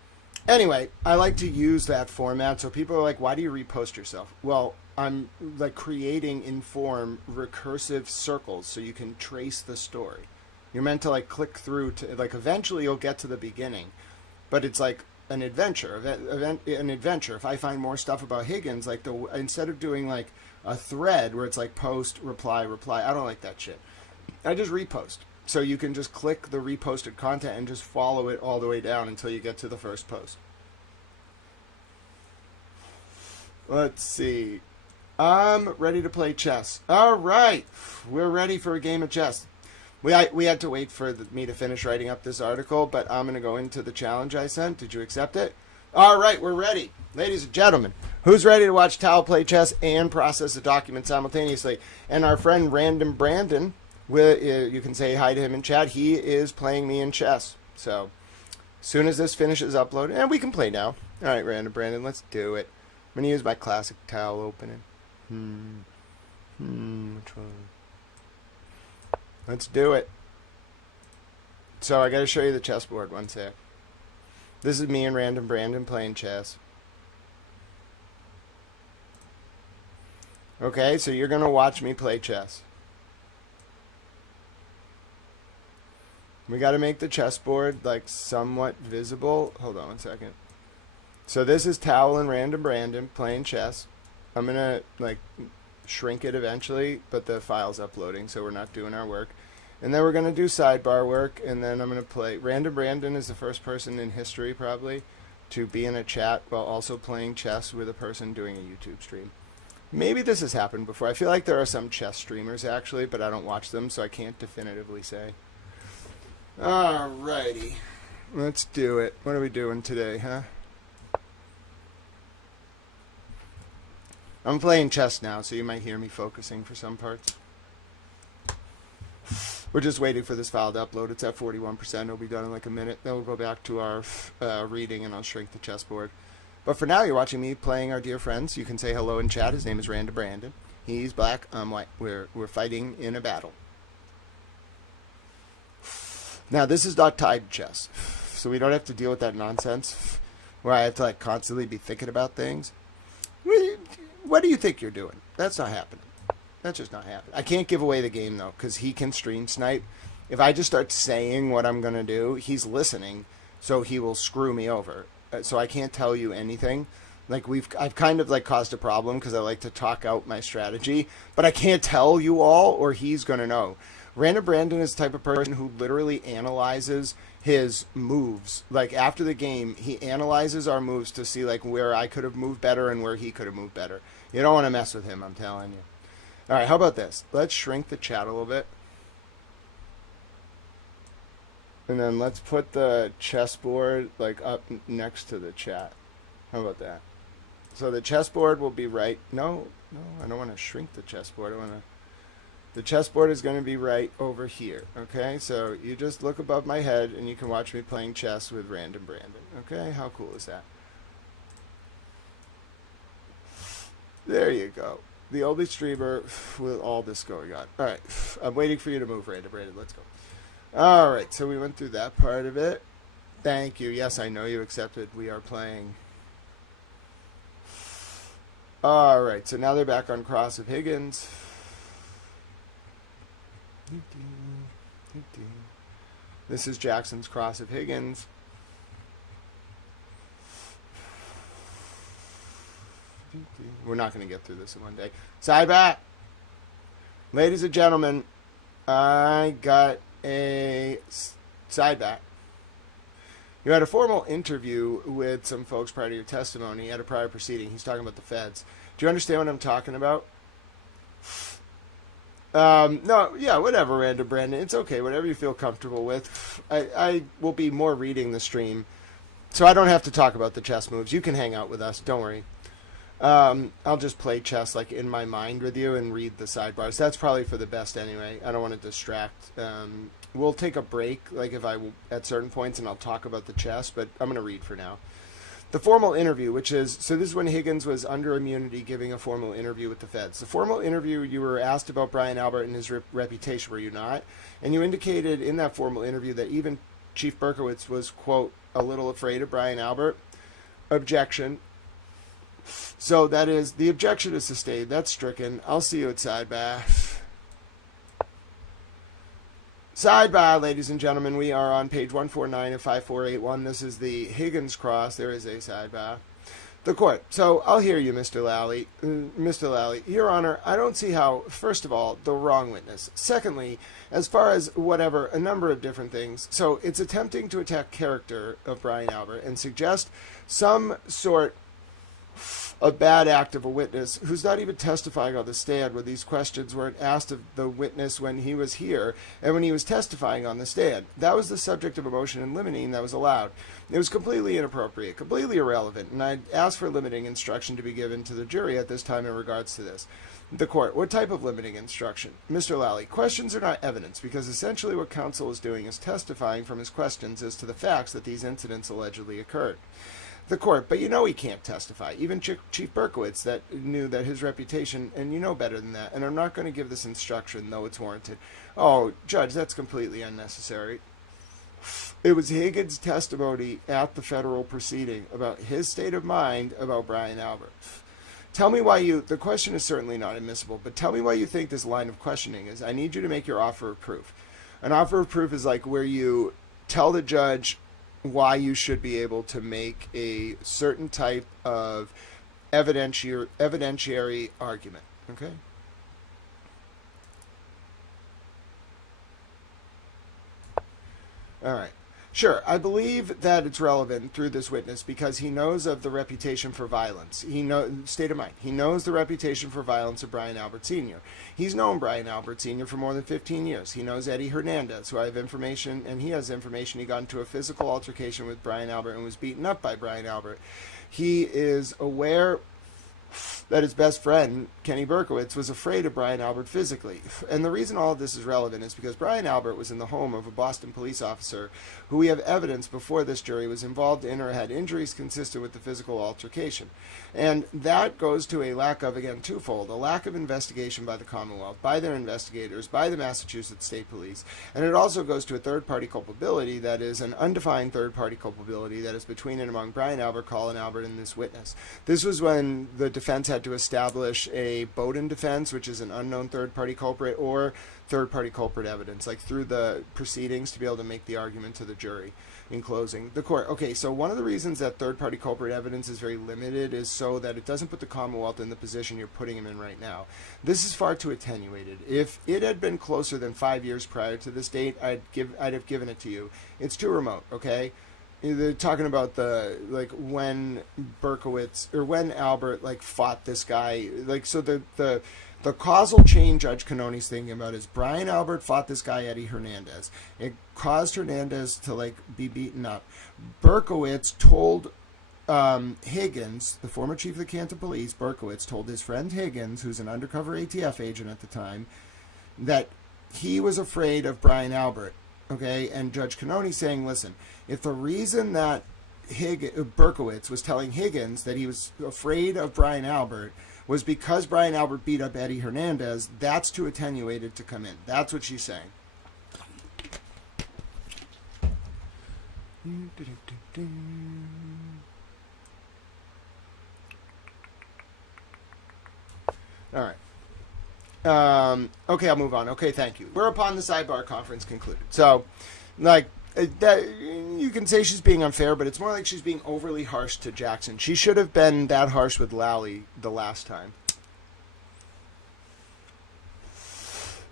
Anyway, I like to use that format. So people are like, why do you repost yourself? Well, I'm like creating in form recursive circles so you can trace the story. You're meant to like click through to, like, eventually you'll get to the beginning, but it's like an adventure. If I find more stuff about Higgins, like instead of doing like a thread where it's like post, reply, I don't like that shit. I just repost. So you can just click the reposted content and just follow it all the way down until you get to the first post. Let's see. I'm ready to play chess. All right. We're ready for a game of chess. We had to wait for me to finish writing up this article, but I'm going to go into the challenge I sent. Did you accept it? All right, we're ready. Ladies and gentlemen, who's ready to watch Tal play chess and process a document simultaneously? And our friend Random Brandon, you can say hi to him in chat. He is playing me in chess. So as soon as this finishes uploading, and we can play now. All right, Random Brandon, let's do it. I'm going to use my classic Tal opening. Which one? Let's do it. So I got to show you the chessboard one sec. This is me and Random Brandon playing chess. Okay, so you're going to watch me play chess. We got to make the chessboard like somewhat visible. Hold on one second. So this is Towel and Random Brandon playing chess. I'm going to like shrink it eventually, but the file's uploading, so we're not doing our work. And then we're going to do sidebar work, and then I'm going to play. Random Brandon is the first person in history, probably, to be in a chat while also playing chess with a person doing a YouTube stream. Maybe this has happened before. I feel like there are some chess streamers, actually, but I don't watch them, so I can't definitively say. Alrighty. Let's do it. What are we doing today, huh? I'm playing chess now, so you might hear me focusing for some parts. We're just waiting for this file to upload. It's at 41%. It'll be done in like a minute. Then we'll go back to our reading, and I'll shrink the chessboard. But for now, you're watching me playing our dear friends. You can say hello in chat. His name is Random Brandon. He's black. I'm white. We're fighting in a battle. Now, this is not timed chess, so we don't have to deal with that nonsense where I have to like constantly be thinking about things. What do you think you're doing? That's not happening. That's just not happening. I can't give away the game, though, because he can stream snipe, If I just start saying what I'm going to do, he's listening, so he will screw me over. So I can't tell you anything. Like I've kind of like caused a problem because I like to talk out my strategy, but I can't tell you all or he's going to know. Random Brandon is the type of person who literally analyzes his moves. Like after the game, he analyzes our moves to see like where I could have moved better and where he could have moved better. You don't want to mess with him, I'm telling you. All right, how about this? Let's shrink the chat a little bit. And then let's put the chessboard like up next to the chat. How about that? So the chessboard will be right. No, I don't want to shrink the chessboard. The chessboard is going to be right over here. Okay, so you just look above my head and you can watch me playing chess with Random Brandon. Okay, how cool is that? There you go. The only streamer with all this going on. All right, I'm waiting for you to move, Random Brandon. Let's go. All right, so we went through that part of it. Thank you. Yes, I know you accepted. We are playing. All right, so now they're back on Cross of Higgins. This is Jackson's Cross of Higgins. We're not going to get through this in one day. Sidebar! Ladies and gentlemen, I got a sidebar. You had a formal interview with some folks prior to your testimony at a prior proceeding. He's talking about the feds. Do you understand what I'm talking about? No, yeah, whatever, Random Brandon. It's okay, whatever you feel comfortable with. I will be more reading the stream, so I don't have to talk about the chess moves. You can hang out with us, don't worry. I'll just play chess like in my mind with you and read the sidebars. That's probably for the best anyway. I don't want to distract. We'll take a break, like if I at certain points, and I'll talk about the chess, but I'm going to read for now. The formal interview, which is, so this is when Higgins was under immunity giving a formal interview with the feds. The formal interview, you were asked about Brian Albert and his reputation, were you not? And you indicated in that formal interview that even Chief Berkowitz was, quote, a little afraid of Brian Albert. Objection. So that is, the objection is sustained. That's stricken. I'll see you at Sidebar. Sidebar, ladies and gentlemen. We are on page 149 of 5481. This is the Higgins cross. There is a sidebar. The court. So I'll hear you, Mr. Lally. Mr. Lally, Your Honor, I don't see how, first of all, the wrong witness. Secondly, as far as whatever, a number of different things. So it's attempting to attack character of Brian Albert and suggest some sort a bad act of a witness who's not even testifying on the stand when these questions weren't asked of the witness when he was here and when he was testifying on the stand. That was the subject of a motion in limine that was allowed. It was completely inappropriate, completely irrelevant, and I'd ask for limiting instruction to be given to the jury at this time in regards to this. The court, what type of limiting instruction? Mr. Lally, questions are not evidence because essentially what counsel is doing is testifying from his questions as to the facts that these incidents allegedly occurred. The court, but you know he can't testify. Even Chief Berkowitz that knew that his reputation, and you know better than that, and I'm not going to give this instruction, though it's warranted. Oh, Judge, that's completely unnecessary. It was Higgins' testimony at the federal proceeding about his state of mind about Brian Albert. Tell me why you, the question is certainly not admissible, but tell me why you think this line of questioning is. I need you to make your offer of proof. An offer of proof is like where you tell the judge why you should be able to make a certain type of evidentiary argument. Okay? All right. Sure, I believe that it's relevant through this witness because he knows of the reputation for violence. State of mind. He knows the reputation for violence of Brian Albert Sr. He's known Brian Albert Sr. for more than 15 years. He knows Eddie Hernandez, who I have information, and he has information. He got into a physical altercation with Brian Albert and was beaten up by Brian Albert. He is aware that his best friend, Kenny Berkowitz, was afraid of Brian Albert physically. And the reason all of this is relevant is because Brian Albert was in the home of a Boston police officer who we have evidence before this jury was involved in or had injuries consistent with the physical altercation. And that goes to a lack of, again, twofold, a lack of investigation by the Commonwealth, by their investigators, by the Massachusetts State Police. And it also goes to a third-party culpability that is an undefined third-party culpability that is between and among Brian Albert, Colin Albert, and this witness. This was when the defense had to establish a Bowden defense, which is an unknown third-party culprit, or third-party culprit evidence, like through the proceedings, to be able to make the argument to the jury in closing. The court, okay, so one of the reasons that third-party culprit evidence is very limited is so that it doesn't put the Commonwealth in the position you're putting him in right now. This is far too attenuated. If it had been closer than 5 years prior to this date, I'd have given it to you. It's too remote, okay? They're talking about when Berkowitz, or when Albert, fought this guy. So the causal chain Judge Cannoni's thinking about is Brian Albert fought this guy, Eddie Hernandez. It caused Hernandez to, be beaten up. Berkowitz told Higgins, the former chief of the Canton Police, Berkowitz, told his friend Higgins, who's an undercover ATF agent at the time, that he was afraid of Brian Albert. Okay, and Judge Cannoni saying, listen, if the reason that Berkowitz was telling Higgins that he was afraid of Brian Albert was because Brian Albert beat up Eddie Hernandez, that's too attenuated to come in. That's what she's saying. All right. Okay, I'll move on. Okay, thank you. Whereupon the sidebar conference concluded. So, you can say she's being unfair, but it's more like she's being overly harsh to Jackson. She should have been that harsh with Lally the last time.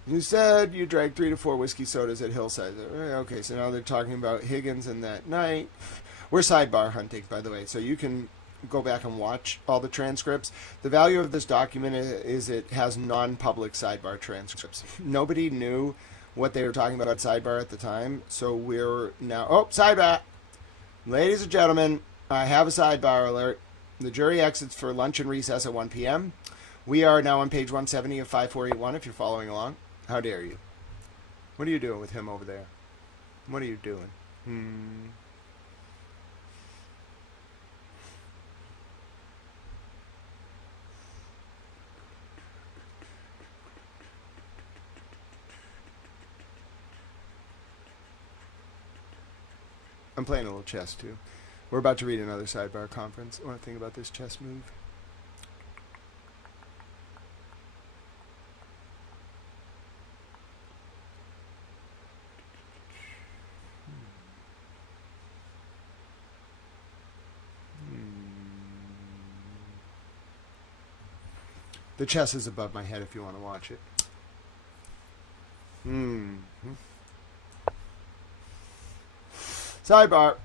You said you drank 3 to 4 whiskey sodas at Hillside. Okay, so now they're talking about Higgins and that night. We're sidebar hunting, by the way, so you can go back and watch all the transcripts. The value of this document is it has non-public sidebar transcripts. Nobody knew what they were talking about sidebar at the time, so we're now... Oh, sidebar! Ladies and gentlemen, I have a sidebar alert. The jury exits for lunch and recess at 1 p.m. We are now on page 170 of 5481, if you're following along. How dare you? What are you doing with him over there? What are you doing? I'm playing a little chess, too. We're about to read another sidebar conference. I want to think about this chess move. The chess is above my head if you want to watch it. Sidebar.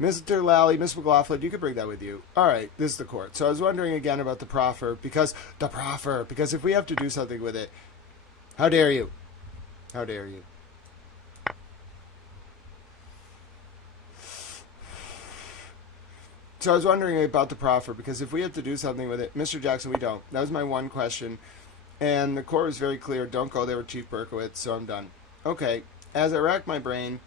Mr. Lally, Miss McLaughlin, you could bring that with you. All right, this is the court. So I was wondering again about the proffer, because if we have to do something with it, how dare you? How dare you? So I was wondering about the proffer, because if we have to do something with it, Mr. Jackson, we don't. That was my one question. And the court was very clear, don't go there with Chief Berkowitz, so I'm done. Okay, as I rack my brain,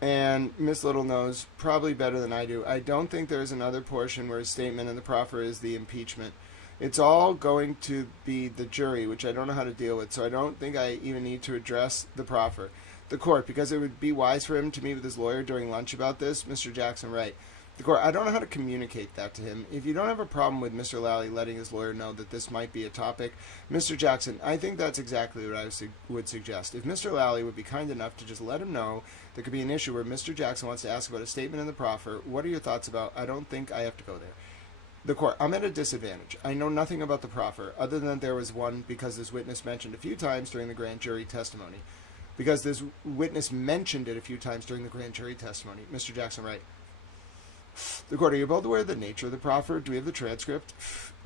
and Miss Little knows probably better than I do, I don't think there's another portion where a statement in the proffer is the impeachment. It's all going to be the jury, which I don't know how to deal with, so I don't think I even need to address the proffer. The court, because it would be wise for him to meet with his lawyer during lunch about this, Mr. Jackson, right. The court, I don't know how to communicate that to him. If you don't have a problem with Mr. Lally letting his lawyer know that this might be a topic, Mr. Jackson, I think that's exactly what I would suggest. If Mr. Lally would be kind enough to just let him know there could be an issue where Mr. Jackson wants to ask about a statement in the proffer, what are your thoughts about? I don't think I have to go there. The court, I'm at a disadvantage. I know nothing about the proffer, other than there was one because this witness mentioned a few times during the grand jury testimony. Because this witness mentioned it a few times during the grand jury testimony. Mr. Jackson, right. The court, are you both aware of the nature of the proffer? Do we have the transcript?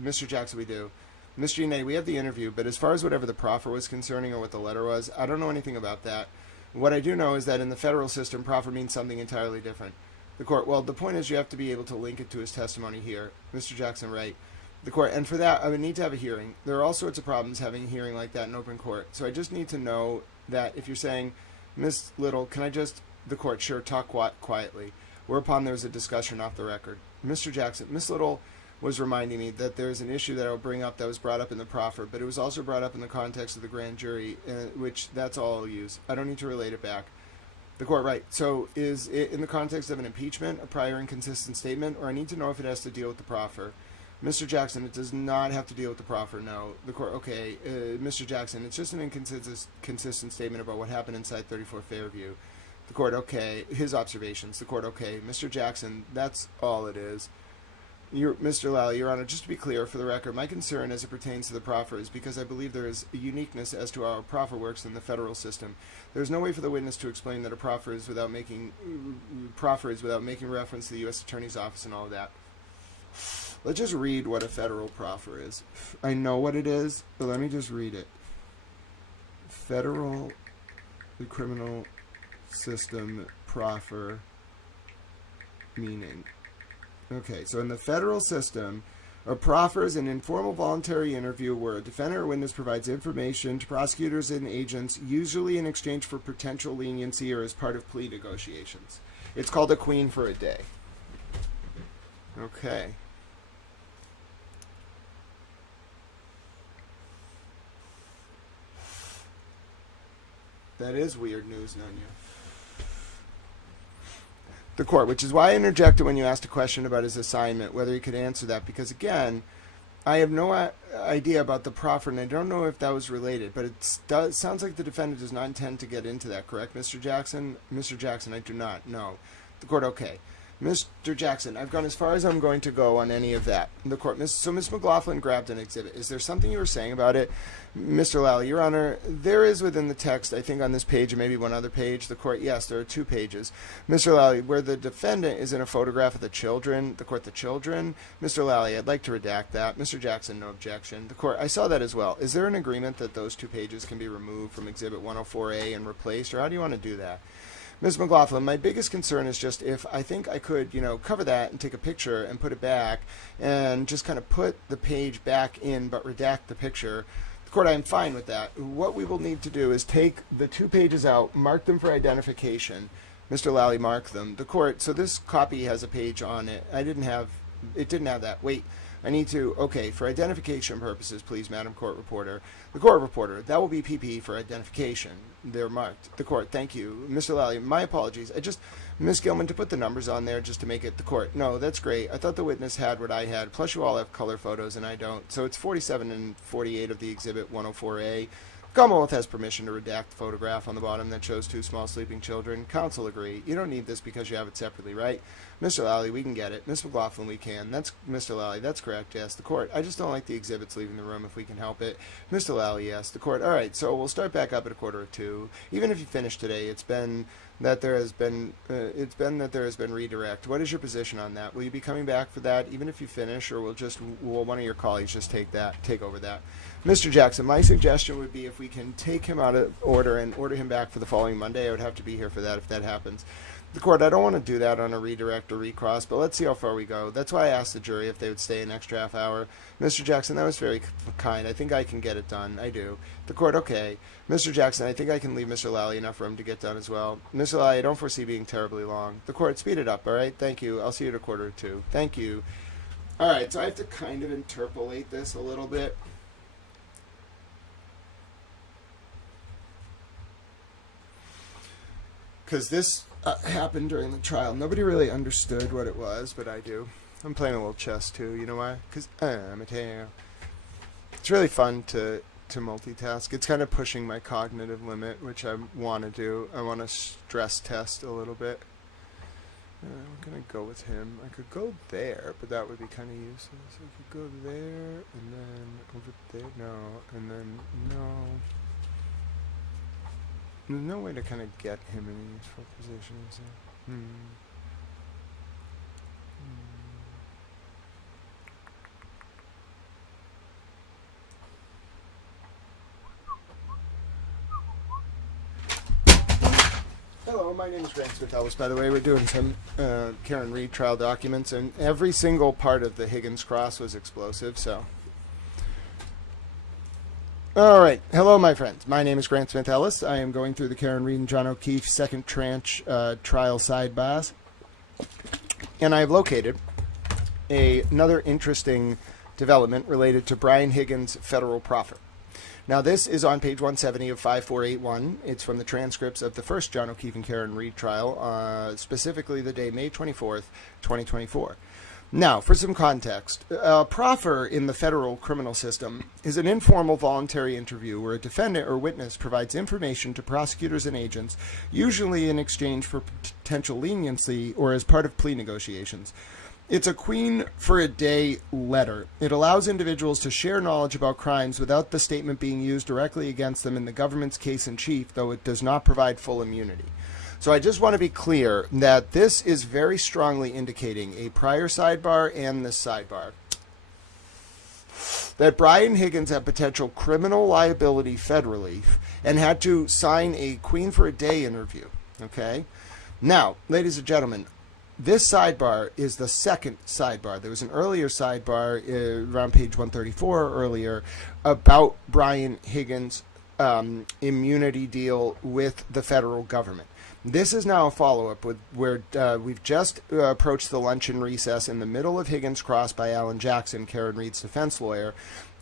Mr. Jackson, we do. Mr. Giannetti, we have the interview, but as far as whatever the proffer was concerning or what the letter was, I don't know anything about that. What I do know is that in the federal system, proffer means something entirely different. The court, well, the point is you have to be able to link it to his testimony here. Mr. Jackson, right. The court, and for that, I would need to have a hearing. There are all sorts of problems having a hearing like that in open court. So I just need to know that if you're saying, Miss Little, can I just, the court, sure, talk quietly. Whereupon there was a discussion off the record. Mr. Jackson, Miss Little was reminding me that there's an issue that I'll bring up that was brought up in the proffer, but it was also brought up in the context of the grand jury, which that's all I'll use. I don't need to relate it back. The court, right. So is it in the context of an impeachment, a prior inconsistent statement, or I need to know if it has to deal with the proffer? Mr. Jackson, it does not have to deal with the proffer. No. The court, okay. Mr. Jackson, it's just an inconsistent statement about what happened inside 34 Fairview. The court, okay. His observations. The court, okay. Mr. Jackson, that's all it is. Mr. Lally, Your Honor, just to be clear, for the record, my concern as it pertains to the proffer is because I believe there is a uniqueness as to how a proffer works in the federal system. There is no way for the witness to explain that a proffer is without making reference to the U.S. Attorney's Office and all of that. Let's just read what a federal proffer is. I know what it is, but let me just read it. Federal criminal system proffer meaning. Okay, so in the federal system, a proffer is an informal voluntary interview where a defendant or witness provides information to prosecutors and agents, usually in exchange for potential leniency or as part of plea negotiations. It's called a queen for a day. Okay. That is weird news, Nunya. The court, which is why I interjected when you asked a question about his assignment, whether he could answer that, because again, I have no idea about the proffer, and I don't know if that was related, but it sounds like the defendant does not intend to get into that, correct, Mr. Jackson? Mr. Jackson, I do not, no. The court, okay. Mr. Jackson, I've gone as far as I'm going to go on any of that. The court, so Ms. McLaughlin grabbed an exhibit. Is there something you were saying about it? Mr. Lally, Your Honor, there is within the text, I think on this page and maybe one other page, the court, yes, there are 2 pages. Mr. Lally, where the defendant is in a photograph of the children, the court, the children. Mr. Lally, I'd like to redact that. Mr. Jackson, no objection. The court, I saw that as well. Is there an agreement that those 2 pages can be removed from Exhibit 104A and replaced, or how do you want to do that? Ms. McLaughlin, my biggest concern is just if I think I could, cover that and take a picture and put it back and just kind of put the page back in but redact the picture. The court, I am fine with that. What we will need to do is take the 2 pages out, mark them for identification. Mr. Lally, mark them. The court, so this copy has a page on it. It didn't have that. Wait. I need to, okay, for identification purposes, please, Madam Court Reporter. The Court Reporter, that will be PP for identification. They're marked. The Court, thank you. Mr. Lally, my apologies. Ms. Gilman, to put the numbers on there just to make it the Court. No, that's great. I thought the witness had what I had. Plus, you all have color photos, and I don't. So it's 47 and 48 of the Exhibit 104A. Commonwealth has permission to redact the photograph on the bottom that shows 2 small sleeping children. Counsel agree. You don't need this because you have it separately, right? Mr. Lally, we can get it. Ms. McLaughlin, we can. That's Mr. Lally, that's correct, yes. The court, I just don't like the exhibits leaving the room if we can help it. Mr. Lally, yes. The court, all right, so we'll start back up at 1:45. Even if you finish today, it's been that there has been redirect. What is your position on that? Will you be coming back for that even if you finish, or will one of your colleagues just take over that? Mr. Jackson, my suggestion would be if we can take him out of order and order him back for the following Monday. I would have to be here for that if that happens. The court, I don't want to do that on a redirect or recross, but let's see how far we go. That's why I asked the jury if they would stay an extra half hour. Mr. Jackson, that was very kind. I think I can get it done. I do. The court, okay. Mr. Jackson, I think I can leave Mr. Lally enough room to get done as well. Mr. Lally, I don't foresee being terribly long. The court, speed it up, all right? Thank you. I'll see you at 1:45. Thank you. All right, so I have to kind of interpolate this a little bit. Because this happened during the trial. Nobody really understood what it was, but I do. I'm playing a little chess, too. You know why? Because I'm a tail. It's really fun to multitask. It's kind of pushing my cognitive limit, which I want to do. I want to stress test a little bit. I'm going to go with him. I could go there, but that would be kind of useless. I could go there, and then over there. No, and then no. There's no way to kind of get him in a useful position, is there? Hello, my name is Grant Smith-Ellis, by the way. We're doing some Karen Reed trial documents, and every single part of the Higgins cross was explosive, so... All right. Hello, my friends. My name is Grant Smith-Ellis. I am going through the Karen Reed and John O'Keefe second tranche trial sidebahs. And I have located another interesting development related to Brian Higgins' federal proffer. Now, this is on page 170 of 5481. It's from the transcripts of the first John O'Keefe and Karen Reed trial, specifically the day May 24th, 2024. Now, for some context, a proffer in the federal criminal system is an informal voluntary interview where a defendant or witness provides information to prosecutors and agents, usually in exchange for potential leniency or as part of plea negotiations. It's a queen for a day letter. It allows individuals to share knowledge about crimes without the statement being used directly against them in the government's case in chief, though it does not provide full immunity. So I just want to be clear that this is very strongly indicating a prior sidebar and this sidebar. That Brian Higgins had potential criminal liability federally and had to sign a Queen for a Day interview. Okay? Now, ladies and gentlemen, this sidebar is the second sidebar. There was an earlier sidebar around page 134 earlier about Brian Higgins' immunity deal with the federal government. This is now a follow-up where we've just approached the luncheon recess in the middle of Higgins Cross by Alan Jackson, Karen Reed's defense lawyer.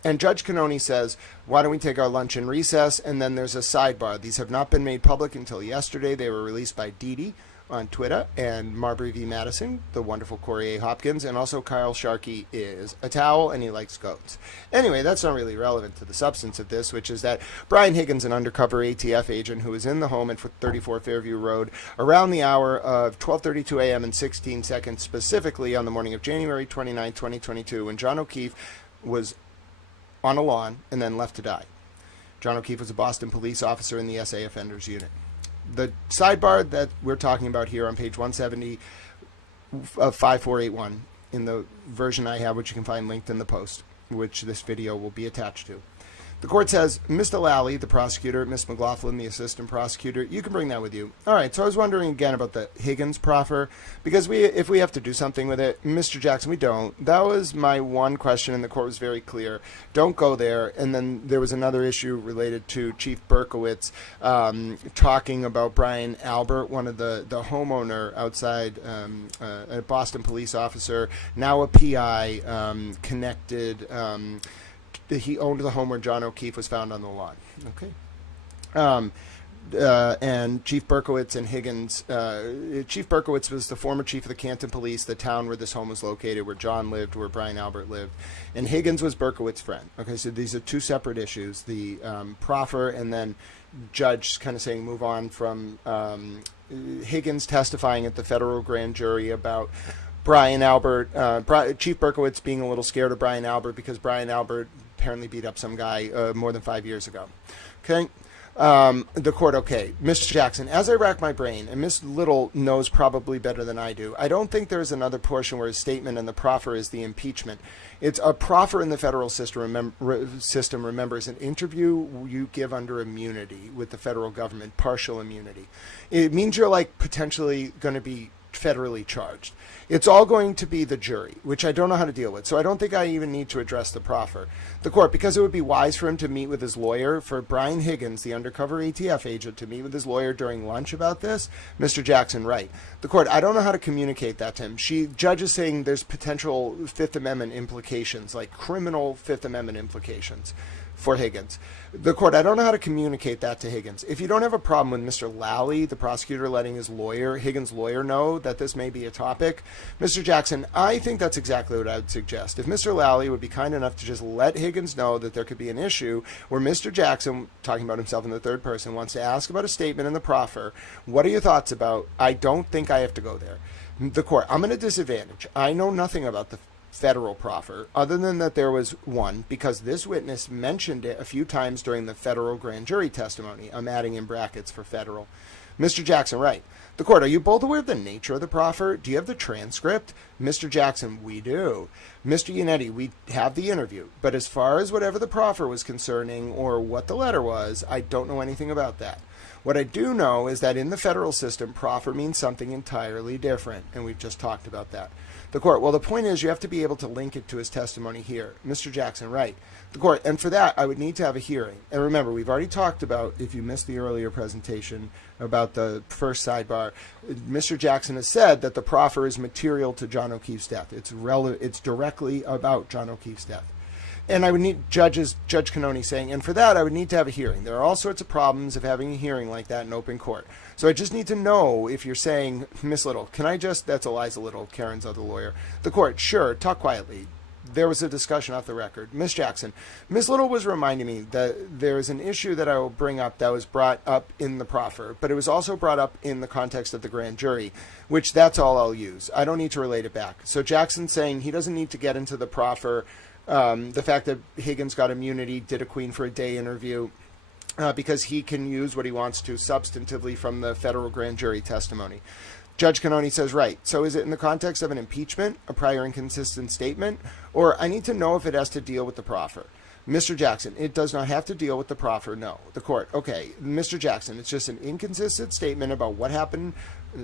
And Judge Cannoni says, why don't we take our luncheon recess? And then there's a sidebar. These have not been made public until yesterday. They were released by Dee on Twitter, and Marbury v. Madison, the wonderful Corey A. Hopkins, and also Kyle Sharkey is a towel, and he likes goats. Anyway, that's not really relevant to the substance of this, which is that Brian Higgins, an undercover ATF agent who was in the home at 34 Fairview Road around the hour of 12:32 a.m. and 16 seconds, specifically on the morning of January 29, 2022, when John O'Keefe was on a lawn and then left to die. John O'Keefe was a Boston police officer in the SA Offenders Unit. The sidebar that we're talking about here on page 170 of 5481 in the version I have, which you can find linked in the post, which this video will be attached to. The court says, Mr. Lally, the prosecutor, Miss McLaughlin, the assistant prosecutor, you can bring that with you. All right, so I was wondering again about the Higgins proffer, because if we have to do something with it, Mr. Jackson, we don't. That was my one question, and the court was very clear. Don't go there. And then there was another issue related to Chief Berkowitz talking about Brian Albert, one of the homeowner outside, a Boston police officer, now a PI, connected. He owned the home where John O'Keefe was found on the lawn. Okay. And Chief Berkowitz and Higgins. Chief Berkowitz was the former chief of the Canton Police, the town where this home was located, where John lived, where Brian Albert lived. And Higgins was Berkowitz's friend. Okay, so these are two separate issues. The proffer and then judge kind of saying move on from Higgins testifying at the federal grand jury about Brian Albert, Chief Berkowitz being a little scared of Brian Albert because Brian Albert apparently beat up some guy more than 5 years ago. Okay. The court, okay. Mr. Jackson, as I rack my brain, and Miss Little knows probably better than I do, I don't think there's another portion where his statement and the proffer is the impeachment. It's a proffer in the federal system, remember, is an interview you give under immunity with the federal government, partial immunity. It means you're like potentially going to be federally charged. It's all going to be the jury, which I don't know how to deal with. So I don't think I even need to address the proffer. The court, because it would be wise for him to meet with his lawyer, for Brian Higgins, the undercover ATF agent, to meet with his lawyer during lunch about this, Mr. Jackson, right. The court, I don't know how to communicate that to him. Judge is saying there's potential Fifth Amendment implications, like criminal Fifth Amendment implications for Higgins. The court, I don't know how to communicate that to Higgins. If you don't have a problem with Mr. Lally, the prosecutor, letting his lawyer, Higgins' lawyer, know that this may be a topic, Mr. Jackson, I think that's exactly what I would suggest. If Mr. Lally would be kind enough to just let Higgins know that there could be an issue where Mr. Jackson, talking about himself in the third person, wants to ask about a statement in the proffer, what are your thoughts about, I don't think I have to go there. The court, I'm at a disadvantage. I know nothing about the federal proffer, other than that there was one, because this witness mentioned it a few times during the federal grand jury testimony. I'm adding in brackets for federal. Mr. Jackson, right. The court, are you both aware of the nature of the proffer? Do you have the transcript? Mr. Jackson, we do. Mr. Yannetti, we have the interview. But as far as whatever the proffer was concerning or what the letter was, I don't know anything about that. What I do know is that in the federal system, proffer means something entirely different, and we've just talked about that. The court, well, the point is you have to be able to link it to his testimony here. Mr. Jackson, right. The court, and for that, I would need to have a hearing. And remember, we've already talked about, if you missed the earlier presentation, about the first sidebar, Mr. Jackson has said that the proffer is material to John O'Keefe's death. It's directly about John O'Keefe's death. And I would need Judge Cannoni saying, and for that I would need to have a hearing. There are all sorts of problems of having a hearing like that in open court. So I just need to know if you're saying, Miss Little, can I just, that's Eliza Little, Karen's other lawyer. The court, sure, talk quietly. There was a discussion off the record. Miss Jackson, Miss Little was reminding me that there is an issue that I will bring up that was brought up in the proffer, but it was also brought up in the context of the grand jury, which that's all I'll use. I don't need to relate it back. So Jackson's saying he doesn't need to get into the proffer. The fact that Higgins got immunity, did a Queen for a Day interview, because he can use what he wants to substantively from the federal grand jury testimony. Judge Cannoni says, right, so is it in the context of an impeachment, a prior inconsistent statement, or I need to know if it has to deal with the proffer? Mr. Jackson, it does not have to deal with the proffer, no. The court, okay, Mr. Jackson, it's just an inconsistent statement about what happened,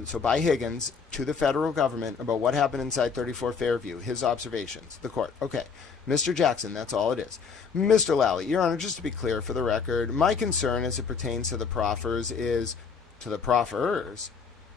so by Higgins, to the federal government about what happened inside 34 Fairview, his observations. The court, okay, Mr. Jackson, that's all it is. Mr. Lally, Your Honor, just to be clear for the record, my concern as it pertains to the proffers is, to the proffers,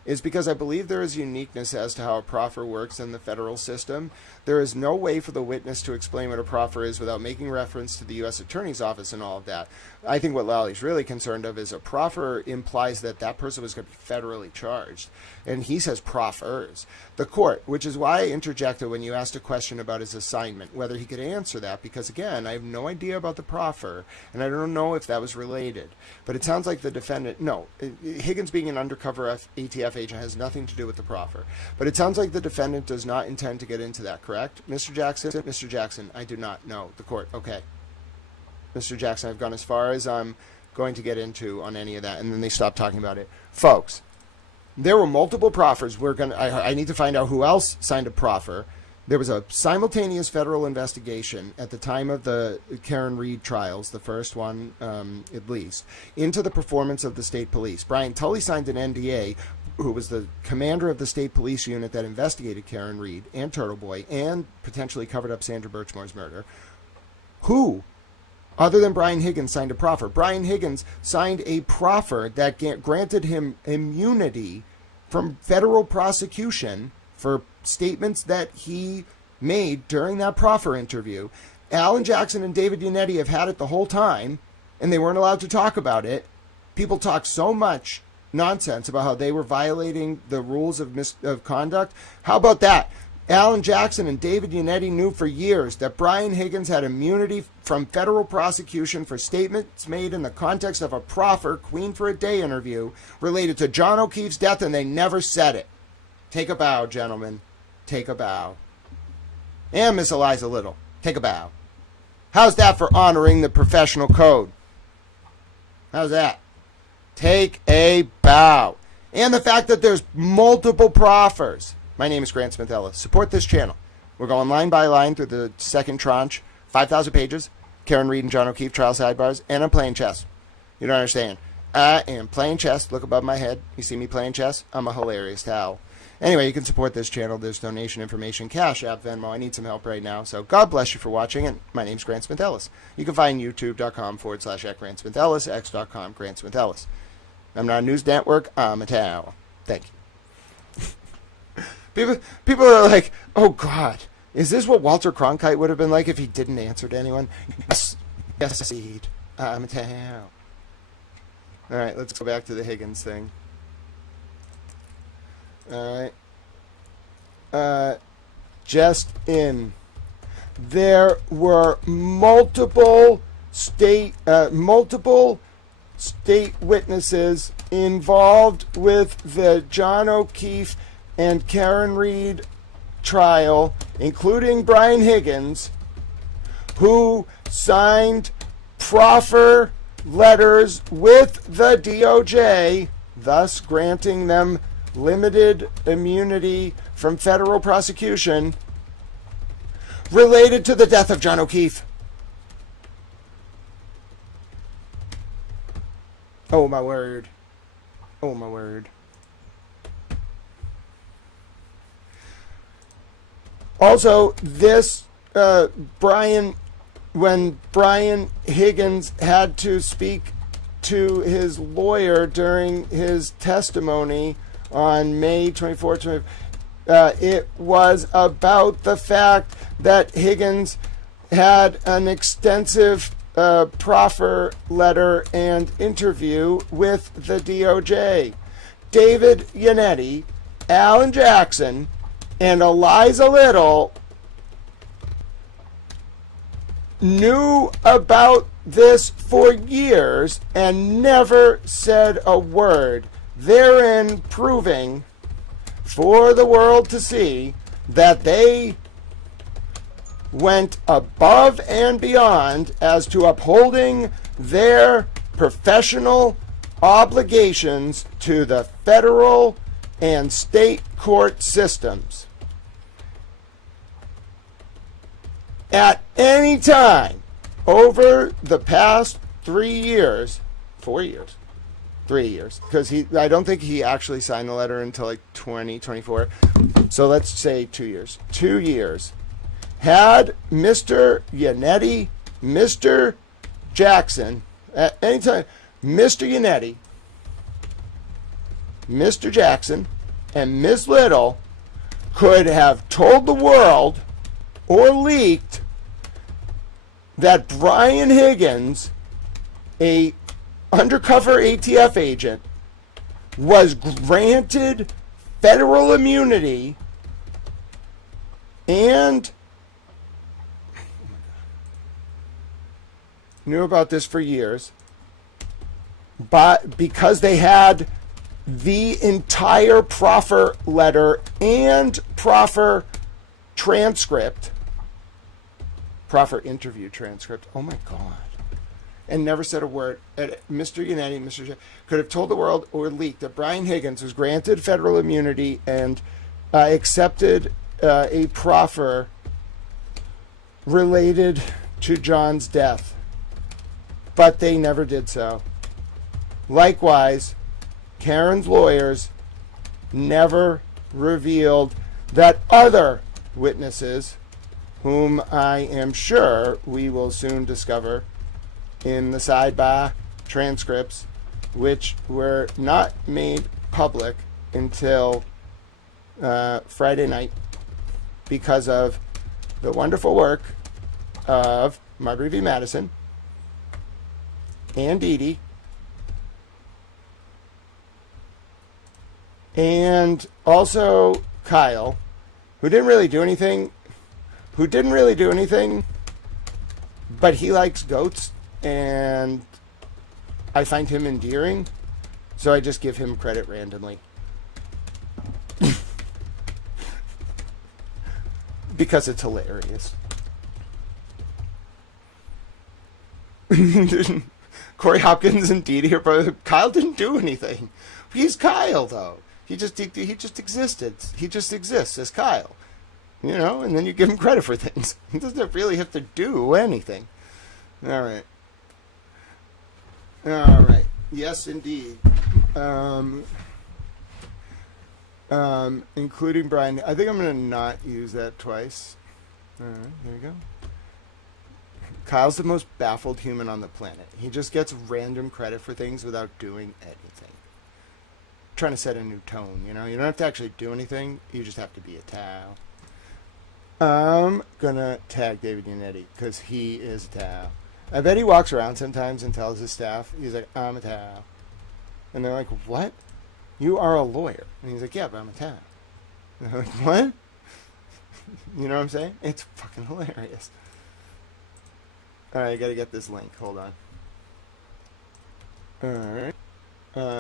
is because I believe there is uniqueness as to how a proffer works in the federal system. There is no way for the witness to explain what a proffer is without making reference to the U.S. Attorney's Office and all of that. I think what Lally's really concerned of is a proffer implies that that person was going to be federally charged. And he says proffers. The court, which is why I interjected when you asked a question about his assignment, whether he could answer that, because again, I have no idea about the proffer, and I don't know if that was related. But it sounds like the defendant, no, Higgins being an undercover ATF agent has nothing to do with the proffer. But it sounds like the defendant does not intend to get into that, correct? Mr. Jackson? Mr. Jackson, I do not know. The court, okay. Mr. Jackson, I've gone as far as I'm going to get into on any of that, and then they stopped talking about it. Folks, there were multiple proffers. I need to find out who else signed a proffer. There was a simultaneous federal investigation at the time of the Karen Reed trials, the first one at least, into the performance of the state police. Brian Tully signed an NDA, who was the commander of the state police unit that investigated Karen Reed and Turtle Boy and potentially covered up Sandra Birchmore's murder. Who, other than Brian Higgins, signed a proffer? Brian Higgins signed a proffer that granted him immunity from federal prosecution for statements that he made during that proffer interview. Alan Jackson and David Yannetti have had it the whole time, and they weren't allowed to talk about it. People talk so much nonsense about how they were violating the rules of conduct. How about that? Alan Jackson and David Yannetti knew for years that Brian Higgins had immunity from federal prosecution for statements made in the context of a proffer Queen for a Day interview related to John O'Keefe's death, and they never said it. Take a bow, gentlemen. Take a bow. And Miss Eliza Little, take a bow. How's that for honoring the professional code? How's that? Take a bow. And the fact that there's multiple proffers. My name is Grant Smith Ellis. Support this channel. We're going line by line through the second tranche, 5,000 pages, Karen Reed and John O'Keefe trial sidebars, and I'm playing chess. You don't understand. I am playing chess. Look above my head. You see me playing chess? I'm a hilarious towel. Anyway, you can support this channel. There's donation information, Cash App, Venmo. I need some help right now. So God bless you for watching. And my name's Grant Smith Ellis. You can find youtube.com/@GrantSmithEllis, x.com, Grant Smith Ellis. I'm not a news network. I'm a towel. Thank you. People are like, oh, God, is this what Walter Cronkite would have been like if he didn't answer to anyone? Yes, indeed. I'm a towel. All right, let's go back to the Higgins thing. All right. Just in. There were multiple state witnesses involved with the John O'Keefe and Karen Reed trial, including Brian Higgins, who signed proffer letters with the DOJ, thus granting them limited immunity from federal prosecution related to the death of John O'Keefe. Oh, my word. Oh, my word. Also, this, when Brian Higgins had to speak to his lawyer during his testimony on May 24th, it was about the fact that Higgins had an extensive proffer letter and interview with the DOJ. David Yannetti, Alan Jackson, and Eliza Little knew about this for years and never said a word, therein proving for the world to see that they went above and beyond as to upholding their professional obligations to the federal and state court systems. At any time over the past 3 years, 4 years, 3 years, because I don't think he actually signed the letter until like 2024. So let's say 2 years. 2 years. Had Mr. Yannetti, Mr. Jackson, at any time, Mr. Yannetti, Mr. Jackson, and Ms. Little could have told the world or leaked that Brian Higgins, a undercover ATF agent, was granted federal immunity and knew about this for years, but because they had the entire proffer letter and proffer transcript, proffer interview transcript, oh my God, and never said a word. Mr. Yannetti, Mr. J could have told the world or leaked that Brian Higgins was granted federal immunity and accepted a proffer related to John's death, but they never did so. Likewise, Karen's lawyers never revealed that other witnesses, whom I am sure we will soon discover in the Sidebar transcripts, which were not made public until Friday night because of the wonderful work of Marbury v. Madison and Dee Dee, and also Kyle, who didn't really do anything, but he likes goats, and I find him endearing, so I just give him credit randomly. Because it's hilarious. Corey Hopkins and Dee Dee are brothers. Kyle didn't do anything. He's Kyle, though. He just existed. He just exists as Kyle. You know, and then you give him credit for things. He doesn't really have to do anything. All right. Yes, indeed. Including Brian. I think I'm going to not use that twice. All right, there you go. Kyle's the most baffled human on the planet. He just gets random credit for things without doing anything. Trying to set a new tone, you know? You don't have to actually do anything. You just have to be a towel. I'm going to tag David Yannetti because he is a towel. I bet he walks around sometimes and tells his staff, he's like, I'm a towel. And they're like, what? You are a lawyer. And he's like, yeah, but I'm a towel. And they're like, what? You know what I'm saying? It's fucking hilarious. Alright, I gotta get this link. Hold on. Alright.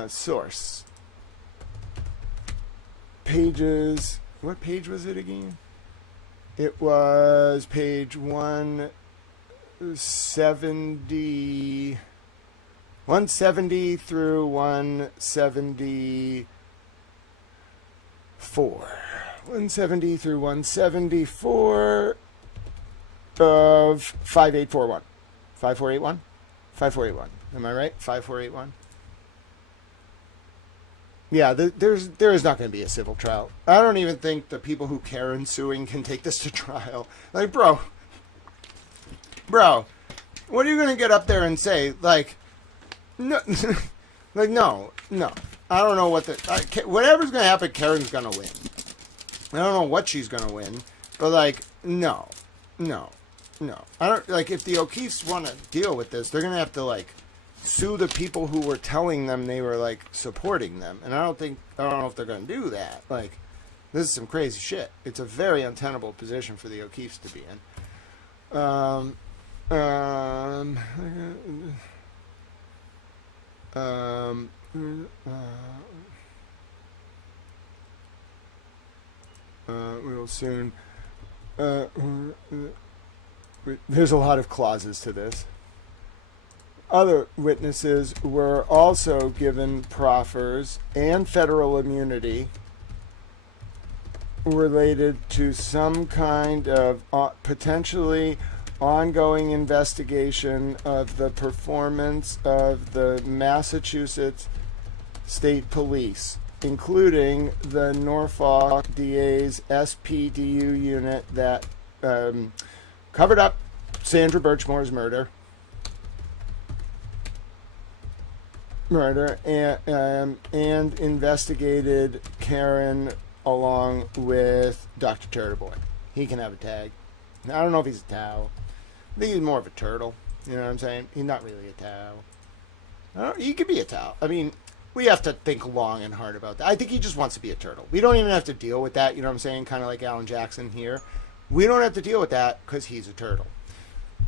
Source. Pages. What page was it again? It was page 170 through 174. 170 through 174 of 5841. 5481? 5481. Am I right? 5481? Yeah, there is not going to be a civil trial. I don't even think the people who Karen's suing can take this to trial. Like, bro, what are you going to get up there and say? Like, no, like, no. I don't know what whatever's going to happen, Karen's going to win. I don't know what she's going to win, but like, no. No, I don't like. If the O'Keefes want to deal with this, they're gonna have to like sue the people who were telling them they were like supporting them, and I don't know if they're gonna do that. Like, this is some crazy shit. It's a very untenable position for the O'Keefes to be in. We will soon. There's a lot of clauses to this. Other witnesses were also given proffers and federal immunity related to some kind of potentially ongoing investigation of the performance of the Massachusetts State Police, including the Norfolk DA's SPDU unit that covered up Sandra Birchmore's murder and investigated Karen along with Dr. Turtle Boy. He can have a tag. I don't know if he's a towel. I think he's more of a turtle. You know what I'm saying? He's not really a towel. He could be a towel. I mean, we have to think long and hard about that. I think he just wants to be a turtle. We don't even have to deal with that. You know what I'm saying? Kind of like Alan Jackson here. We don't have to deal with that because he's a turtle.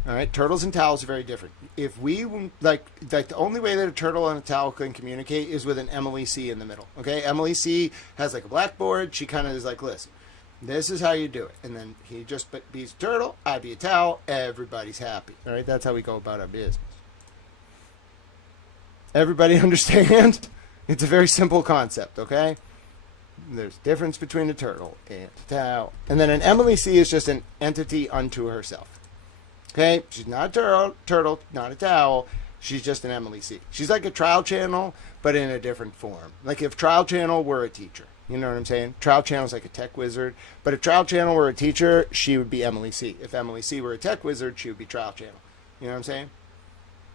All right, turtles and towels are very different. If we like the only way that a turtle and a towel can communicate is with an Emily C in the middle. Okay, Emily C has like a blackboard. She kind of is like, listen, this is how you do it, and then he just be a turtle, I be a towel. Everybody's happy. All right, that's how we go about our business. Everybody understand? It's a very simple concept. Okay, there's a difference between a turtle and a towel, and then an Emily C is just an entity unto herself. Okay, she's not a turtle, not a towel. She's just an Emily C. She's like a Trial Channel, but in a different form. Like if Trial Channel were a teacher. You know what I'm saying? Trial Channel's like a tech wizard. But if Trial Channel were a teacher, she would be Emily C. If Emily C were a tech wizard, she would be Trial Channel. You know what I'm saying?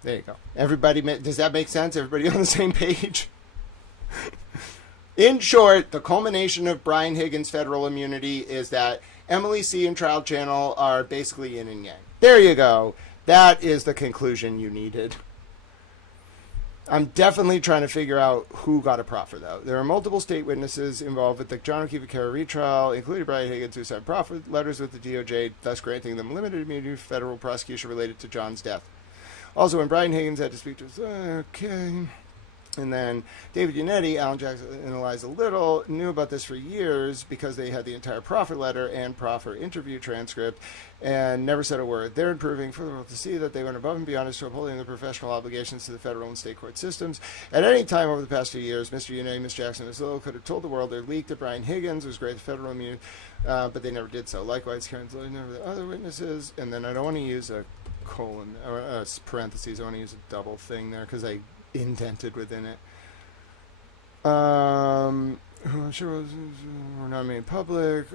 There you go. Everybody, does that make sense? Everybody on the same page? In short, the culmination of Brian Higgins' federal immunity is that Emily C and Trial Channel are basically yin and yang. There you go. That is the conclusion you needed. I'm definitely trying to figure out who got a proffer, though. There are multiple state witnesses involved with the John O'Keefe Carroll retrial, including Brian Higgins, who signed proffer letters with the DOJ, thus granting them limited immunity for federal prosecution related to John's death. Also, when Brian Higgins had to speak to us, okay. And then David Yannetti, Alan Jackson, and Eliza Little knew about this for years because they had the entire proffer letter and proffer interview transcript and never said a word. They're improving for the world to see that they went above and beyond to upholding their professional obligations to the federal and state court systems. At any time over the past few years, Mr. Yannetti, Ms. Jackson, and Ms. Little could have told the world they leaked that Brian Higgins was great at federal immunity, but they never did so. Likewise, Karen's never the other witnesses. And then I don't want to use a colon or parentheses. I want to use a double thing there because I indented within it. I'm sure we're not made public.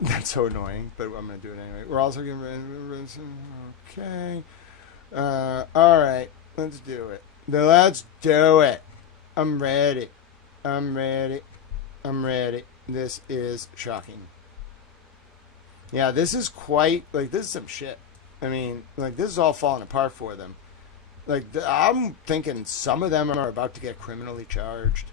That's so annoying, but I'm going to do it anyway. We're also going to... Okay. All right. Let's do it. Let's do it. I'm ready. I'm ready. I'm ready. This is shocking. Yeah, this is quite... Like, this is some shit. I mean, like, this is all falling apart for them. Like, I'm thinking some of them are about to get criminally charged.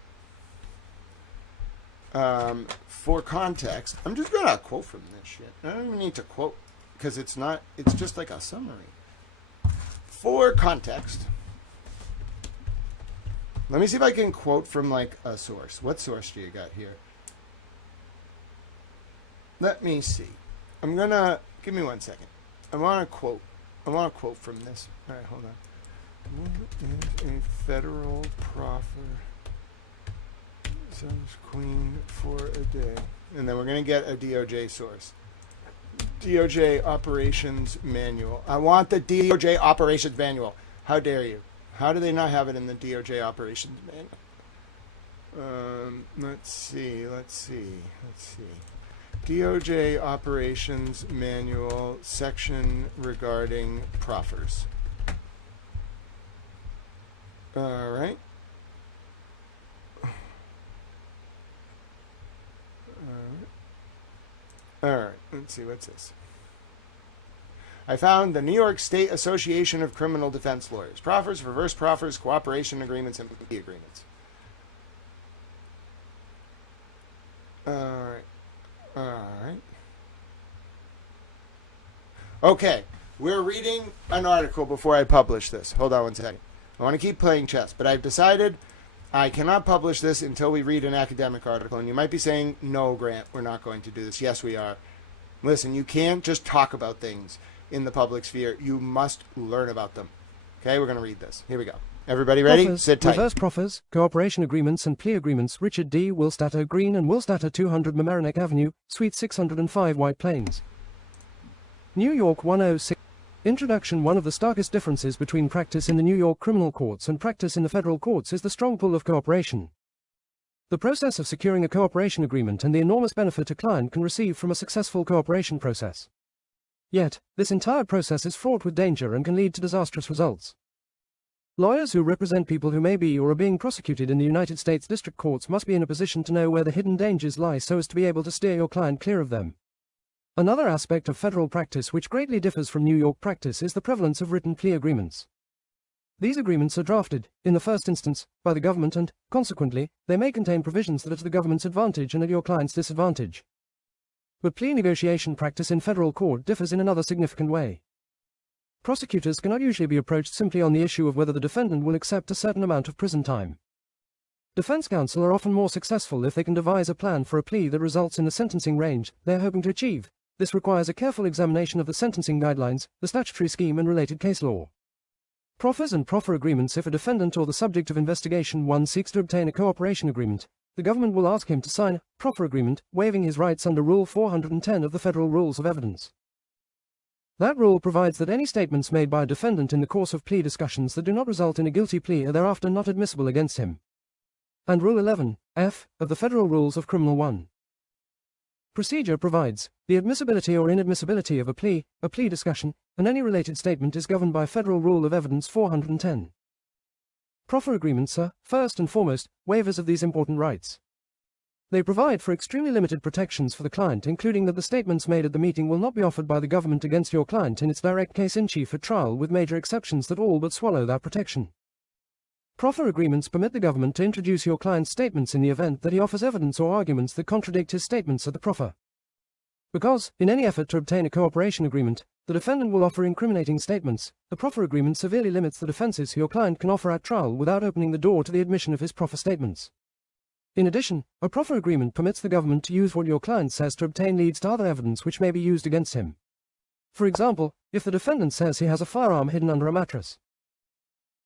For context, I'm just going to quote from this shit. I don't even need to quote, because it's just like a summary. For context, let me see if I can quote from, like, a source. What source do you got here? Let me see. I'm going to... Give me 1 second. I want to quote from this. All right, hold on. What is a federal proffer? Says Queen for a day. And then we're going to get a DOJ source. DOJ Operations Manual. I want the DOJ Operations Manual. How dare you? How do they not have it in the DOJ Operations Manual? Let's see. DOJ Operations Manual, section regarding proffers. All right. Alright, let's see, what's this? I found the New York State Association of Criminal Defense Lawyers. Profers, reverse profers, cooperation agreements, and plea agreements. Alright. Alright. Okay, we're reading an article before I publish this. Hold on one second. I want to keep playing chess, but I've decided I cannot publish this until we read an academic article. And you might be saying, no, Grant, we're not going to do this. Yes, we are. Listen, you can't just talk about things in the public sphere. You must learn about them. Okay, we're going to read this. Here we go. Everybody ready? Profers, Sit tight. Reverse profers, cooperation agreements and plea agreements. Richard D. Willstatter Green and Willstatter 200 Mamaroneck Avenue, Suite 605 White Plains. New York 106. Introduction. One of the starkest differences between practice in the New York criminal courts and practice in the federal courts is the strong pull of cooperation. The process of securing a cooperation agreement and the enormous benefit a client can receive from a successful cooperation process. Yet, this entire process is fraught with danger and can lead to disastrous results. Lawyers who represent people who may be or are being prosecuted in the United States District Courts must be in a position to know where the hidden dangers lie so as to be able to steer your client clear of them. Another aspect of federal practice which greatly differs from New York practice is the prevalence of written plea agreements. These agreements are drafted, in the first instance, by the government and, consequently, they may contain provisions that are to the government's advantage and at your client's disadvantage. But plea negotiation practice in federal court differs in another significant way. Prosecutors cannot usually be approached simply on the issue of whether the defendant will accept a certain amount of prison time. Defense counsel are often more successful if they can devise a plan for a plea that results in the sentencing range they are hoping to achieve. This requires a careful examination of the sentencing guidelines, the statutory scheme and related case law. Profers and proffer agreements. If a defendant or the subject of investigation 1 seeks to obtain a cooperation agreement, the government will ask him to sign a proffer agreement, waiving his rights under Rule 410 of the Federal Rules of Evidence. That rule provides that any statements made by a defendant in the course of plea discussions that do not result in a guilty plea are thereafter not admissible against him. And Rule 11, F, of the Federal Rules of Criminal 1. Procedure provides, the admissibility or inadmissibility of a plea discussion, and any related statement is governed by Federal Rule of Evidence 410. Proffer agreements are, first and foremost, waivers of these important rights. They provide for extremely limited protections for the client, including that the statements made at the meeting will not be offered by the government against your client in its direct case-in-chief at trial, with major exceptions that all but swallow that protection. Proffer agreements permit the government to introduce your client's statements in the event that he offers evidence or arguments that contradict his statements at the proffer. Because, in any effort to obtain a cooperation agreement, the defendant will offer incriminating statements, the proffer agreement severely limits the defenses your client can offer at trial without opening the door to the admission of his proffer statements. In addition, a proffer agreement permits the government to use what your client says to obtain leads to other evidence which may be used against him. For example, if the defendant says he has a firearm hidden under a mattress,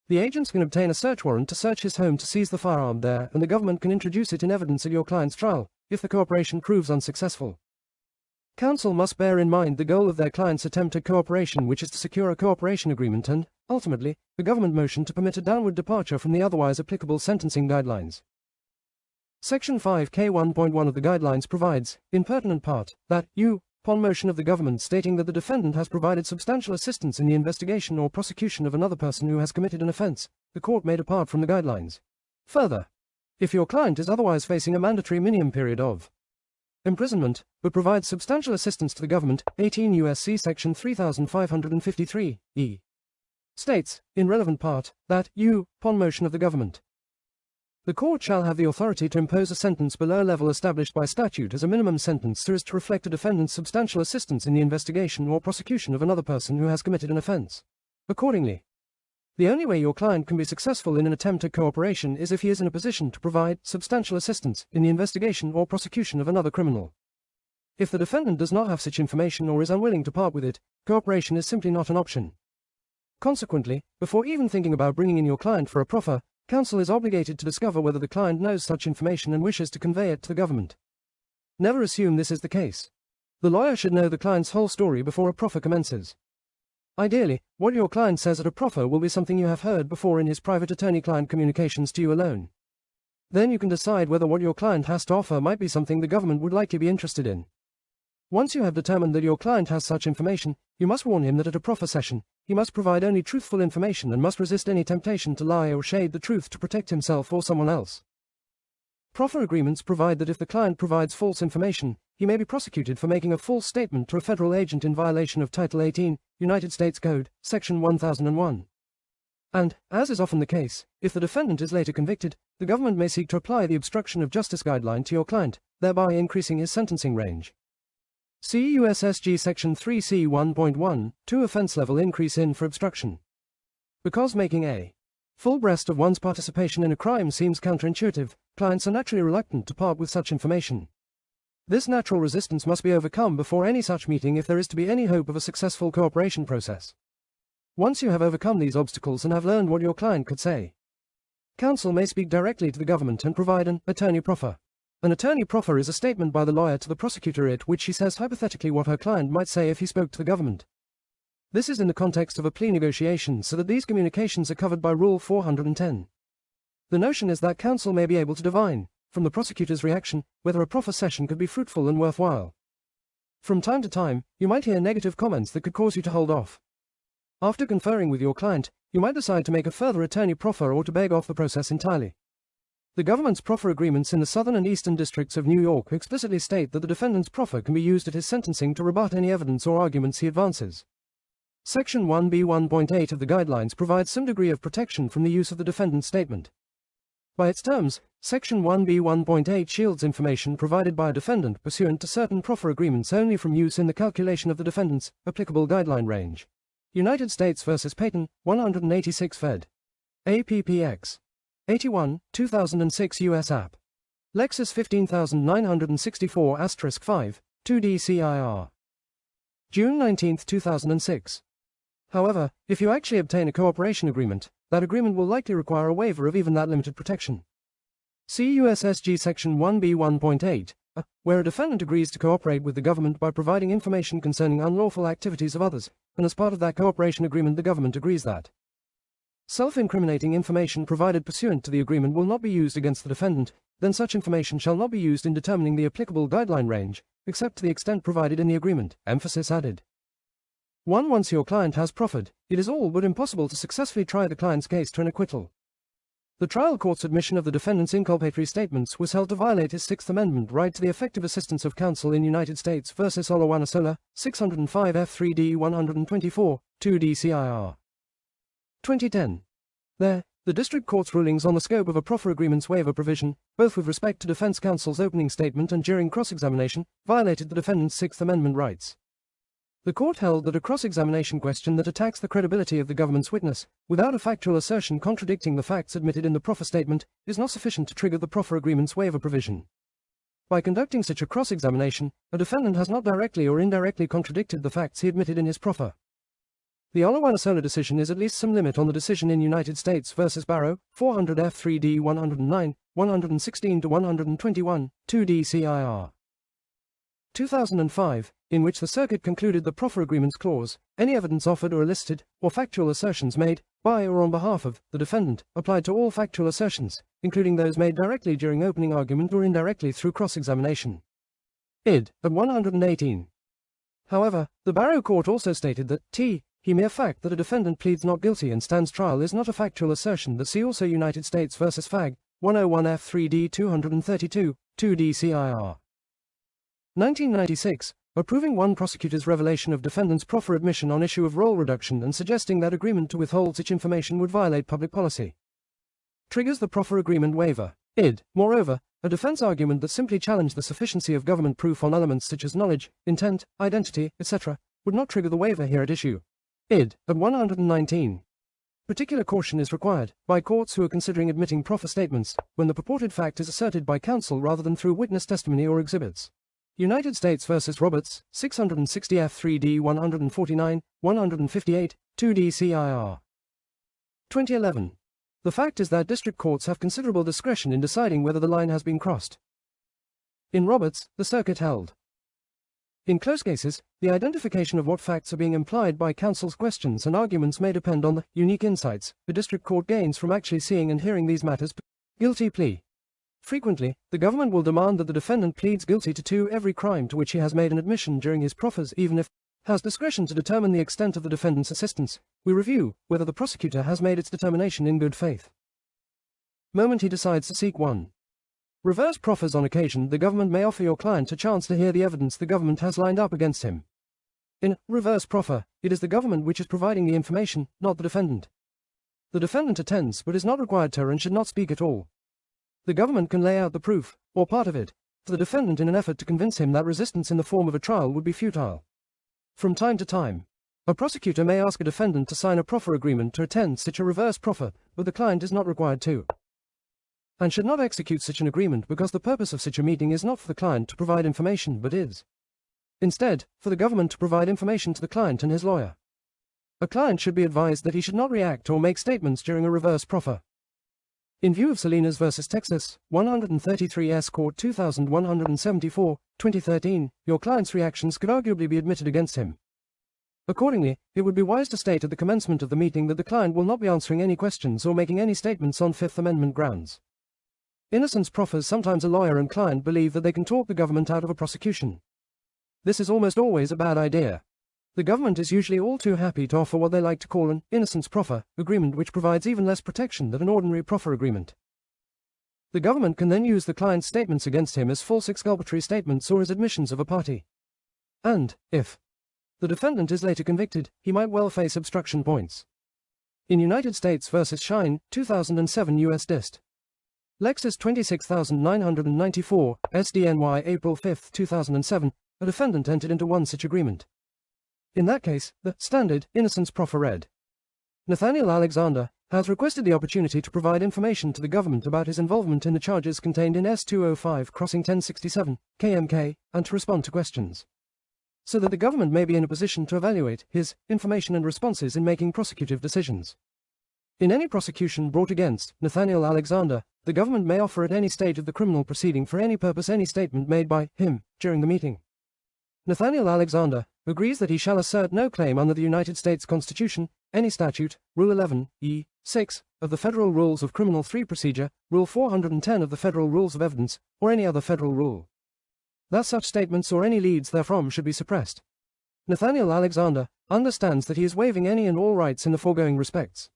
the agents can obtain a search warrant to search his home to seize the firearm there, and the government can introduce it in evidence at your client's trial, if the cooperation proves unsuccessful. Counsel must bear in mind the goal of their client's attempt at cooperation, which is to secure a cooperation agreement and, ultimately, the government motion to permit a downward departure from the otherwise applicable sentencing guidelines. Section 5K1.1 of the guidelines provides, in pertinent part, that upon motion of the government stating that the defendant has provided substantial assistance in the investigation or prosecution of another person who has committed an offense, the court may depart from the guidelines. Further, if your client is otherwise facing a mandatory minimum period of imprisonment, but provides substantial assistance to the government, 18 U.S.C. Section 3553, E. states, in relevant part, that upon motion of the government, the court shall have the authority to impose a sentence below a level established by statute as a minimum sentence so as to reflect a defendant's substantial assistance in the investigation or prosecution of another person who has committed an offense. Accordingly, the only way your client can be successful in an attempt at cooperation is if he is in a position to provide substantial assistance in the investigation or prosecution of another criminal. If the defendant does not have such information or is unwilling to part with it, cooperation is simply not an option. Consequently, before even thinking about bringing in your client for a proffer, counsel is obligated to discover whether the client knows such information and wishes to convey it to the government. Never assume this is the case. The lawyer should know the client's whole story before a proffer commences. Ideally, what your client says at a proffer will be something you have heard before in his private attorney-client communications to you alone. Then you can decide whether what your client has to offer might be something the government would likely be interested in. Once you have determined that your client has such information, you must warn him that at a proffer session, he must provide only truthful information and must resist any temptation to lie or shade the truth to protect himself or someone else. Proffer agreements provide that if the client provides false information, he may be prosecuted for making a false statement to a federal agent in violation of Title 18, United States Code, Section 1001. And, as is often the case, if the defendant is later convicted, the government may seek to apply the obstruction of justice guideline to your client, thereby increasing his sentencing range. See USSG Section 3C 1.1, 2 offense level increase in for obstruction. Because making a full breast of one's participation in a crime seems counterintuitive, clients are naturally reluctant to part with such information. This natural resistance must be overcome before any such meeting if there is to be any hope of a successful cooperation process. Once you have overcome these obstacles and have learned what your client could say, counsel may speak directly to the government and provide an attorney proffer. An attorney proffer is a statement by the lawyer to the prosecutor at which she says hypothetically what her client might say if he spoke to the government. This is in the context of a plea negotiation, so that these communications are covered by Rule 410. The notion is that counsel may be able to divine, from the prosecutor's reaction, whether a proffer session could be fruitful and worthwhile. From time to time, you might hear negative comments that could cause you to hold off. After conferring with your client, you might decide to make a further attorney proffer or to beg off the process entirely. The government's proffer agreements in the Southern and Eastern Districts of New York explicitly state that the defendant's proffer can be used at his sentencing to rebut any evidence or arguments he advances. Section 1B 1.8 of the guidelines provides some degree of protection from the use of the defendant's statement. By its terms, Section 1B 1.8 shields information provided by a defendant pursuant to certain proffer agreements only from use in the calculation of the defendant's applicable guideline range. United States v. Payton, 186 Fed. APPX. 81, 2006 U.S. App. Lexus 15964*5, 2D CIR. June 19, 2006. However, if you actually obtain a cooperation agreement, that agreement will likely require a waiver of even that limited protection. See USSG Section 1B 1.8, where a defendant agrees to cooperate with the government by providing information concerning unlawful activities of others, and as part of that cooperation agreement the government agrees that self-incriminating information provided pursuant to the agreement will not be used against the defendant, then such information shall not be used in determining the applicable guideline range, except to the extent provided in the agreement, emphasis added. Once your client has proffered, it is all but impossible to successfully try the client's case to an acquittal. The trial court's admission of the defendant's inculpatory statements was held to violate his Sixth Amendment right to the effective assistance of counsel in United States v. Oluwatosin, 605 F3D 124, 2D CIR. 2010. The district court's rulings on the scope of a proffer agreement's waiver provision, both with respect to defense counsel's opening statement and during cross-examination, violated the defendant's Sixth Amendment rights. The court held that a cross-examination question that attacks the credibility of the government's witness, without a factual assertion contradicting the facts admitted in the proffer statement, is not sufficient to trigger the proffer agreement's waiver provision. By conducting such a cross-examination, a defendant has not directly or indirectly contradicted the facts he admitted in his proffer. The Oluwatosin decision is at least some limit on the decision in United States v. Barrow, 400 F3D 109, 116-121, 2D CIR. 2005, in which the circuit concluded the proffer agreements clause, any evidence offered or elicited, or factual assertions made, by or on behalf of, the defendant, applied to all factual assertions, including those made directly during opening argument or indirectly through cross-examination. Id. at 118. However, the Barrow court also stated that the mere fact that a defendant pleads not guilty and stands trial is not a factual assertion that see also United States v. Fag, 101 F3D 232, 2D CIR. 1996, approving one prosecutor's revelation of defendant's proffer admission on issue of role reduction and suggesting that agreement to withhold such information would violate public policy. Triggers the proffer agreement waiver. Id. Moreover, a defense argument that simply challenged the sufficiency of government proof on elements such as knowledge, intent, identity, etc., would not trigger the waiver here at issue. Id. at 119. Particular caution is required, by courts who are considering admitting proffer statements, when the purported fact is asserted by counsel rather than through witness testimony or exhibits. United States v. Roberts, 660 F3D 149, 158, 2D CIR. 2011. The fact is that district courts have considerable discretion in deciding whether the line has been crossed. In Roberts, the circuit held. In close cases, the identification of what facts are being implied by counsel's questions and arguments may depend on the unique insights the district court gains from actually seeing and hearing these matters. Guilty plea. Frequently, the government will demand that the defendant pleads guilty to every crime to which he has made an admission during his proffers, even if has discretion to determine the extent of the defendant's assistance. We review whether the prosecutor has made its determination in good faith. Moment he decides to seek one. Reverse profers. On occasion, the government may offer your client a chance to hear the evidence the government has lined up against him. In reverse proffer, it is the government which is providing the information, not the defendant. The defendant attends but is not required to and should not speak at all. The government can lay out the proof, or part of it, for the defendant in an effort to convince him that resistance in the form of a trial would be futile. From time to time, a prosecutor may ask a defendant to sign a proffer agreement to attend such a reverse proffer, but the client is not required to, and should not execute such an agreement because the purpose of such a meeting is not for the client to provide information but is, instead, for the government to provide information to the client and his lawyer. A client should be advised that he should not react or make statements during a reverse proffer. In view of Salinas v. Texas, 133 S. Court 2174, 2013, your client's reactions could arguably be admitted against him. Accordingly, it would be wise to state at the commencement of the meeting that the client will not be answering any questions or making any statements on Fifth Amendment grounds. Innocence proffers. Sometimes a lawyer and client believe that they can talk the government out of a prosecution. This is almost always a bad idea. The government is usually all too happy to offer what they like to call an innocence proffer agreement, which provides even less protection than an ordinary proffer agreement. The government can then use the client's statements against him as false exculpatory statements or as admissions of a party. And, if the defendant is later convicted, he might well face obstruction points. In United States v. Shine, 2007 U.S. Dist. Lexus 26994, SDNY April 5, 2007, a defendant entered into one such agreement. In that case, the standard innocence proffer read: Nathaniel Alexander has requested the opportunity to provide information to the government about his involvement in the charges contained in S205 crossing 1067, KMK, and to respond to questions, so that the government may be in a position to evaluate his information and responses in making prosecutive decisions. In any prosecution brought against Nathaniel Alexander, the government may offer at any stage of the criminal proceeding for any purpose any statement made by him during the meeting. Nathaniel Alexander agrees that he shall assert no claim under the United States Constitution, any statute, Rule 11, E. 6, of the Federal Rules of Criminal 3 Procedure, Rule 410 of the Federal Rules of Evidence, or any other federal rule. Thus such statements or any leads therefrom should be suppressed. Nathaniel Alexander understands that he is waiving any and all rights in the foregoing respects.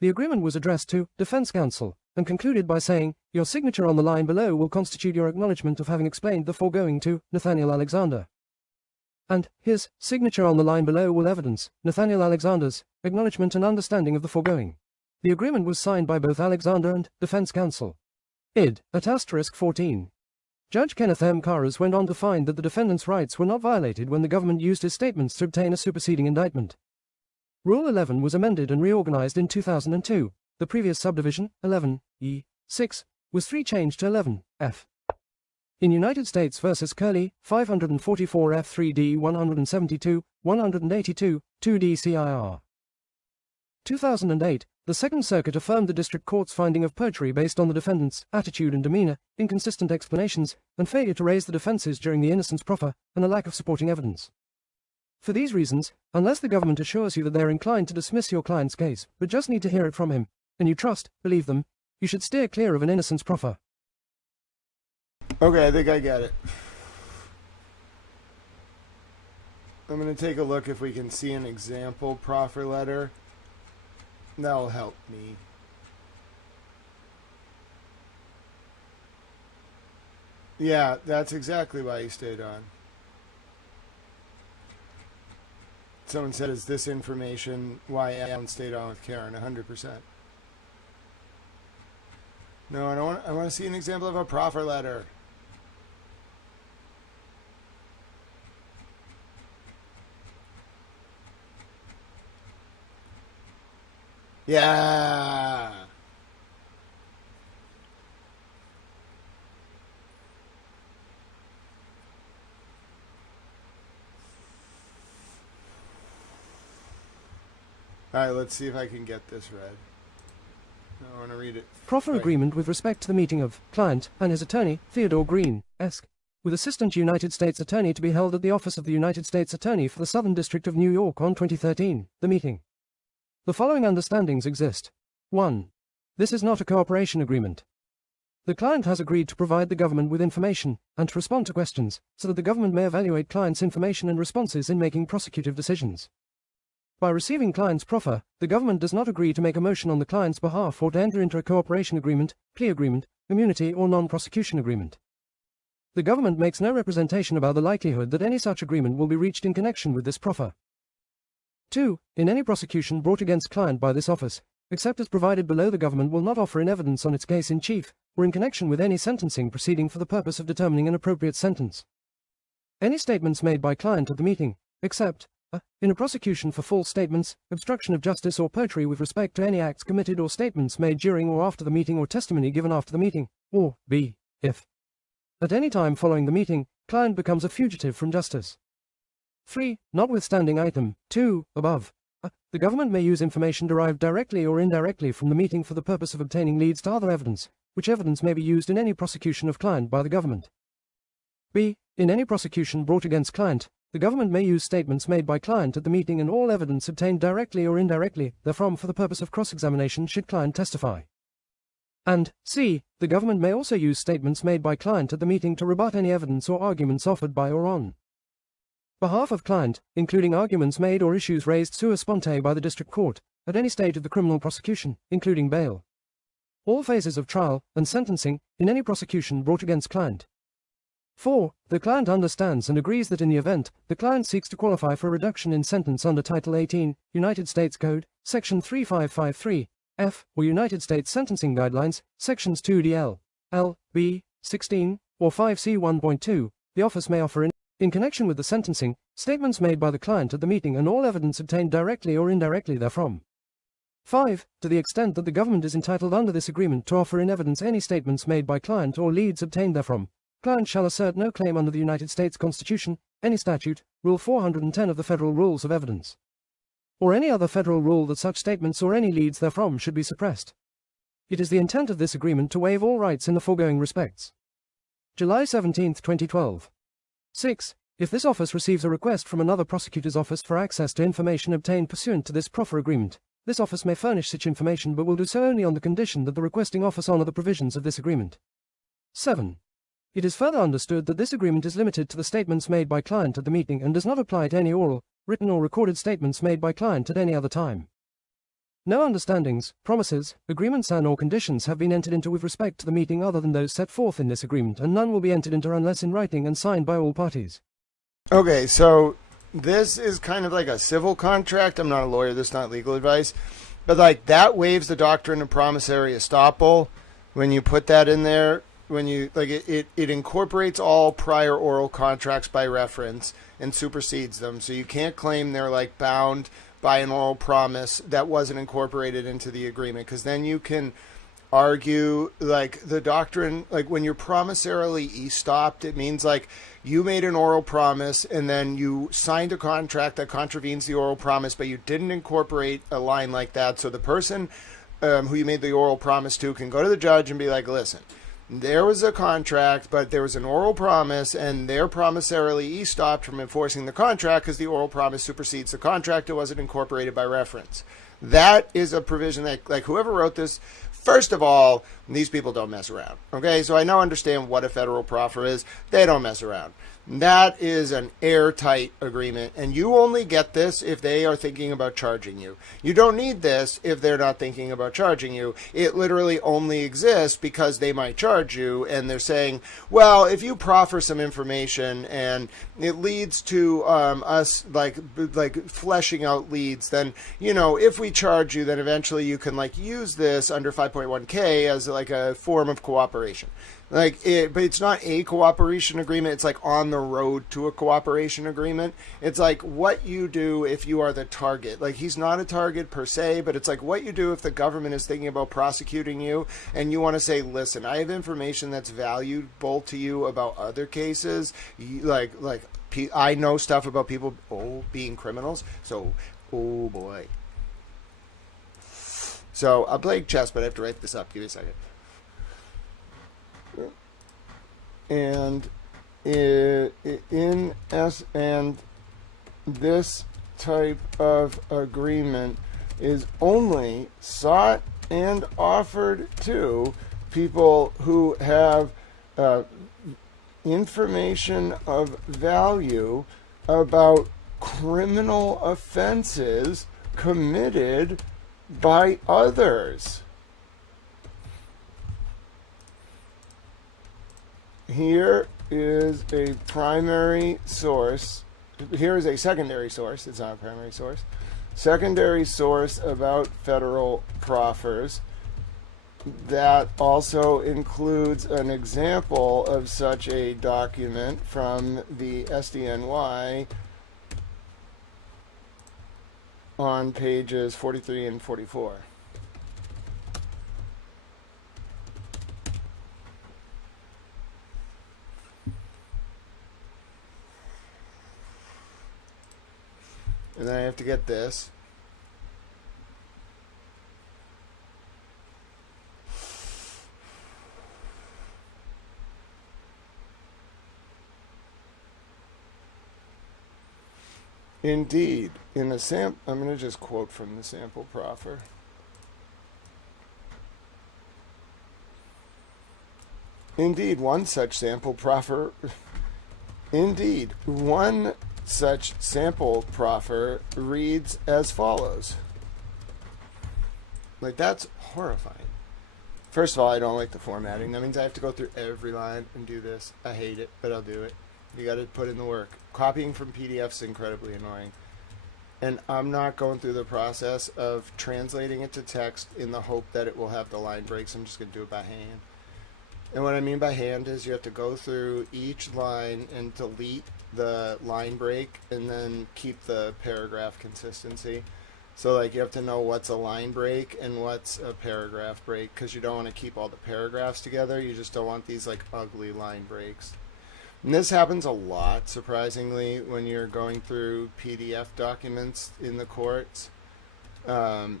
The agreement was addressed to defense counsel, and concluded by saying, your signature on the line below will constitute your acknowledgement of having explained the foregoing to Nathaniel Alexander. And his signature on the line below will evidence Nathaniel Alexander's acknowledgement and understanding of the foregoing. The agreement was signed by both Alexander and defense counsel. Id. at *14. Judge Kenneth M. Carras went on to find that the defendant's rights were not violated when the government used his statements to obtain a superseding indictment. Rule 11 was amended and reorganized in 2002. The previous subdivision, 11, E. 6, was 3 changed to 11, F. In United States v. Curley, 544 F3D 172, 182, 2D CIR. 2008, the Second Circuit affirmed the district court's finding of perjury based on the defendant's attitude and demeanor, inconsistent explanations, and failure to raise the defenses during the innocence proffer, and a lack of supporting evidence. For these reasons, unless the government assures you that they are inclined to dismiss your client's case, but just need to hear it from him, and you believe them, you should steer clear of an innocence proffer. Okay, I think I get it. I'm going to take a look if we can see an example proffer letter. That'll help me. Yeah, that's exactly why he stayed on. Someone said, is this information why Alan stayed on with Karen? 100%. No, I want to see an example of a proffer letter. Yeah. All right, let's see if I can get this read. I want to read it. Proffer agreement with respect to the meeting of client and his attorney, Theodore Green, Esq., with Assistant United States Attorney to be held at the Office of the United States Attorney for the Southern District of New York on 2013, the meeting. The following understandings exist. 1. This is not a cooperation agreement. The client has agreed to provide the government with information and to respond to questions so that the government may evaluate client's information and responses in making prosecutive decisions. By receiving client's proffer, the government does not agree to make a motion on the client's behalf or to enter into a cooperation agreement, plea agreement, immunity, or non-prosecution agreement. The government makes no representation about the likelihood that any such agreement will be reached in connection with this proffer. 2. In any prosecution brought against client by this office, except as provided below, the government will not offer in evidence on its case in chief, or in connection with any sentencing proceeding for the purpose of determining an appropriate sentence. Any statements made by client at the meeting, except in a prosecution for false statements, obstruction of justice, or perjury with respect to any acts committed or statements made during or after the meeting, or testimony given after the meeting, or b. if at any time following the meeting, client becomes a fugitive from justice. 3. Notwithstanding item 2 above, the government may use information derived directly or indirectly from the meeting for the purpose of obtaining leads to other evidence, which evidence may be used in any prosecution of client by the government. b. In any prosecution brought against client, the government may use statements made by client at the meeting and all evidence obtained directly or indirectly therefrom for the purpose of cross-examination should client testify. And c. The government may also use statements made by client at the meeting to rebut any evidence or arguments offered by or on behalf of client, including arguments made or issues raised sua sponte by the district court, at any stage of the criminal prosecution, including bail. All phases of trial and sentencing, in any prosecution brought against client. 4. The client understands and agrees that in the event the client seeks to qualify for a reduction in sentence under Title 18, United States Code, Section 3553, F, or United States Sentencing Guidelines, Sections 2DL, L, B, 16, or 5C 1.2, the office may offer in connection with the sentencing, statements made by the client at the meeting and all evidence obtained directly or indirectly therefrom. 5. To the extent that the government is entitled under this agreement to offer in evidence any statements made by client or leads obtained therefrom, client shall assert no claim under the United States Constitution, any statute, Rule 410 of the Federal Rules of Evidence, or any other federal rule that such statements or any leads therefrom should be suppressed. It is the intent of this agreement to waive all rights in the foregoing respects. July 17, 2012. 6. If this office receives a request from another prosecutor's office for access to information obtained pursuant to this proffer agreement, this office may furnish such information but will do so only on the condition that the requesting office honor the provisions of this agreement. 7. It is further understood that this agreement is limited to the statements made by client at the meeting and does not apply to any oral, written or recorded statements made by client at any other time. No understandings, promises, agreements and/or conditions have been entered into with respect to the meeting other than those set forth in this agreement, and none will be entered into unless in writing and signed by all parties. Okay, so this is kind of like a civil contract. I'm not a lawyer, this is not legal advice. But like that waives the doctrine of promissory estoppel when you put that in there. When you like it incorporates all prior oral contracts by reference and supersedes them. So you can't claim they're like bound by an oral promise that wasn't incorporated into the agreement, because then you can argue like the doctrine, like when you're promissorily estopped, it means like you made an oral promise and then you signed a contract that contravenes the oral promise, but you didn't incorporate a line like that. So the person who you made the oral promise to can go to the judge and be like, listen, there was a contract, but there was an oral promise, and they're promissorily estopped from enforcing the contract because the oral promise supersedes the contract. It wasn't incorporated by reference. That is a provision that, like, whoever wrote this, first of all, these people don't mess around. Okay, so I now understand what a federal proffer is. They don't mess around. That is an airtight agreement, and you only get this if they are thinking about charging you. You don't need this if they're not thinking about charging you. It literally only exists because they might charge you, and they're saying, well, if you proffer some information and it leads to us like fleshing out leads, then, you know, if we charge you, then eventually you can like use this under 5.1K as like a form of cooperation. But it's not a cooperation agreement. It's like on the road to a cooperation agreement. It's like what you do if you are the target. Like he's not a target per se, but it's like what you do if the government is thinking about prosecuting you and you want to say, listen, I have information that's valuable to you about other cases. I know stuff about people being criminals. So, oh boy. So I'm playing chess, but I have to write this up. Give me a second. And this type of agreement is only sought and offered to people who have information of value about criminal offenses committed by others. here is a primary source. Here is a secondary source. It's not a primary source. Secondary source about federal proffers that also includes an example of such a document from the SDNY on pages 43 and 44. And then I have to get this. Indeed, in the I'm going to just quote from the sample proffer. Indeed, one such sample proffer reads as follows. Like, that's horrifying. First of all, I don't like the formatting. That means I have to go through every line and do this. I hate it, but I'll do it. You got to put in the work. Copying from PDFs is incredibly annoying. And I'm not going through the process of translating it to text in the hope that it will have the line breaks. I'm just going to do it by hand. And what I mean by hand is you have to go through each line and delete the line break and then keep the paragraph consistency. So, like, you have to know what's a line break and what's a paragraph break, because you don't want to keep all the paragraphs together. You just don't want these, like, ugly line breaks. And this happens a lot, surprisingly, when you're going through PDF documents in the courts.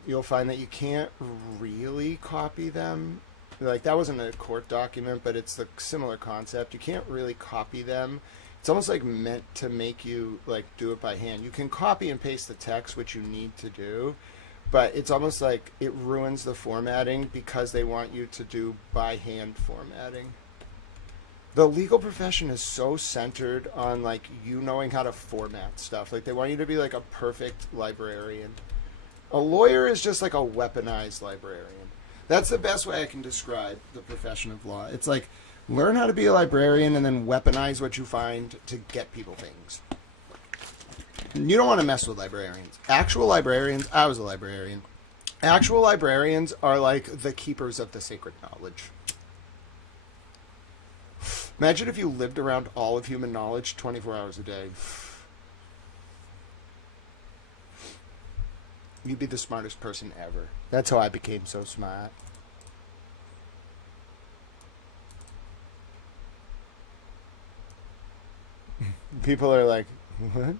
You'll find that you can't really copy them. Like, that wasn't a court document, but it's the similar concept. You can't really copy them. It's almost like meant to make you, like, do it by hand. You can copy and paste the text, which you need to do, but it's almost like it ruins the formatting because they want you to do by hand formatting. The legal profession is so centered on, like, you knowing how to format stuff. Like, they want you to be like a perfect librarian. A lawyer is just like a weaponized librarian. That's the best way I can describe the profession of law. It's like, learn how to be a librarian and then weaponize what you find to get people things. You don't want to mess with librarians. Actual librarians, I was a librarian. Actual librarians are like the keepers of the sacred knowledge. Imagine if you lived around all of human knowledge 24 hours a day. You'd be the smartest person ever. That's how I became so smart. People are like, what?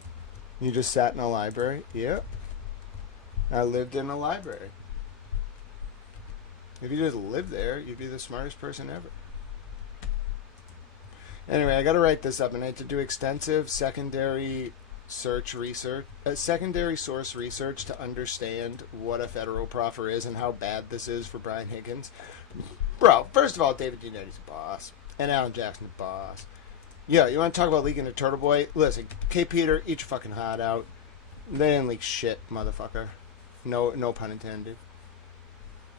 You just sat in a library? Yep. I lived in a library. If you just lived there, you'd be the smartest person ever. Anyway, I got to write this up, and I had to do extensive secondary source research to understand what a federal proffer is and how bad this is for Brian Higgins. Bro, first of all, David Dunetti's a boss, and Alan Jackson's a boss. Yeah, you want to talk about leaking a turtle boy? Listen, K. Peter, eat your fucking heart out. They didn't leak shit, motherfucker. No pun intended.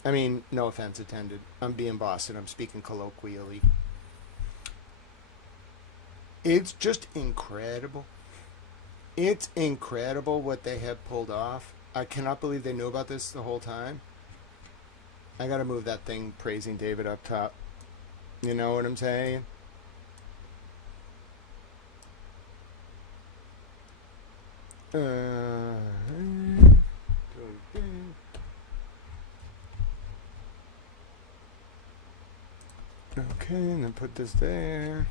I mean, no offense intended. I'm being Boston. I'm speaking colloquially. It's just incredible. It's incredible what they have pulled off. I cannot believe they knew about this the whole time. I gotta move that thing praising David up top. You know what I'm saying? Okay, and then put this there.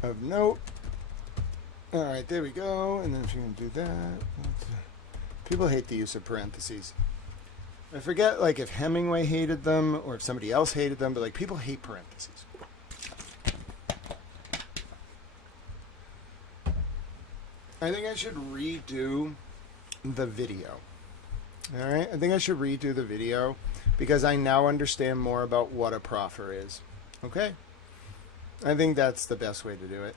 Of note. Alright, there we go. And then if you're going to do that. People hate the use of parentheses. I forget, like, if Hemingway hated them or if somebody else hated them, but, like, people hate parentheses. I think I should redo the video. Alright? I think I should redo the video because I now understand more about what a proffer is. Okay? I think that's the best way to do it.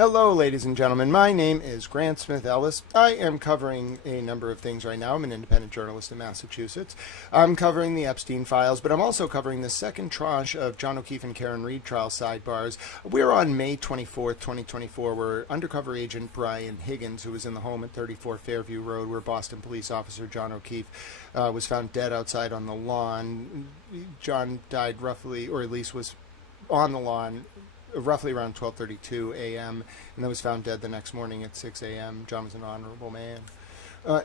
Hello, ladies and gentlemen. My name is Grant Smith Ellis. I am covering a number of things right now. I'm an independent journalist in Massachusetts. I'm covering the Epstein files, but I'm also covering the second tranche of John O'Keefe and Karen Reed trial sidebars. We're on May 24th, 2024, where undercover agent Brian Higgins, who was in the home at 34 Fairview Road, where Boston police officer John O'Keefe was found dead outside on the lawn. John died roughly, or at least was on the lawn, roughly around 12:32 a.m., and then was found dead the next morning at 6 a.m. John was an honorable man.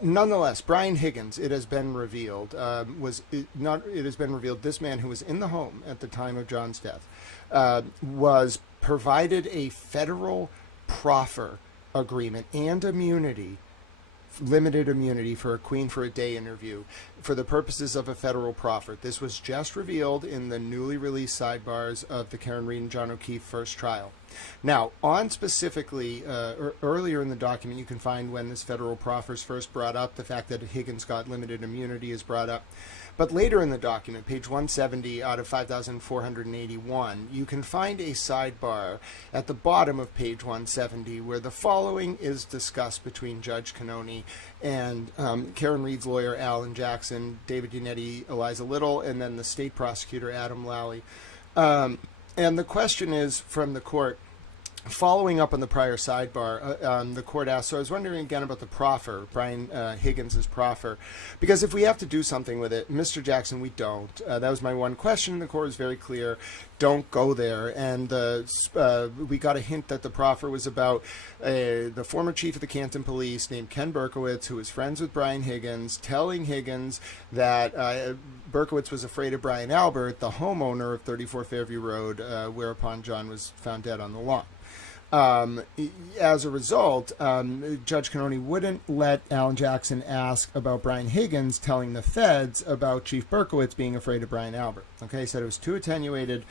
Nonetheless, Brian Higgins, it has been revealed, this man who was in the home at the time of John's death was provided a federal proffer agreement and immunity, limited immunity, for a Queen for a Day interview for the purposes of a federal proffer. This was just revealed in the newly released sidebars of the Karen Reed and John O'Keefe first trial. Now, on specifically, earlier in the document, you can find when this federal proffer is first brought up. The fact that Higgins got limited immunity is brought up. But later in the document, page 170 out of 5,481, you can find a sidebar at the bottom of page 170 where the following is discussed between Judge Cannoni and Karen Reed's lawyer, Alan Jackson, David Unetti, Eliza Little, and then the state prosecutor, Adam Lally. And the question is from the court, following up on the prior sidebar, the court asked, so I was wondering again about the proffer, Brian Higgins' proffer, because if we have to do something with it, Mr. Jackson, we don't. That was my one question. The court was very clear, don't go there. And we got a hint that the proffer was about the former chief of the Canton Police named Ken Berkowitz, who was friends with Brian Higgins, telling Higgins that Berkowitz was afraid of Brian Albert, the homeowner of 34 Fairview Road, whereupon John was found dead on the lawn. As a result, Judge Cannoni wouldn't let Alan Jackson ask about Brian Higgins telling the feds about Chief Berkowitz being afraid of Brian Albert. Okay, he said it was too attenuated.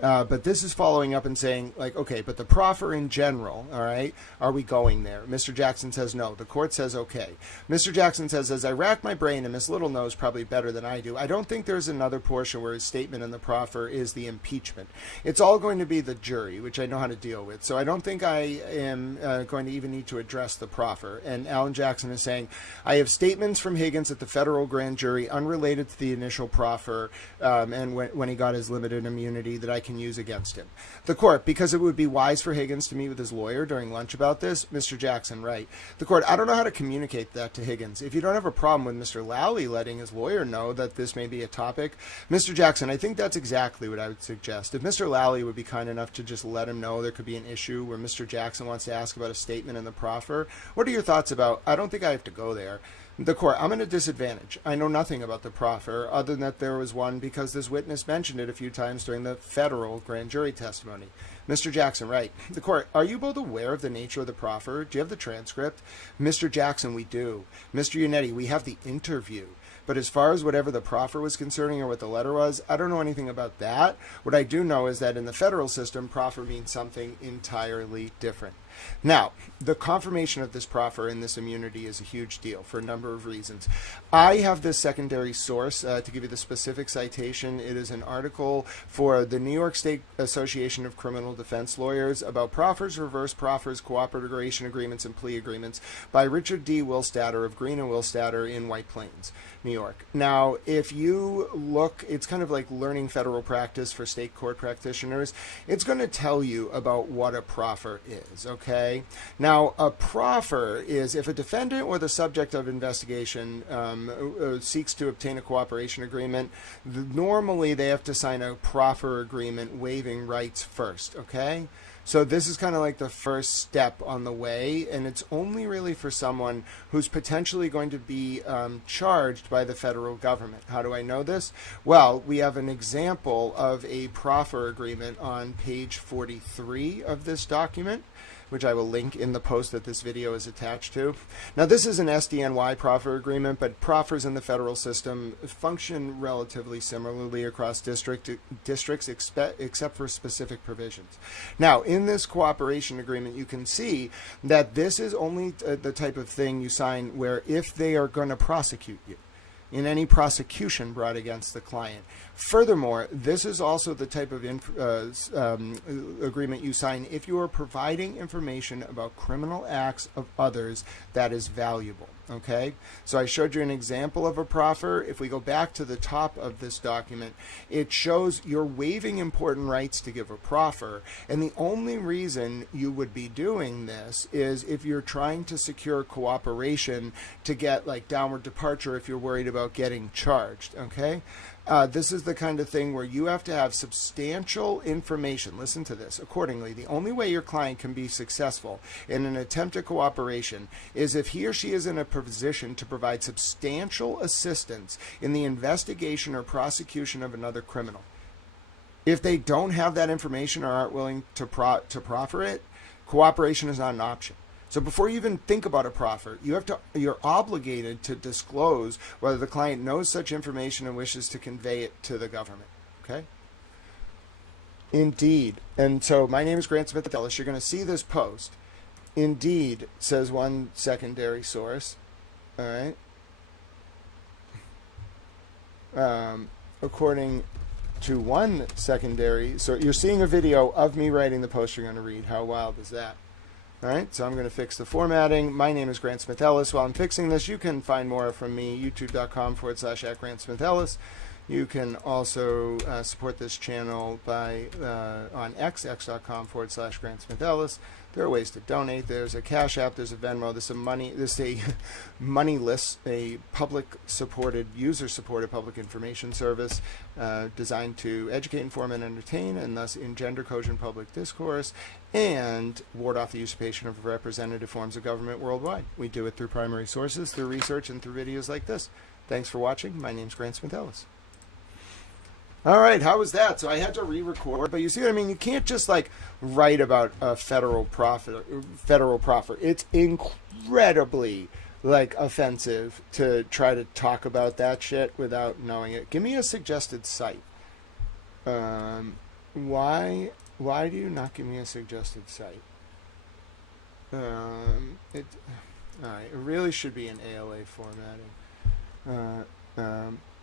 But this is following up and saying, like, okay, but the proffer in general, all right, are we going there? Mr. Jackson says no. The court says okay. Mr. Jackson says, as I rack my brain, and Miss Little knows probably better than I do, I don't think there's another portion where his statement in the proffer is the impeachment. It's all going to be the jury, which I know how to deal with. So I don't think I am going to even need to address the proffer. And Alan Jackson is saying, I have statements from Higgins at the federal grand jury unrelated to the initial proffer and when he got his limited immunity that I can use against him. The court, because it would be wise for Higgins to meet with his lawyer during lunch about this, Mr. Jackson, right. The court, I don't know how to communicate that to Higgins. If you don't have a problem with Mr. Lally letting his lawyer know that this may be a topic, Mr. Jackson, I think that's exactly what I would suggest. If Mr. Lally would be kind enough to just let him know there could be an issue where Mr. Jackson wants to ask about a statement in the proffer, what are your thoughts about, I don't think I have to go there. The court, I'm at a disadvantage. I know nothing about the proffer other than that there was one because this witness mentioned it a few times during the federal grand jury testimony. Mr. Jackson, right. The court, are you both aware of the nature of the proffer? Do you have the transcript? Mr. Jackson, we do. Mr. Unetti, we have the interview. But as far as whatever the proffer was concerning or what the letter was, I don't know anything about that. What I do know is that in the federal system, proffer means something entirely different. Now, the confirmation of this proffer and this immunity is a huge deal for a number of reasons. I have this secondary source to give you the specific citation. It is an article for the New York State Association of Criminal Defense Lawyers about proffers, reverse proffers, cooperation agreements, and plea agreements by Richard D. Willstatter of Green and Willstatter in White Plains, New York. Now, if you look, it's kind of like learning federal practice for state court practitioners. It's going to tell you about what a proffer is, okay? Now, a proffer is if a defendant or the subject of investigation seeks to obtain a cooperation agreement, normally they have to sign a proffer agreement waiving rights first, okay? So this is kind of like the first step on the way, and it's only really for someone who's potentially going to be charged by the federal government. How do I know this? Well, we have an example of a proffer agreement on page 43 of this document, which I will link in the post that this video is attached to. Now, this is an SDNY proffer agreement, but proffers in the federal system function relatively similarly across districts except for specific provisions. Now, in this cooperation agreement, you can see that this is only the type of thing you sign where if they are going to prosecute you. in any prosecution brought against the client. Furthermore, this is also the type of agreement you sign if you are providing information about criminal acts of others that is valuable. Okay, so I showed you an example of a proffer. If we go back to the top of this document, it shows you're waiving important rights to give a proffer, and the only reason you would be doing this is if you're trying to secure cooperation to get like downward departure if you're worried about getting charged. Okay, this is the kind of thing where you have to have substantial information. Listen to this. Accordingly, the only way your client can be successful in an attempt at cooperation is if he or she is in a position to provide substantial assistance in the investigation or prosecution of another criminal. If they don't have that information or aren't willing to proffer it, cooperation is not an option. So before you even think about a proffer, you're obligated to disclose whether the client knows such information and wishes to convey it to the government. Okay? Indeed. And so my name is Grant Smith Ellis. You're going to see this post. Indeed, says one secondary source. All right. According to one secondary, so you're seeing a video of me writing the post you're going to read. How wild is that? All right, so I'm going to fix the formatting. My name is Grant Smith Ellis. While I'm fixing this, you can find more from me, youtube.com/@GrantSmithEllis. You can also support this channel by on x.com/GrantSmithEllis. There are ways to donate. There's a Cash App. There's a Venmo. There's a Moneyless, a public-supported, user-supported public information service designed to educate, inform, and entertain, and thus engender cogent public discourse and ward off the usurpation of representative forms of government worldwide. We do it through primary sources, through research, and through videos like this. Thanks for watching. My name's Grant Smith Ellis. All right, how was that? So I had to re-record, but you see what I mean? You can't just like write about a federal proffer. It's incredibly like offensive to try to talk about that shit without knowing it. Give me a suggested site. Why do you not give me a suggested site? All right, it really should be in ALA formatting.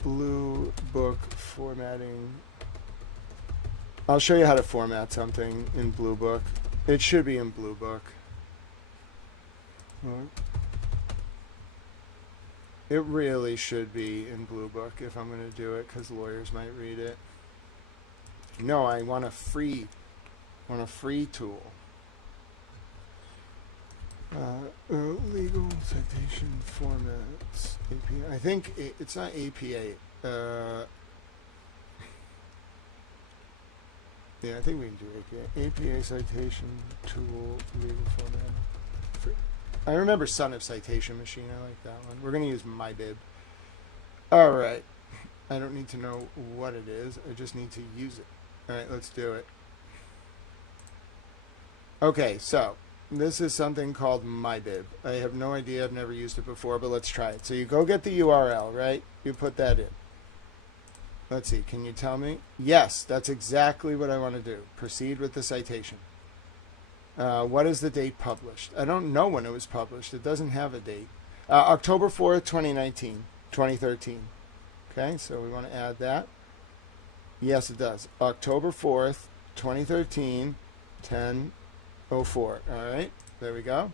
Blue book formatting. I'll show you how to format something in Blue Book. It should be in Blue Book. It really should be in Blue Book if I'm going to do it, because lawyers might read it. No, I want a free tool. Legal citation formats API. I think it's not APA. Yeah, I think we can do APA. APA citation tool legal format. I remember Son of Citation Machine. I like that one. We're going to use MyBib. All right. I don't need to know what it is. I just need to use it. All right, let's do it. Okay, so this is something called MyBib. I have no idea. I've never used it before, but let's try it. So you go get the URL, right? You put that in. Let's see. Can you tell me? Yes, that's exactly what I want to do. Proceed with the citation. What is the date published? I don't know when it was published. It doesn't have a date. October 4th, 2013. Okay, so we want to add that. Yes, it does. October 4th, 2013, 10:04. All right, there we go.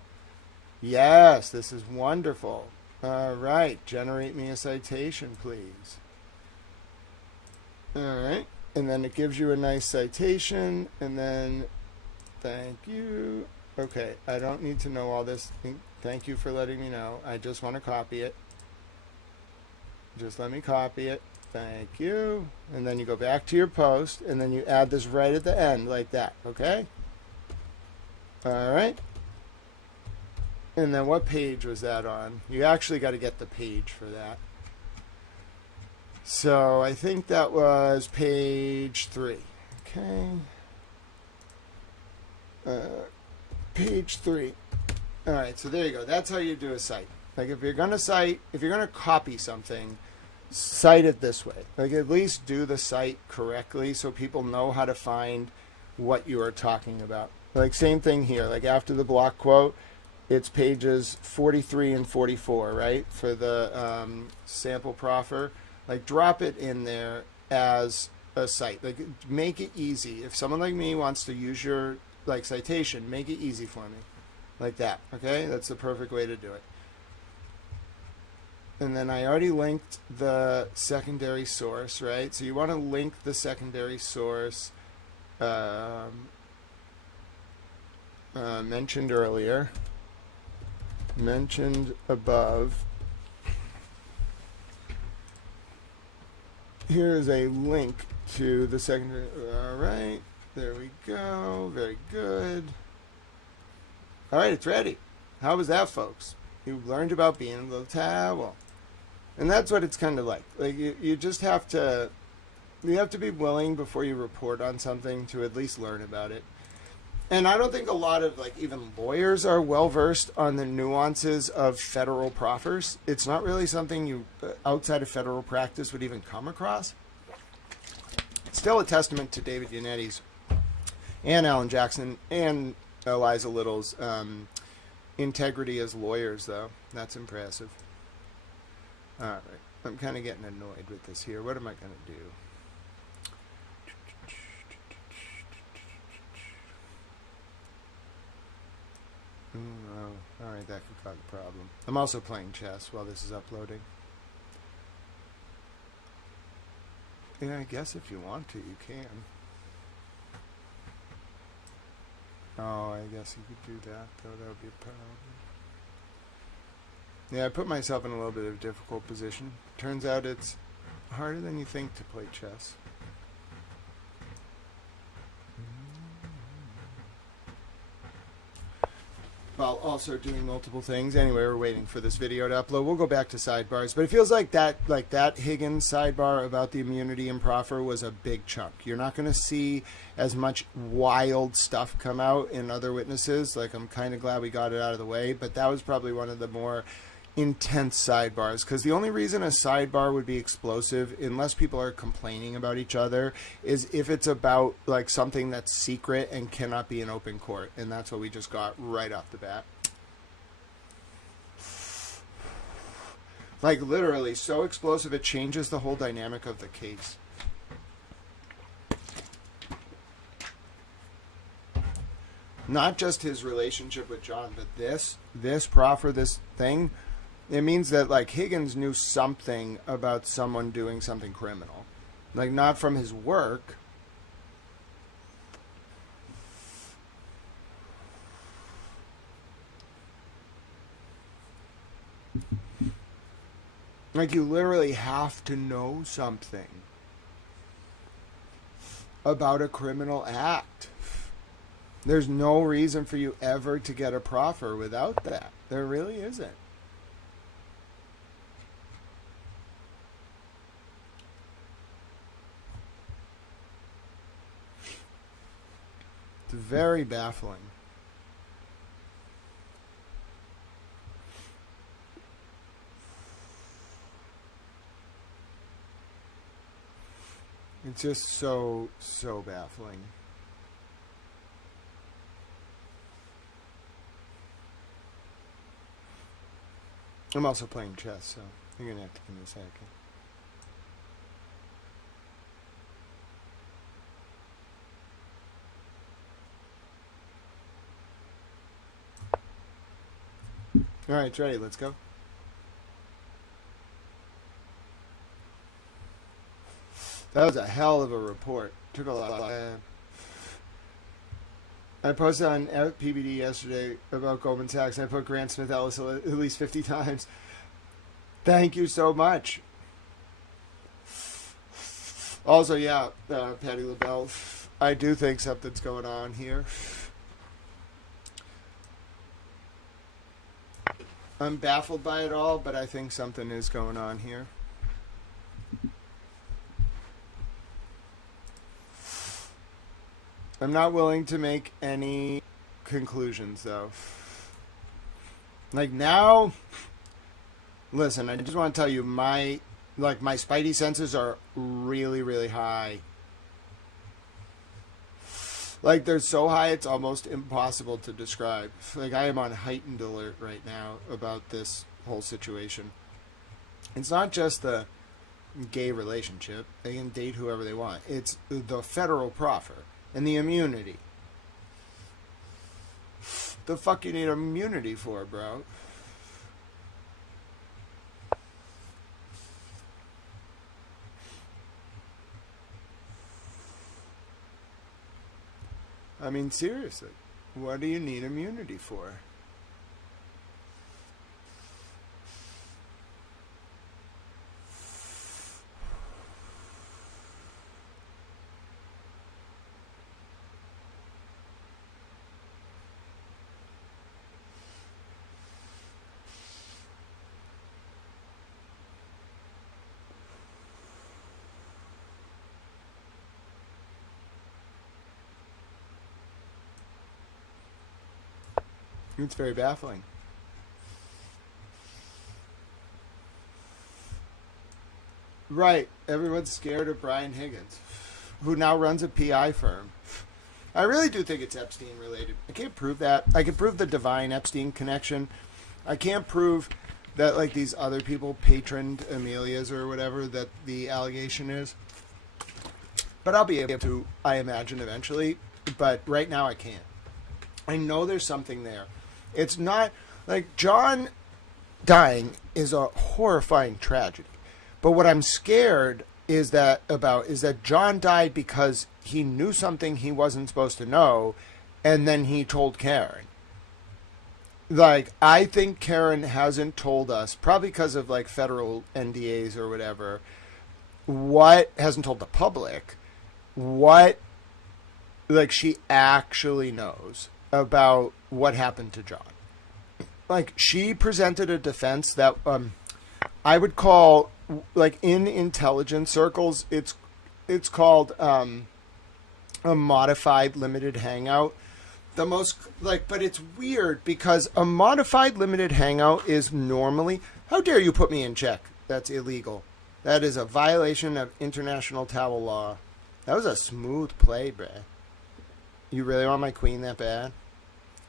Yes, this is wonderful. All right, generate me a citation, please. All right, and then it gives you a nice citation, and then thank you. Okay, I don't need to know all this. Thank you for letting me know. I just want to copy it. Just let me copy it. Thank you. And then you go back to your post, and then you add this right at the end, like that, okay? All right. And then what page was that on? You actually got to get the page for that. So I think that was page 3. Okay. Page 3. All right, so there you go. That's how you do a cite. Like if you're going to copy something, cite it this way. Like at least do the cite correctly so people know how to find what you are talking about. Like same thing here. Like after the block quote, it's pages 43 and 44, right? For the sample proffer. Like, drop it in there as a cite. Like, make it easy. If someone like me wants to use your, like, citation, make it easy for me. Like that, okay? That's the perfect way to do it. And then I already linked the secondary source, right? So you want to link the secondary source mentioned earlier, mentioned above. Here is a link to the secondary. All right, there we go. Very good. All right, it's ready. How was that, folks? You learned about being the towel. And that's what it's kind of like. Like, you just have to, you have to be willing before you report on something to at least learn about it. And I don't think a lot of, like, even lawyers are well versed on the nuances of federal proffers. It's not really something you, outside of federal practice, would even come across. Still a testament to David Yanetti's and Alan Jackson and Eliza Little's integrity as lawyers, though. That's impressive. All right. I'm kind of getting annoyed with this here. What am I going to do? Oh, all right, that could cause a problem. I'm also playing chess while this is uploading. Yeah, I guess if you want to, you can. Oh, I guess you could do that, though. That would be a problem. Yeah, I put myself in a little bit of a difficult position. Turns out it's harder than you think to play chess. While also doing multiple things. Anyway, we're waiting for this video to upload. We'll go back to sidebars, but it feels like that Higgins sidebar about the immunity and proffer was a big chunk. You're not going to see as much wild stuff come out in other witnesses. Like, I'm kind of glad we got it out of the way, but that was probably one of the more intense sidebars, because the only reason a sidebar would be explosive, unless people are complaining about each other, is if it's about, like, something that's secret and cannot be in open court, and that's what we just got right off the bat. Like, literally so explosive it changes the whole dynamic of the case. Not just his relationship with John, but this proffer, this thing. It means that, like, Higgins knew something about someone doing something criminal. Like, not from his work. Like, you literally have to know something about a criminal act. There's no reason for you ever to get a proffer without that. There really isn't. It's very baffling. It's just so baffling. I'm also playing chess, so you're going to have to give me a second. All right, it's ready. Let's go. That was a hell of a report. Took a lot of time. I posted on PBD yesterday about Goldman Sachs, and I put Grant Smith Ellis at least 50 times. Thank you so much. Also, yeah, Patti LaBelle, I do think something's going on here. I'm baffled by it all, but I think something is going on here. I'm not willing to make any conclusions, though. Like, now, listen, I just want to tell you, my spidey senses are really, really high. Like, they're so high it's almost impossible to describe. Like, I am on heightened alert right now about this whole situation. It's not just the gay relationship. They can date whoever they want. It's the federal proffer and the immunity. The fuck you need immunity for, bro? I mean, seriously, what do you need immunity for? It's very baffling. Right. Everyone's scared of Brian Higgins, who now runs a PI firm. I really do think it's Epstein related. I can't prove that. I can prove the divine Epstein connection. I can't prove that, like, these other people patroned Amelia's or whatever that the allegation is. But I'll be able to, I imagine, eventually. But right now I can't. I know there's something there. It's not, like, John dying is a horrifying tragedy. But what I'm scared is that John died because he knew something he wasn't supposed to know, and then he told Karen. Like, I think Karen hasn't told us, probably because of, like, federal NDAs or whatever, hasn't told the public what, like, she actually knows about what happened to John. Like, she presented a defense that I would call, like, in intelligence circles, it's called a modified limited hangout. The most, like, but it's weird because a modified limited hangout is normally, how dare you put me in check? That's illegal. That is a violation of international towel law. That was a smooth play, bruh. You really want my queen that bad?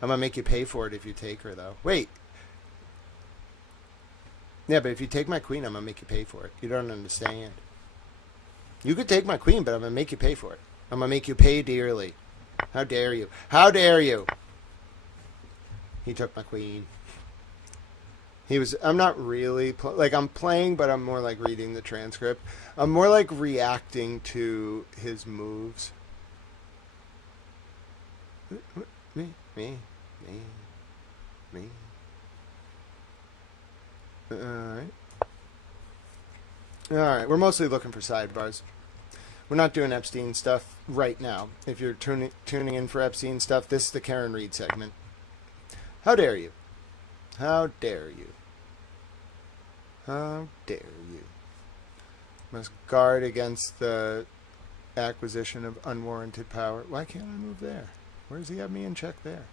I'm going to make you pay for it if you take her, though. Wait. Yeah, but if you take my queen, I'm going to make you pay for it. You don't understand. You could take my queen, but I'm going to make you pay for it. I'm going to make you pay dearly. How dare you? How dare you? He took my queen. I'm not really, I'm playing, but I'm more like reading the transcript. I'm more like reacting to his moves. Me. Alright, we're mostly looking for sidebars. We're not doing Epstein stuff right now. If you're tuning in for Epstein stuff, this is the Karen Reed segment. How dare you? How dare you? How dare you? Must guard against the acquisition of unwarranted power. Why can't I move there? Where does he have me in check there?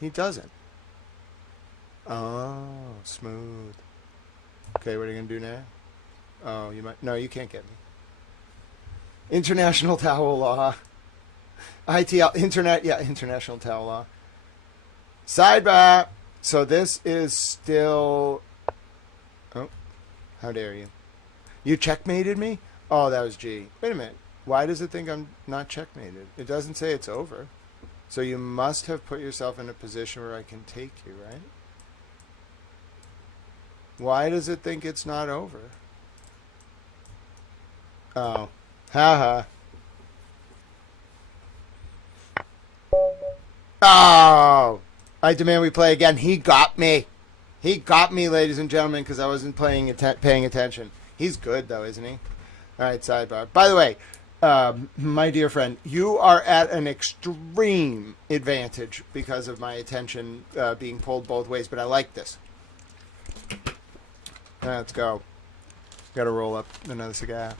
He doesn't. Oh, smooth. Okay, what are you going to do now? Oh, you might... No, you can't get me. International towel law. International towel law. Sidebar. So this is still... Oh, how dare you. You checkmated me? Oh, that was G. Wait a minute. Why does it think I'm not checkmated? It doesn't say it's over. So you must have put yourself in a position where I can take you, right? Why does it think it's not over? Oh. Haha. Oh! I demand we play again. He got me. He got me, ladies and gentlemen, because I wasn't paying attention. He's good, though, isn't he? All right, sidebar. By the way, my dear friend, you are at an extreme advantage because of my attention being pulled both ways, but I like this. Let's go. Got to roll up another cigar.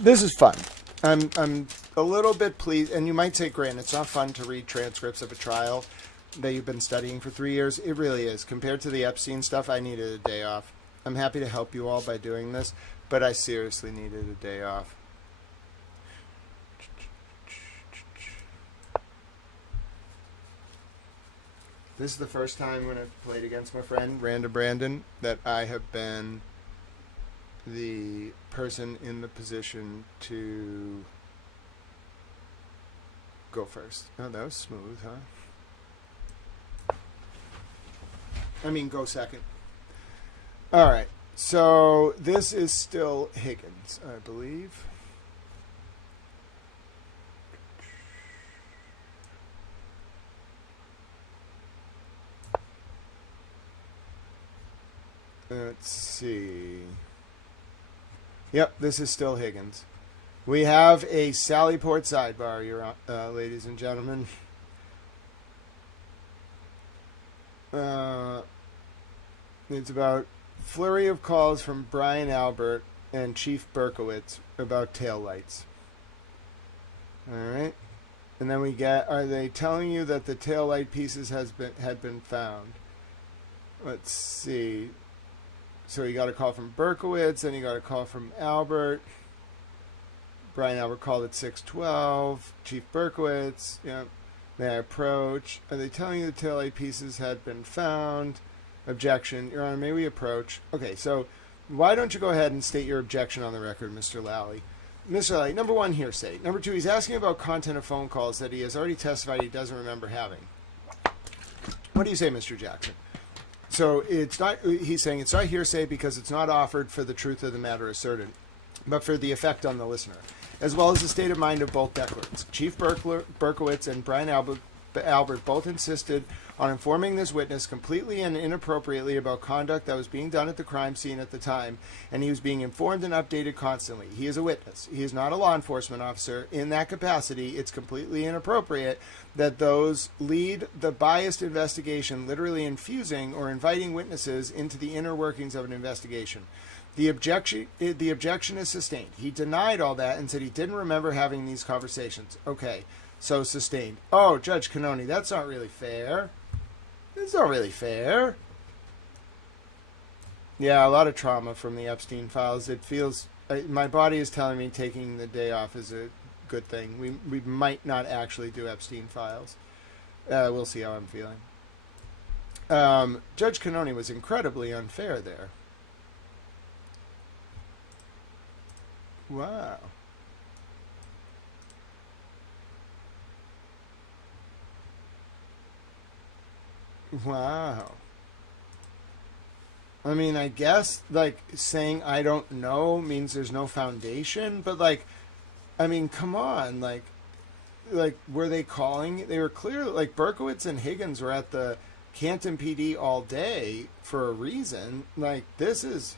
This is fun. I'm a little bit pleased, and you might say, Grant, it's not fun to read transcripts of a trial that you've been studying for 3 years. It really is. Compared to the Epstein stuff, I needed a day off. I'm happy to help you all by doing this, but I seriously needed a day off. This is the first time when I've played against my friend, Randa Brandon, that I have been the person in the position to go first. Oh, that was smooth, huh? I mean, go second. All right. So this is still Higgins, I believe. Let's see. Yep, this is still Higgins. We have a Sallyport sidebar, ladies and gentlemen. It's about flurry of calls from Brian Albert and Chief Berkowitz about taillights. All right. And then we get, are they telling you that the taillight pieces had been found? Let's see. So you got a call from Berkowitz, and you got a call from Albert. Brian Albert called at 6:12. Chief Berkowitz, yeah. May I approach? Are they telling you the taillight pieces had been found? Objection. Your Honor, may we approach? Okay, so why don't you go ahead and state your objection on the record, Mr. Lally? Mr. Lally, number one, hearsay. Number two, he's asking about content of phone calls that he has already testified he doesn't remember having. What do you say, Mr. Jackson? So it's not. He's saying it's not hearsay because it's not offered for the truth of the matter asserted, but for the effect on the listener, as well as the state of mind of both declarants. Chief Berkowitz and Brian Albert both insisted on informing this witness completely and inappropriately about conduct that was being done at the crime scene at the time, and he was being informed and updated constantly. He is a witness. He is not a law enforcement officer. In that capacity, it's completely inappropriate that those lead the biased investigation, literally infusing or inviting witnesses into the inner workings of an investigation. The objection is sustained. He denied all that and said he didn't remember having these conversations. Okay, so sustained. Oh, Judge Cannoni, that's not really fair. It's not really fair. Yeah, a lot of trauma from the Epstein files. It feels... my body is telling me taking the day off is a good thing. We might not actually do Epstein files. We'll see how I'm feeling. Judge Cannoni was incredibly unfair there. Wow. Wow. I mean, I guess, like, saying I don't know means there's no foundation, but, like, I mean, come on, like, were they calling? They were clear, like, Berkowitz and Higgins were at the Canton PD all day for a reason. Like, this is...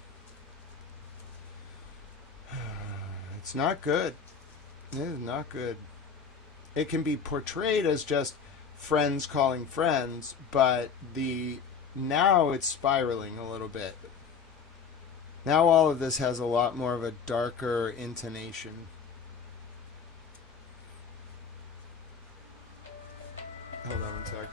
It's not good. It is not good. It can be portrayed as just friends calling friends, but now it's spiraling a little bit. Now all of this has a lot more of a darker intonation. Hold on one sec.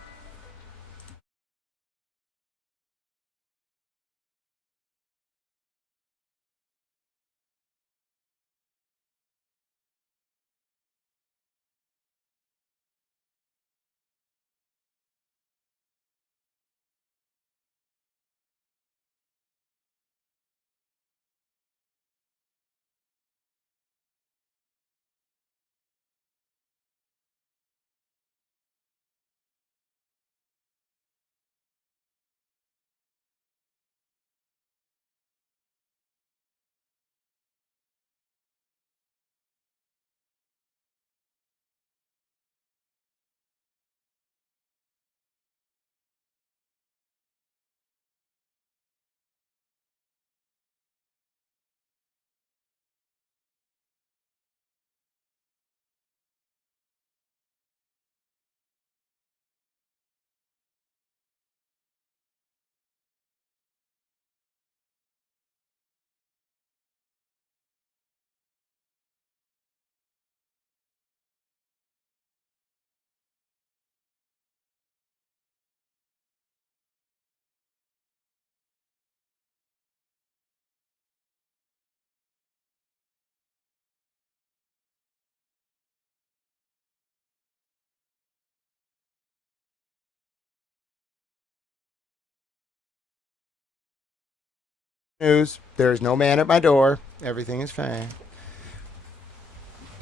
News. There's no man at my door. Everything is fine.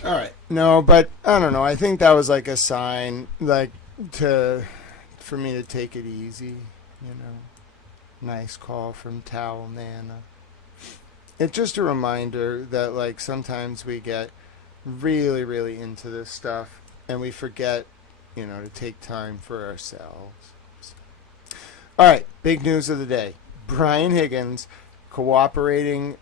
All right. No, but I don't know. I think that was like a sign, like for me to take it easy. You know, nice call from Towel Nana. It's just a reminder that like sometimes we get really, really into this stuff and we forget, to take time for ourselves. All right. Big news of the day. Brian Higgins signing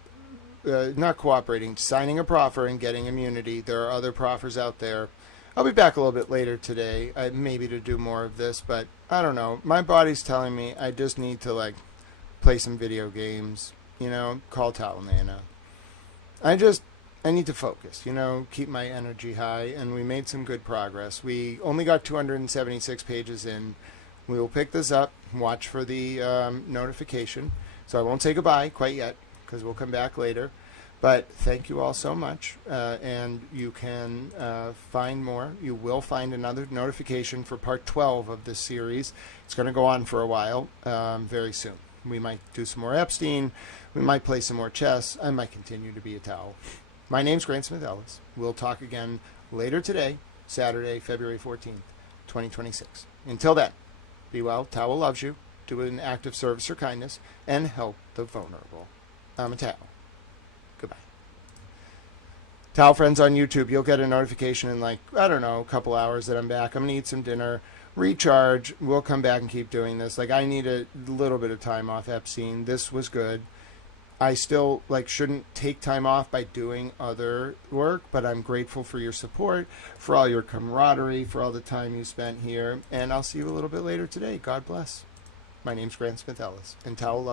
a proffer and getting immunity. There are other proffers out there. I'll be back a little bit later today, maybe to do more of this, but I don't know. My body's telling me I just need to play some video games, call Towel Nana. I need to focus, keep my energy high, and we made some good progress. We only got 276 pages in. We will pick this up, watch for the notification. So I won't say goodbye quite yet, because we'll come back later. But thank you all so much, and you can find more. You will find another notification for part 12 of this series. It's going to go on for a while, very soon. We might do some more Epstein. We might play some more chess. I might continue to be a towel. My name's Grant Smith Ellis. We'll talk again later today, Saturday, February 14th, 2026. Until then, be well. Towel loves you. Do an act of service or kindness, and help the vulnerable. I'm a Towel. Goodbye. Towel friends on YouTube, you'll get a notification in a couple hours that I'm back. I'm going to eat some dinner, recharge. We'll come back and keep doing this. I need a little bit of time off Epstein. This was good. I still shouldn't take time off by doing other work, but I'm grateful for your support, for all your camaraderie, for all the time you spent here, and I'll see you a little bit later today. God bless. My name's Grant Smith Ellis, and Towel